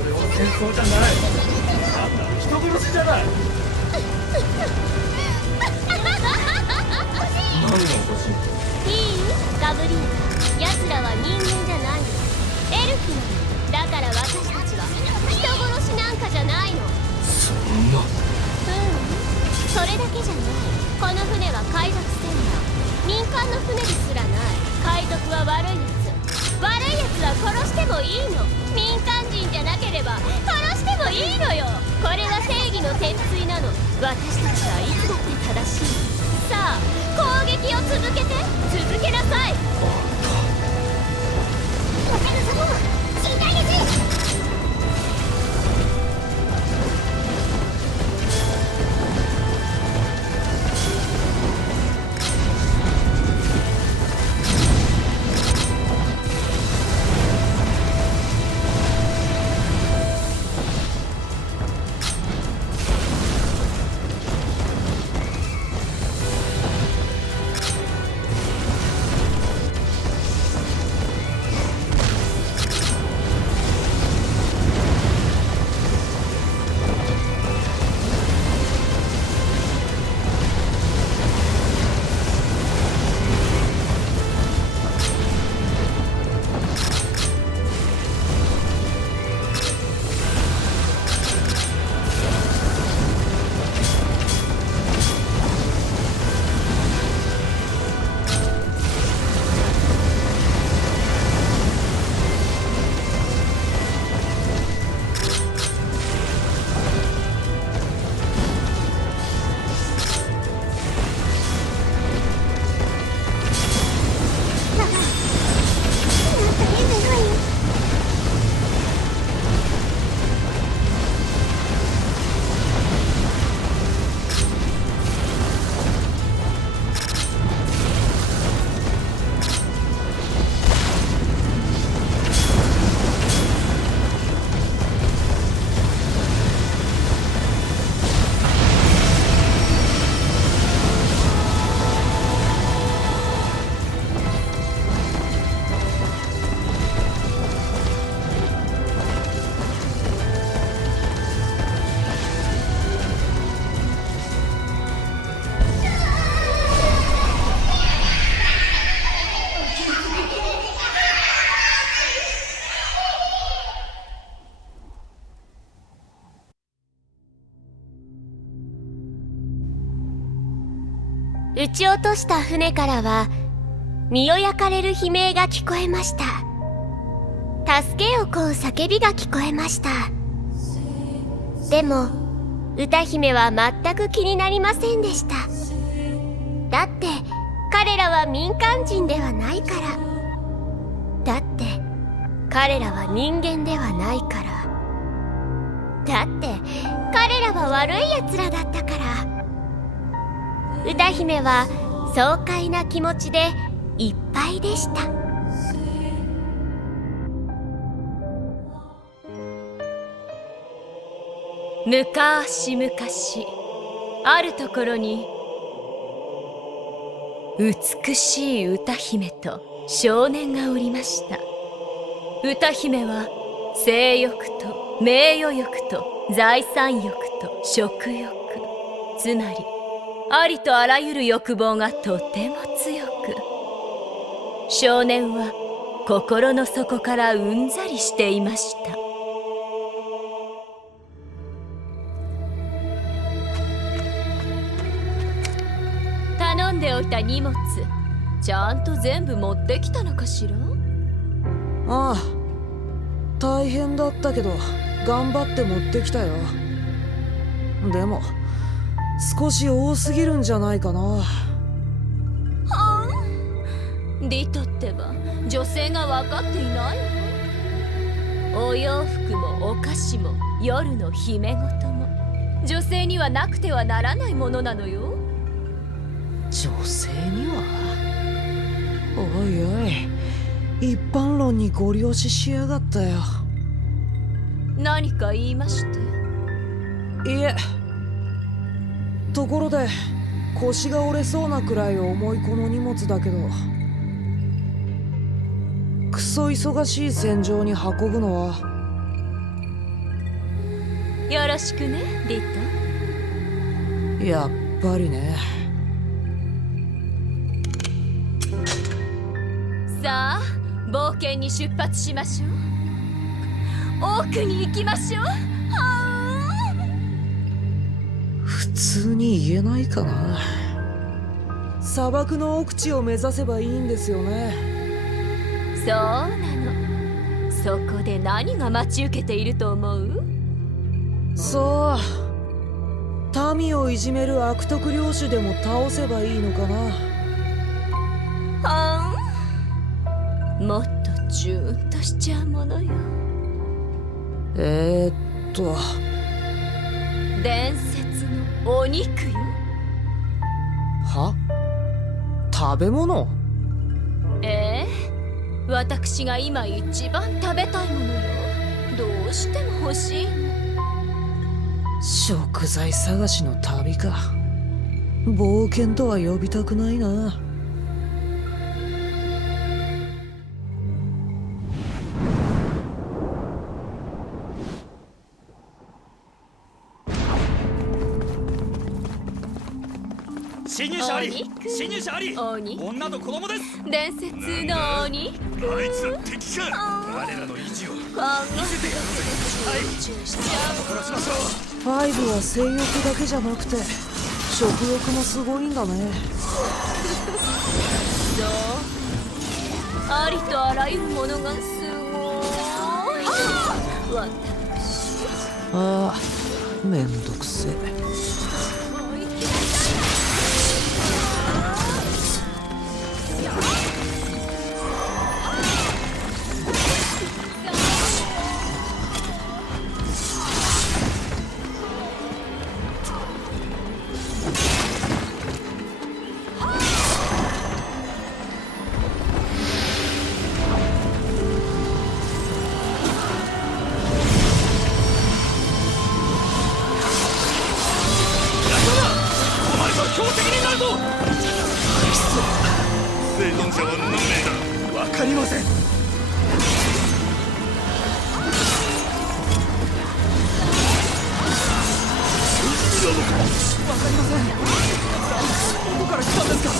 れは戦争じゃない。単なる人殺しじゃない。何がおかしい？いいガブリータ、奴らは人間じゃないの。エルフなの。だから私たちは人殺しなんかじゃないの。そんな。それだけじゃない。この船は海賊船だ。民間の船ですらない。海賊は悪いやつ。悪いやつは殺してもいいの。民間人じゃなければ殺してもいいのよ。これは正義の鉄槌なの。私たちはいつだって正しい。さあ攻撃を続けて。続けなさい。お手の様死んだです。撃ち落とした船からは身を焼かれる悲鳴が聞こえました。助けを請う叫びが聞こえました。でも歌姫は全く気になりませんでした。だって彼らは民間人ではないから。だって彼らは人間ではないから。だって彼らは悪い奴らだったから。歌姫は爽快な気持ちでいっぱいでした。昔々あるところに美しい歌姫と少年がおりました。歌姫は性欲と名誉欲と財産欲と食欲、つまりありとあらゆる欲望がとても強く、少年は心の底からうんざりしていました。頼んでおいた荷物、ちゃんと全部持ってきたのかしら？ああ、大変だったけど頑張って持ってきたよ。でも少し多すぎるんじゃないかな。はあ、リトってば女性が分かっていないの？お洋服もお菓子も夜の姫事も女性にはなくてはならないものなのよ。女性には？おいおい、一般論にご了承しやがったよ。何か言いまして？いえ、ところで腰が折れそうなくらい重いこの荷物だけど、クソ忙しい戦場に運ぶのはよろしくねリト。やっぱりね。さあ冒険に出発しましょう。奥に行きましょう。普通に言えないかな。砂漠の奥地を目指せばいいんですよね。そうなの。そこで何が待ち受けていると思う？そう、民をいじめる悪徳領主でも倒せばいいのかな。はん、もっとジューンとしちゃうものよ。伝説のお肉よ。は？食べ物？ええ、私が今一番食べたいものよ。どうしても欲しいの。食材探しの旅か。冒険とは呼びたくないな。侵入者あり、侵入者あり。女と子供です。伝説のお肉。あいつら敵か。我らの意地を見せてやろうぜ。はい、殺しましょう。ファイブは性欲だけじゃなくて食欲もすごいんだね。そう、ありとあらゆるものがすごい。私。ああ、めんどくせえ。生存者は何名だ？わかりません。わかりません。どこから来たんですか？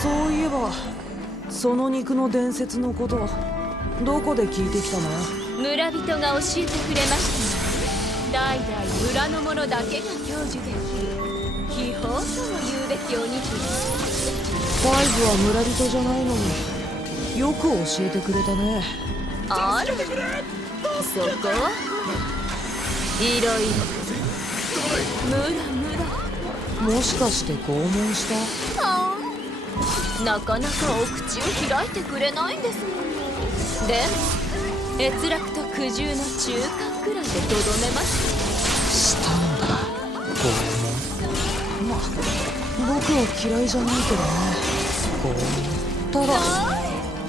そういえばその肉の伝説のことどこで聞いてきたの？村人が教えてくれましたが、代々村の者だけが享受できる秘宝とも言うべきお肉です。ファイブは村人じゃないのによく教えてくれたね。あら、そこはいろいろムラムラ。もしかして拷問した？なかなかお口を開いてくれないんですもの。でも閲楽と苦渋の中間くらいでとどめましたんだ拷問。まあ僕は嫌いじゃないけどね拷問。ただ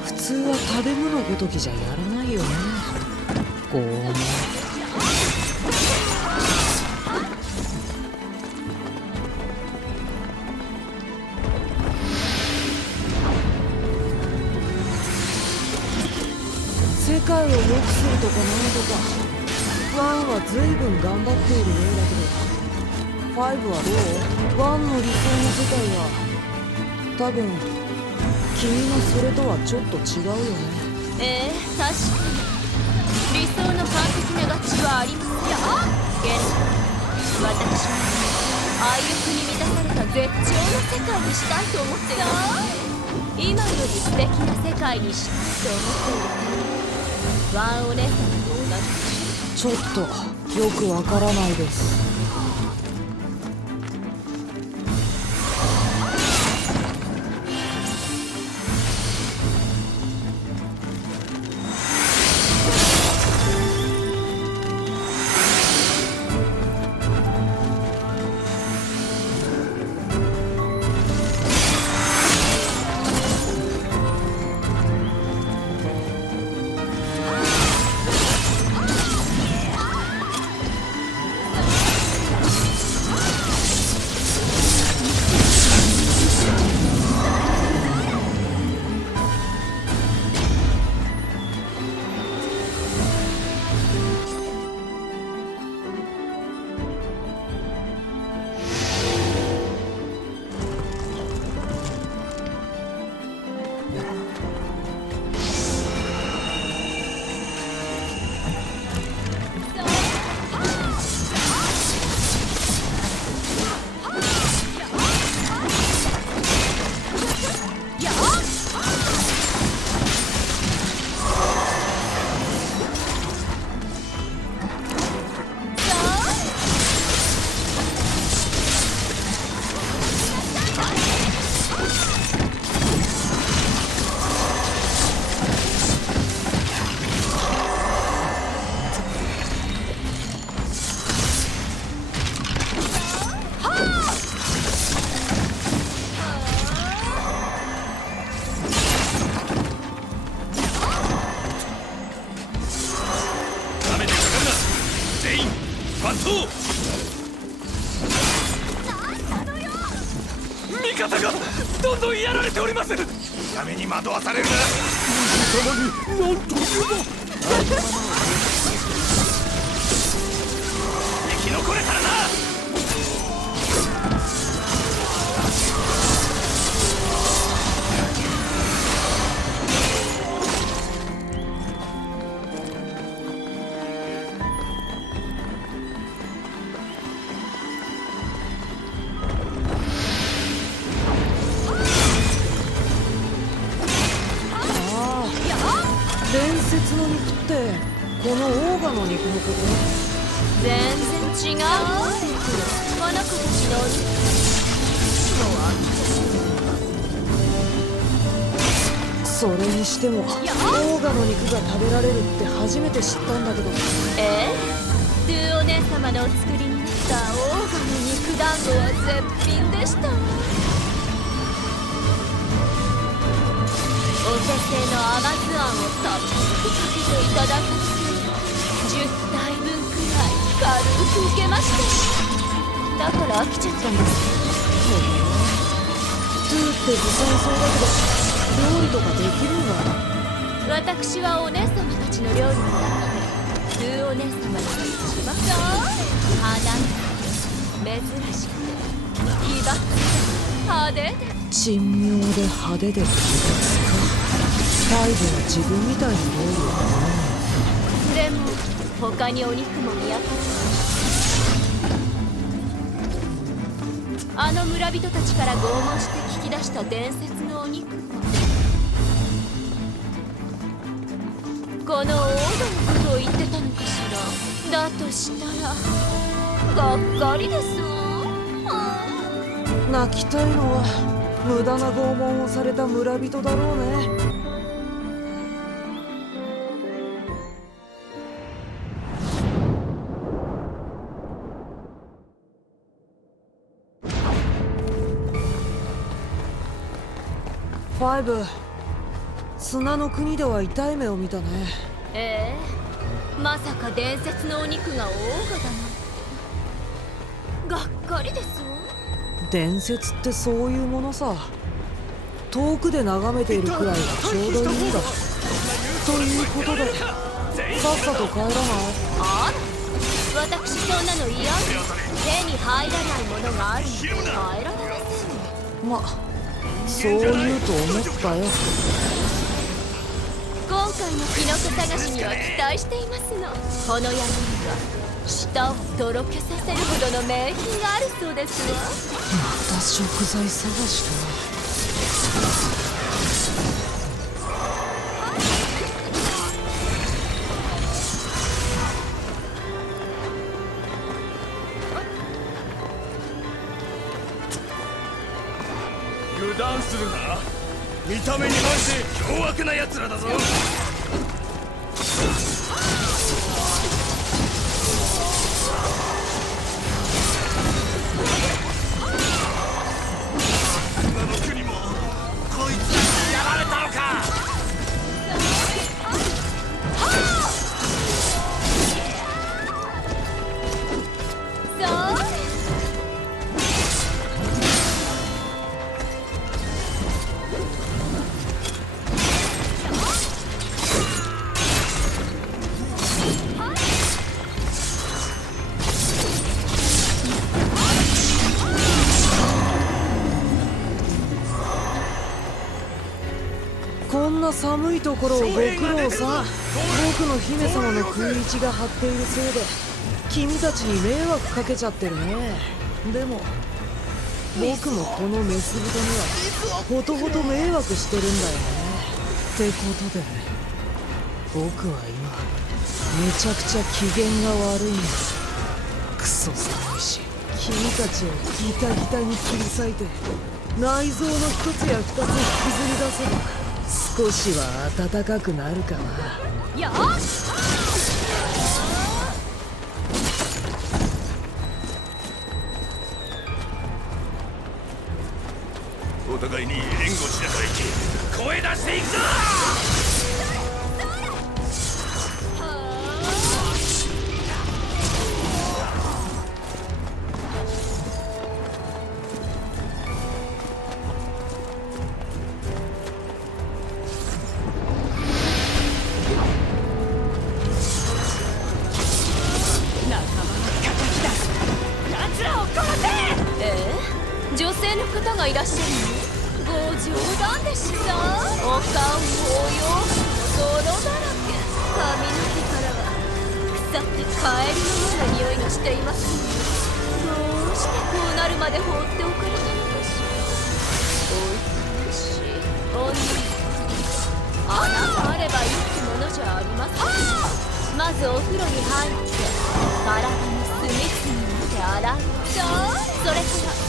普通は食べ物ごときじゃやらないよね拷問。世界を良くするとかなんとかワンは随分頑張っているようだけど、ファイブはどう？ワンの理想の世界は多分君のそれとはちょっと違うよね。確かに理想の完璧な合致はありません。けど私は愛欲に満たされた絶頂の世界にしたいと思っている。今より素敵な世界にしたいと思っている。ワンお姉さんと同じ。ちょっとよくわからないです。味方がどんどんやられております。やめに惑わされるな。様に何と言えば生き残れたらな。伝説の肉ってこのオーガの肉のこと？全然違う。この子たちのお肉それにしてもオーガの肉が食べられるって初めて知ったんだけど。トゥーお姉様のお作りになったオーガの肉団子は絶品でした。お手製の甘酢あんをたっぷりかけていただくと10体分くらい軽く受けました。だから飽きちゃったんです。トゥーって不戦そうだけど料理とかできるんだ。私はお姉様たちの料理の中でトゥーお姉様が一番花珍しくて奇抜で派手で珍妙で派手で奇抜か。ファイブは自分みたいな料理でも他にお肉も見当たらない。あの村人たちから拷問して聞き出した伝説のお肉はこのオーガのことを言ってたのかしら。だとしたらがっかりですわ。泣きたいのは無駄な拷問をされた村人だろうね。ファイブ、砂の国では痛い目を見たね。まさか伝説のお肉がオーガだなんて。がっかりですわ。伝説ってそういうものさ。遠くで眺めているくらいがちょうどいいんだ。ということでさっさと帰らない？あら、私そんなの嫌。手に入らないものがあるのに帰らないません。ま、そう言うと思ったよ。今回のキノコ探しには期待していますの。この山には舌をとろけさせるほどの名品があるそうですわ。また食材探しか。するな。見た目に反して凶悪な奴らだぞ。今の国もこいつにやられたのか。こんな寒いところをご苦労さ。僕の姫様の食い打ちが張っているせいで君たちに迷惑かけちゃってるね。でも僕もこのメス豚にはほとほと迷惑してるんだよね。ってことで僕は今めちゃくちゃ機嫌が悪いんだ。クソ寒いし君たちをギタギタに切り裂いて内臓の一つや二つ引きずり出せば少しは暖かくなるかな。よし。お互いに援護しながら行け。声出していくぞ。女性の方がいらっしゃるの？ご冗談でした。お顔もお洋服も泥だらけ。髪の毛からは腐ってカエルのような匂いがしていますので、どうしてこうなるまで放っておかれたのでしょう。お美しい女。穴があればいいってものじゃありません。まずお風呂に入って体の隅々まで洗う。それから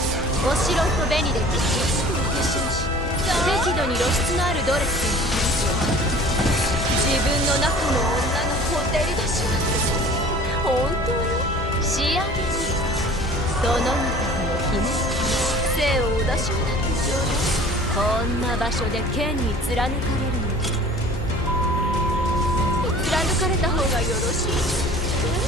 おしろと紅で美しくお化粧し、適度に露出のあるドレスを着る。自分の中の女がほてり出します。本当に仕上げにどのみたの姫精をお出しになってちょうだい。こんな場所で剣に貫かれるのに貫かれた方がよろしいですね。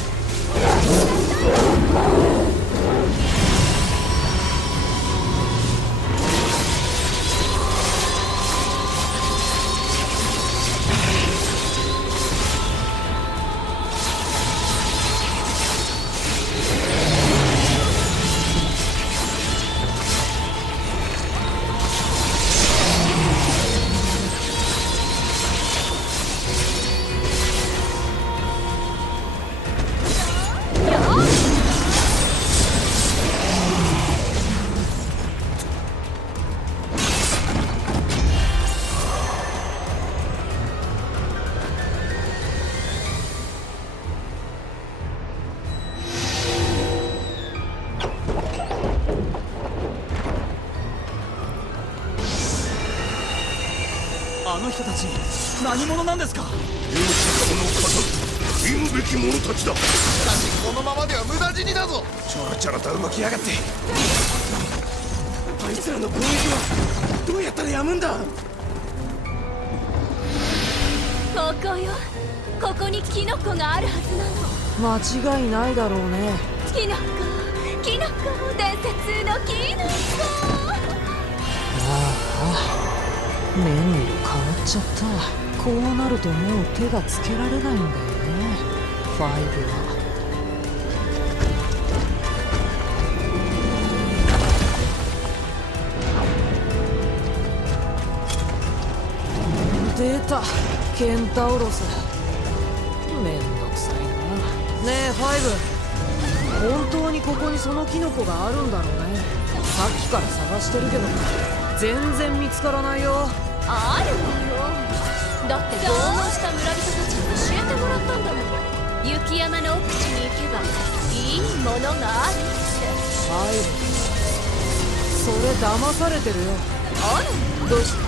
あの人たち何者なんですか？命の方、忌むべき者たちだ。しかしこのままでは無駄死にだぞ。チャラチャラと動きやがって。あいつらの攻撃はどうやったらやむんだ。ここよ。ここにキノコがあるはずなの。間違いないだろうね。キノコ、キノコ、伝説のキノコ。目の色変わっちゃった。こうなるともう手がつけられないんだよね、5は。出た、ケンタウロス。めんどくさいな。ねえ5、本当にここにそのキノコがあるんだろうね。さっきから探してるけど全然見つからないよ。あるわよ。だって拷問した村人たちに教えてもらったんだもん。雪山の奥地に行けばいいものがあるって。それ騙されてるよ。どうしたの？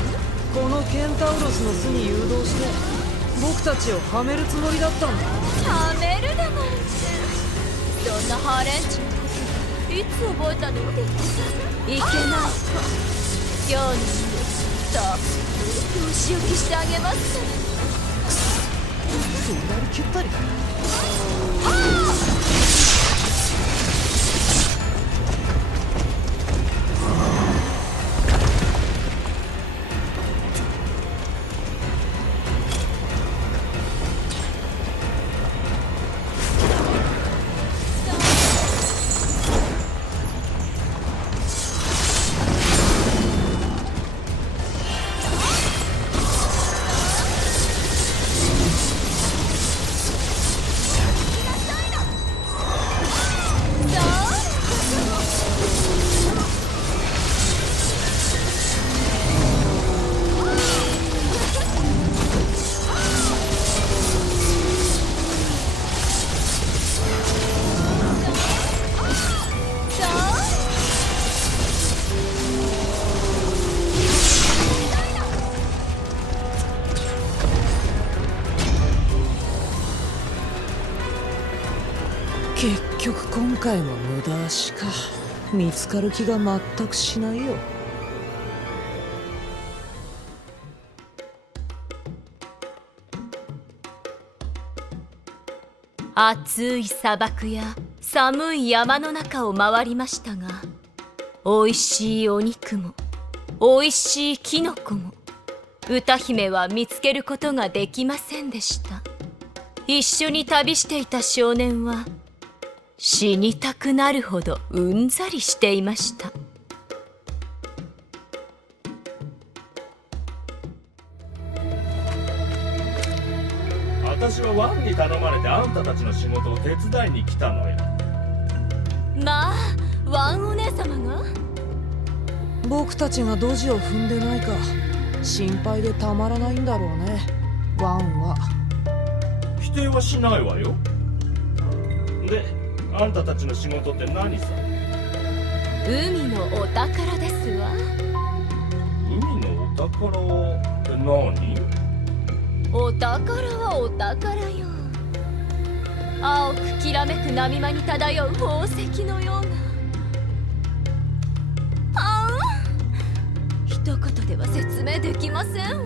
このケンタウロスの巣に誘導して僕たちをはめるつもりだったんだ。はめるだなんて、そんなハレンチなこといつ覚えたの？でいけないか。今日の夜たっぷりお仕置きしてあげますから。ふんだりきゅったりだよ。結局今回も無駄足か。見つかる気が全くしないよ。暑い砂漠や寒い山の中を回りましたが、おいしいお肉もおいしいキノコも歌姫は見つけることができませんでした。一緒に旅していた少年は死にたくなるほどうんざりしていました。私はワンに頼まれてあんたたちの仕事を手伝いに来たのよ。まあ、ワンお姉様が？僕たちがドジを踏んでないか心配でたまらないんだろうね、ワンは。否定はしないわよ。で、あんたたちの仕事って何さ？海のお宝ですわ。海のお宝って何？お宝はお宝よ。青くきらめく波間に漂う宝石のような。ああ、一言では説明できませんわ。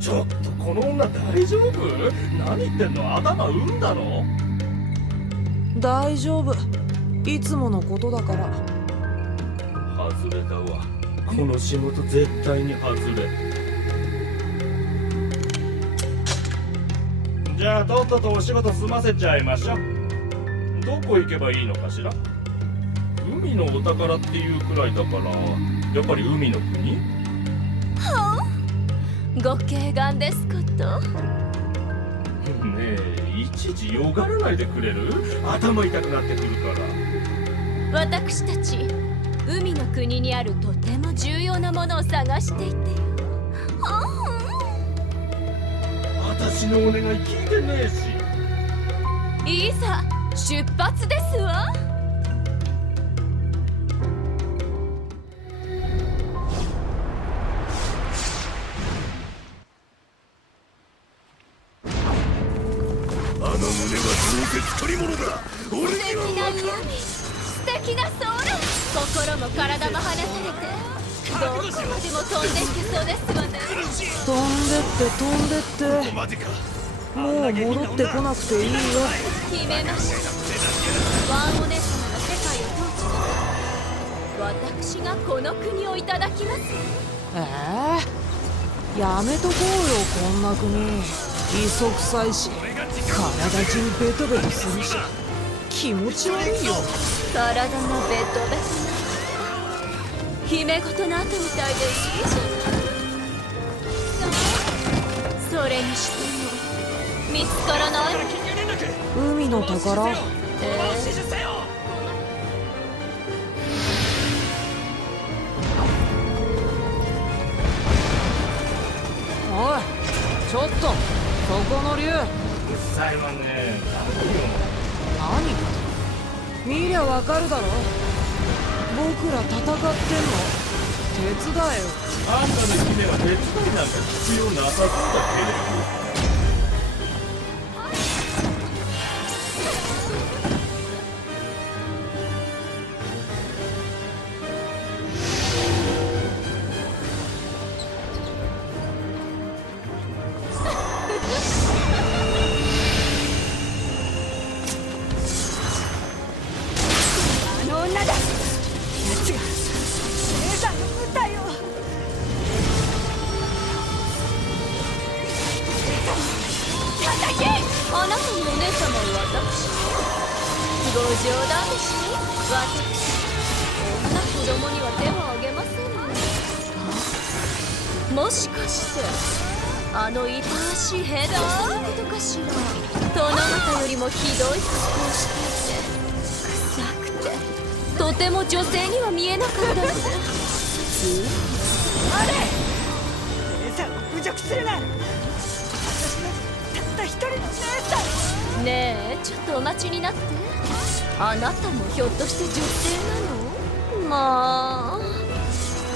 ちょっとこの女大丈夫？何言ってんの？頭うんだの？大丈夫、いつものことだから。外れだわ。この仕事絶対に外れ。じゃあとっととお仕事済ませちゃいましょう。どこ行けばいいのかしら？海のお宝っていうくらいだからやっぱり海の国？はあ、ご敬願ですこと。ねえ、いちいちよがらないでくれる？頭痛くなってくるから。私たち海の国にあるとても重要なものを探していてよ。私のお願い聞いてねえし。いざ出発ですわ。あの胸はどうせ作り物だ。俺素敵な海、素敵な空、心も体も離されてどこまでも飛んでいけそうですわね。飛んでってもう戻ってこなくていいよ。決めました。ワンお姉様が世界を統治なら私がこの国をいただきます。やめとこうよ、こんな国。磯臭いし体中ベトベトするし気持ち悪いよ。体がベトベトな姫事の後みたいでいいじゃない。それにしても見つからない。海の宝。おい、ちょっとそこの竜。うっさいわね。何か見りゃわかるだろ。僕ら戦ってんの。手伝えよ。あんたの姫は手伝いなんか必要なさそうだけれど。あの女だ。奴が姉さんの舞台を。叩け。あなたのお姉様は私。ご冗談でしょ。私こんな子供には手をあげませんよ。もしかしてあの愛おしいヘダーのことかしら。殿方よりもひどい格好をしていて臭くてとても女性には見えなかったので。あれ、姉さんを侮辱するな。私はたった一人の姉さん。ねえ、ちょっとお待ちになって。あなたもひょっとして女性なの？まあ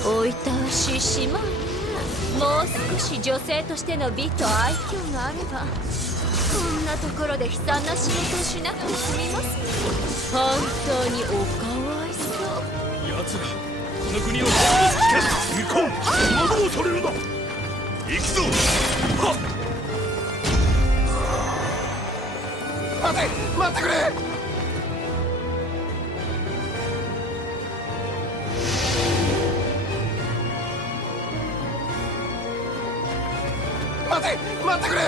おいたわしい姉妹ね。もう少し女性としての美と愛嬌があればこんなところで悲惨な仕事をしなくて済みます。本当におかわいそう。奴らこの国を滅ぼす気か。行こう。今どうされるだ。行くぞ。はっ。待ってくれ。待ってくれ。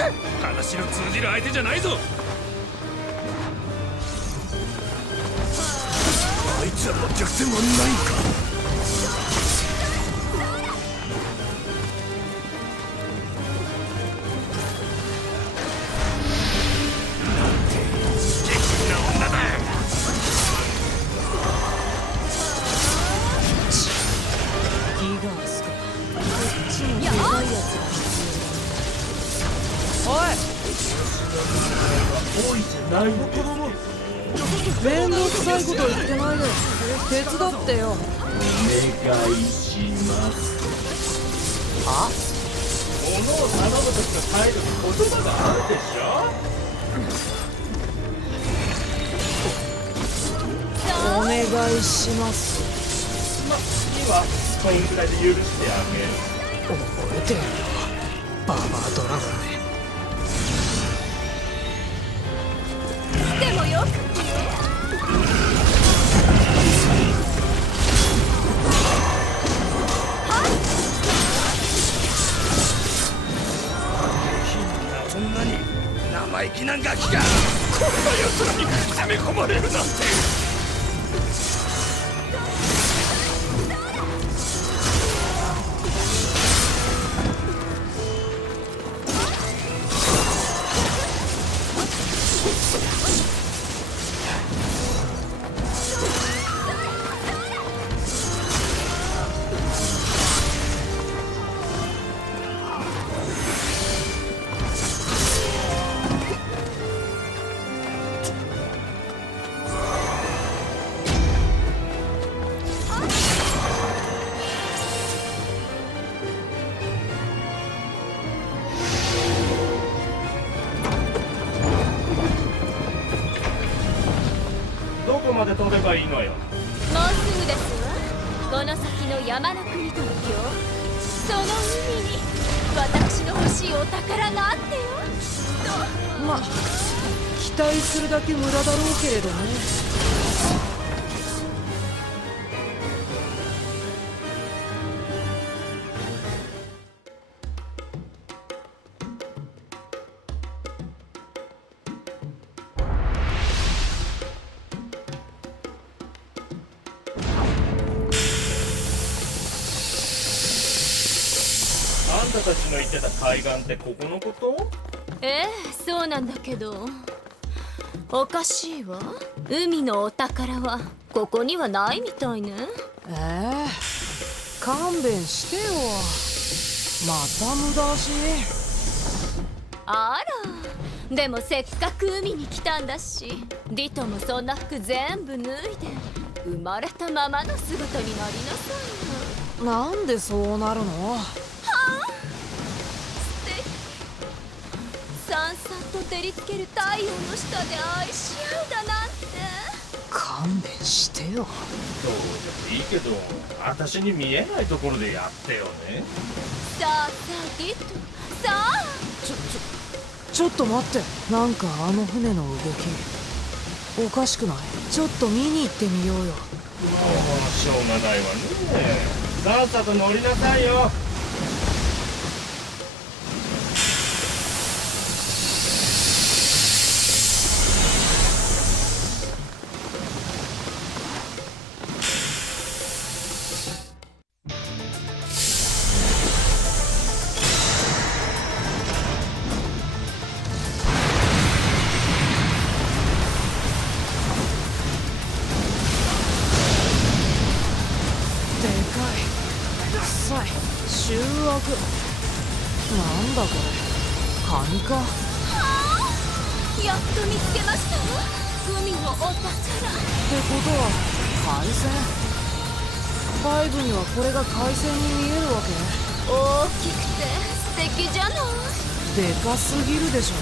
話の通じる相手じゃないぞ。あいつらの弱点はないか。ギガースか。こっちのでかいやつが必要だ。多いじゃないんですよ。面倒くさいこと言ってないで手伝ってよ。お願いします。あ？物を頼むときの態度に言葉があるでしょ。お願いします。ま、今こんくらいで許してあげる。覚えてるよ、バーバードラゴンね。でもよく女に生意気なガキがこんな奴らに攻め込まれるなんて。どこまで飛べばいいのよ。もうすぐですわ。この先の山の国東京、その海に私の欲しいお宝があってよ。ま、期待するだけ無駄だろうけれどね。あんたたちの言ってた海岸ってここのこと？ええ、そうなんだけどおかしいわ。海のお宝はここにはないみたいね。勘弁してよ。また無駄足。あら、でもせっかく海に来たんだし、リトもそんな服全部脱いで生まれたままの姿になりなさいよ。なんでそうなるの？さんさんと照りつける太陽の下で愛し合うだなんて。勘弁してよ。どうでもいいけど、私に見えないところでやってよね。さあさあディット、さあ。ちょっと待って。なんかあの船の動きおかしくない？ちょっと見に行ってみようよ。もうしょうがないわね。さっさと乗りなさいよ。醜悪。なんだこれ、カニか。やっと見つけましたわ、海のお宝。ってことは海鮮。5にはこれが海鮮に見えるわけ？大きくて素敵じゃない。でかすぎるでしょ。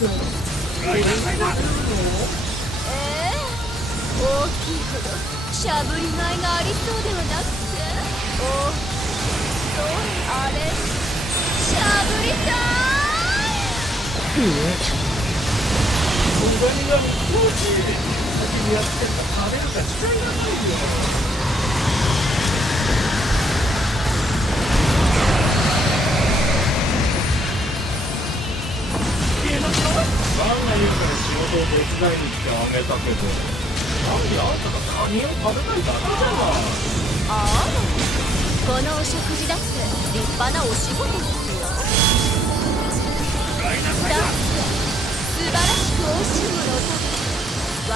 大きいほどしゃぶりがいがありそうではなくて、おそうあれしゃぶりたお金が見通し先にやってんだ。食べるか時間がないよ。バンが言うから仕事を手伝いに来てあげたけど、なんであんたがカニを食べたいだけじゃない。ああ、このお食事だって立派なお仕事ですよ。だって素晴らしく美味しいものを食べ、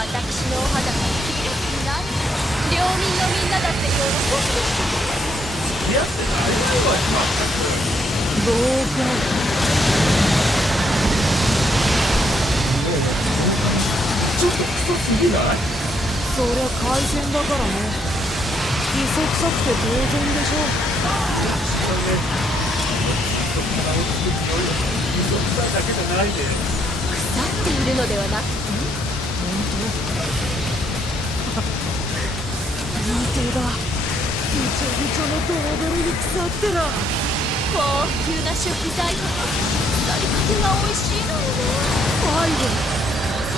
私のお肌がきれいになる。領民のみんなだって喜んで付き合ってられないわよ、まったく。どうかちょっとクソすぎない？そりゃ海鮮だからね。磯臭くて当然でしょ。嘘くさいだけじゃないで。腐っているのではなくて、本当だ。びちょびちょのドロドロに腐ってら。高級な食材が腐りかけが美味しいのよね。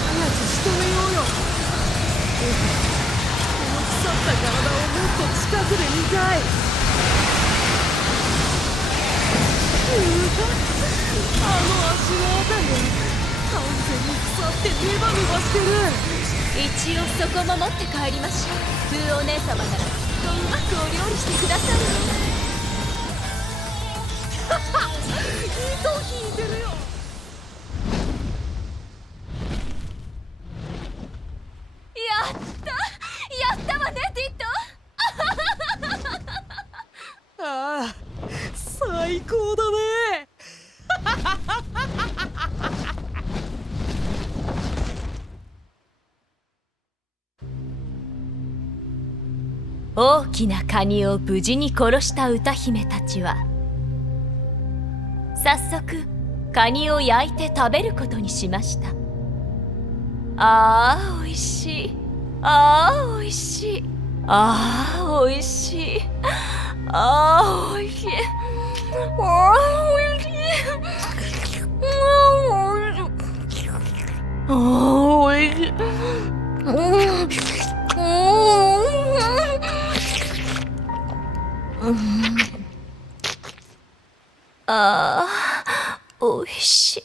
早く仕留めようよ。この腐った体をもっと近くで見たい。あの足のあたり完全に腐ってネバネバしてる。一応そこも持って帰りましょう。風お姉様ならきっとうまくお料理してくださるの。糸引いてるよ。やったわねディット。ああ、最高だね。大きなカニを無事に殺した歌姫たちは早速カニを焼いて食べることにしました。ああおいしい、ああおいしい、ああおいしい、ああおいしい、ああおいしい、ああおいしい、ああおいしい。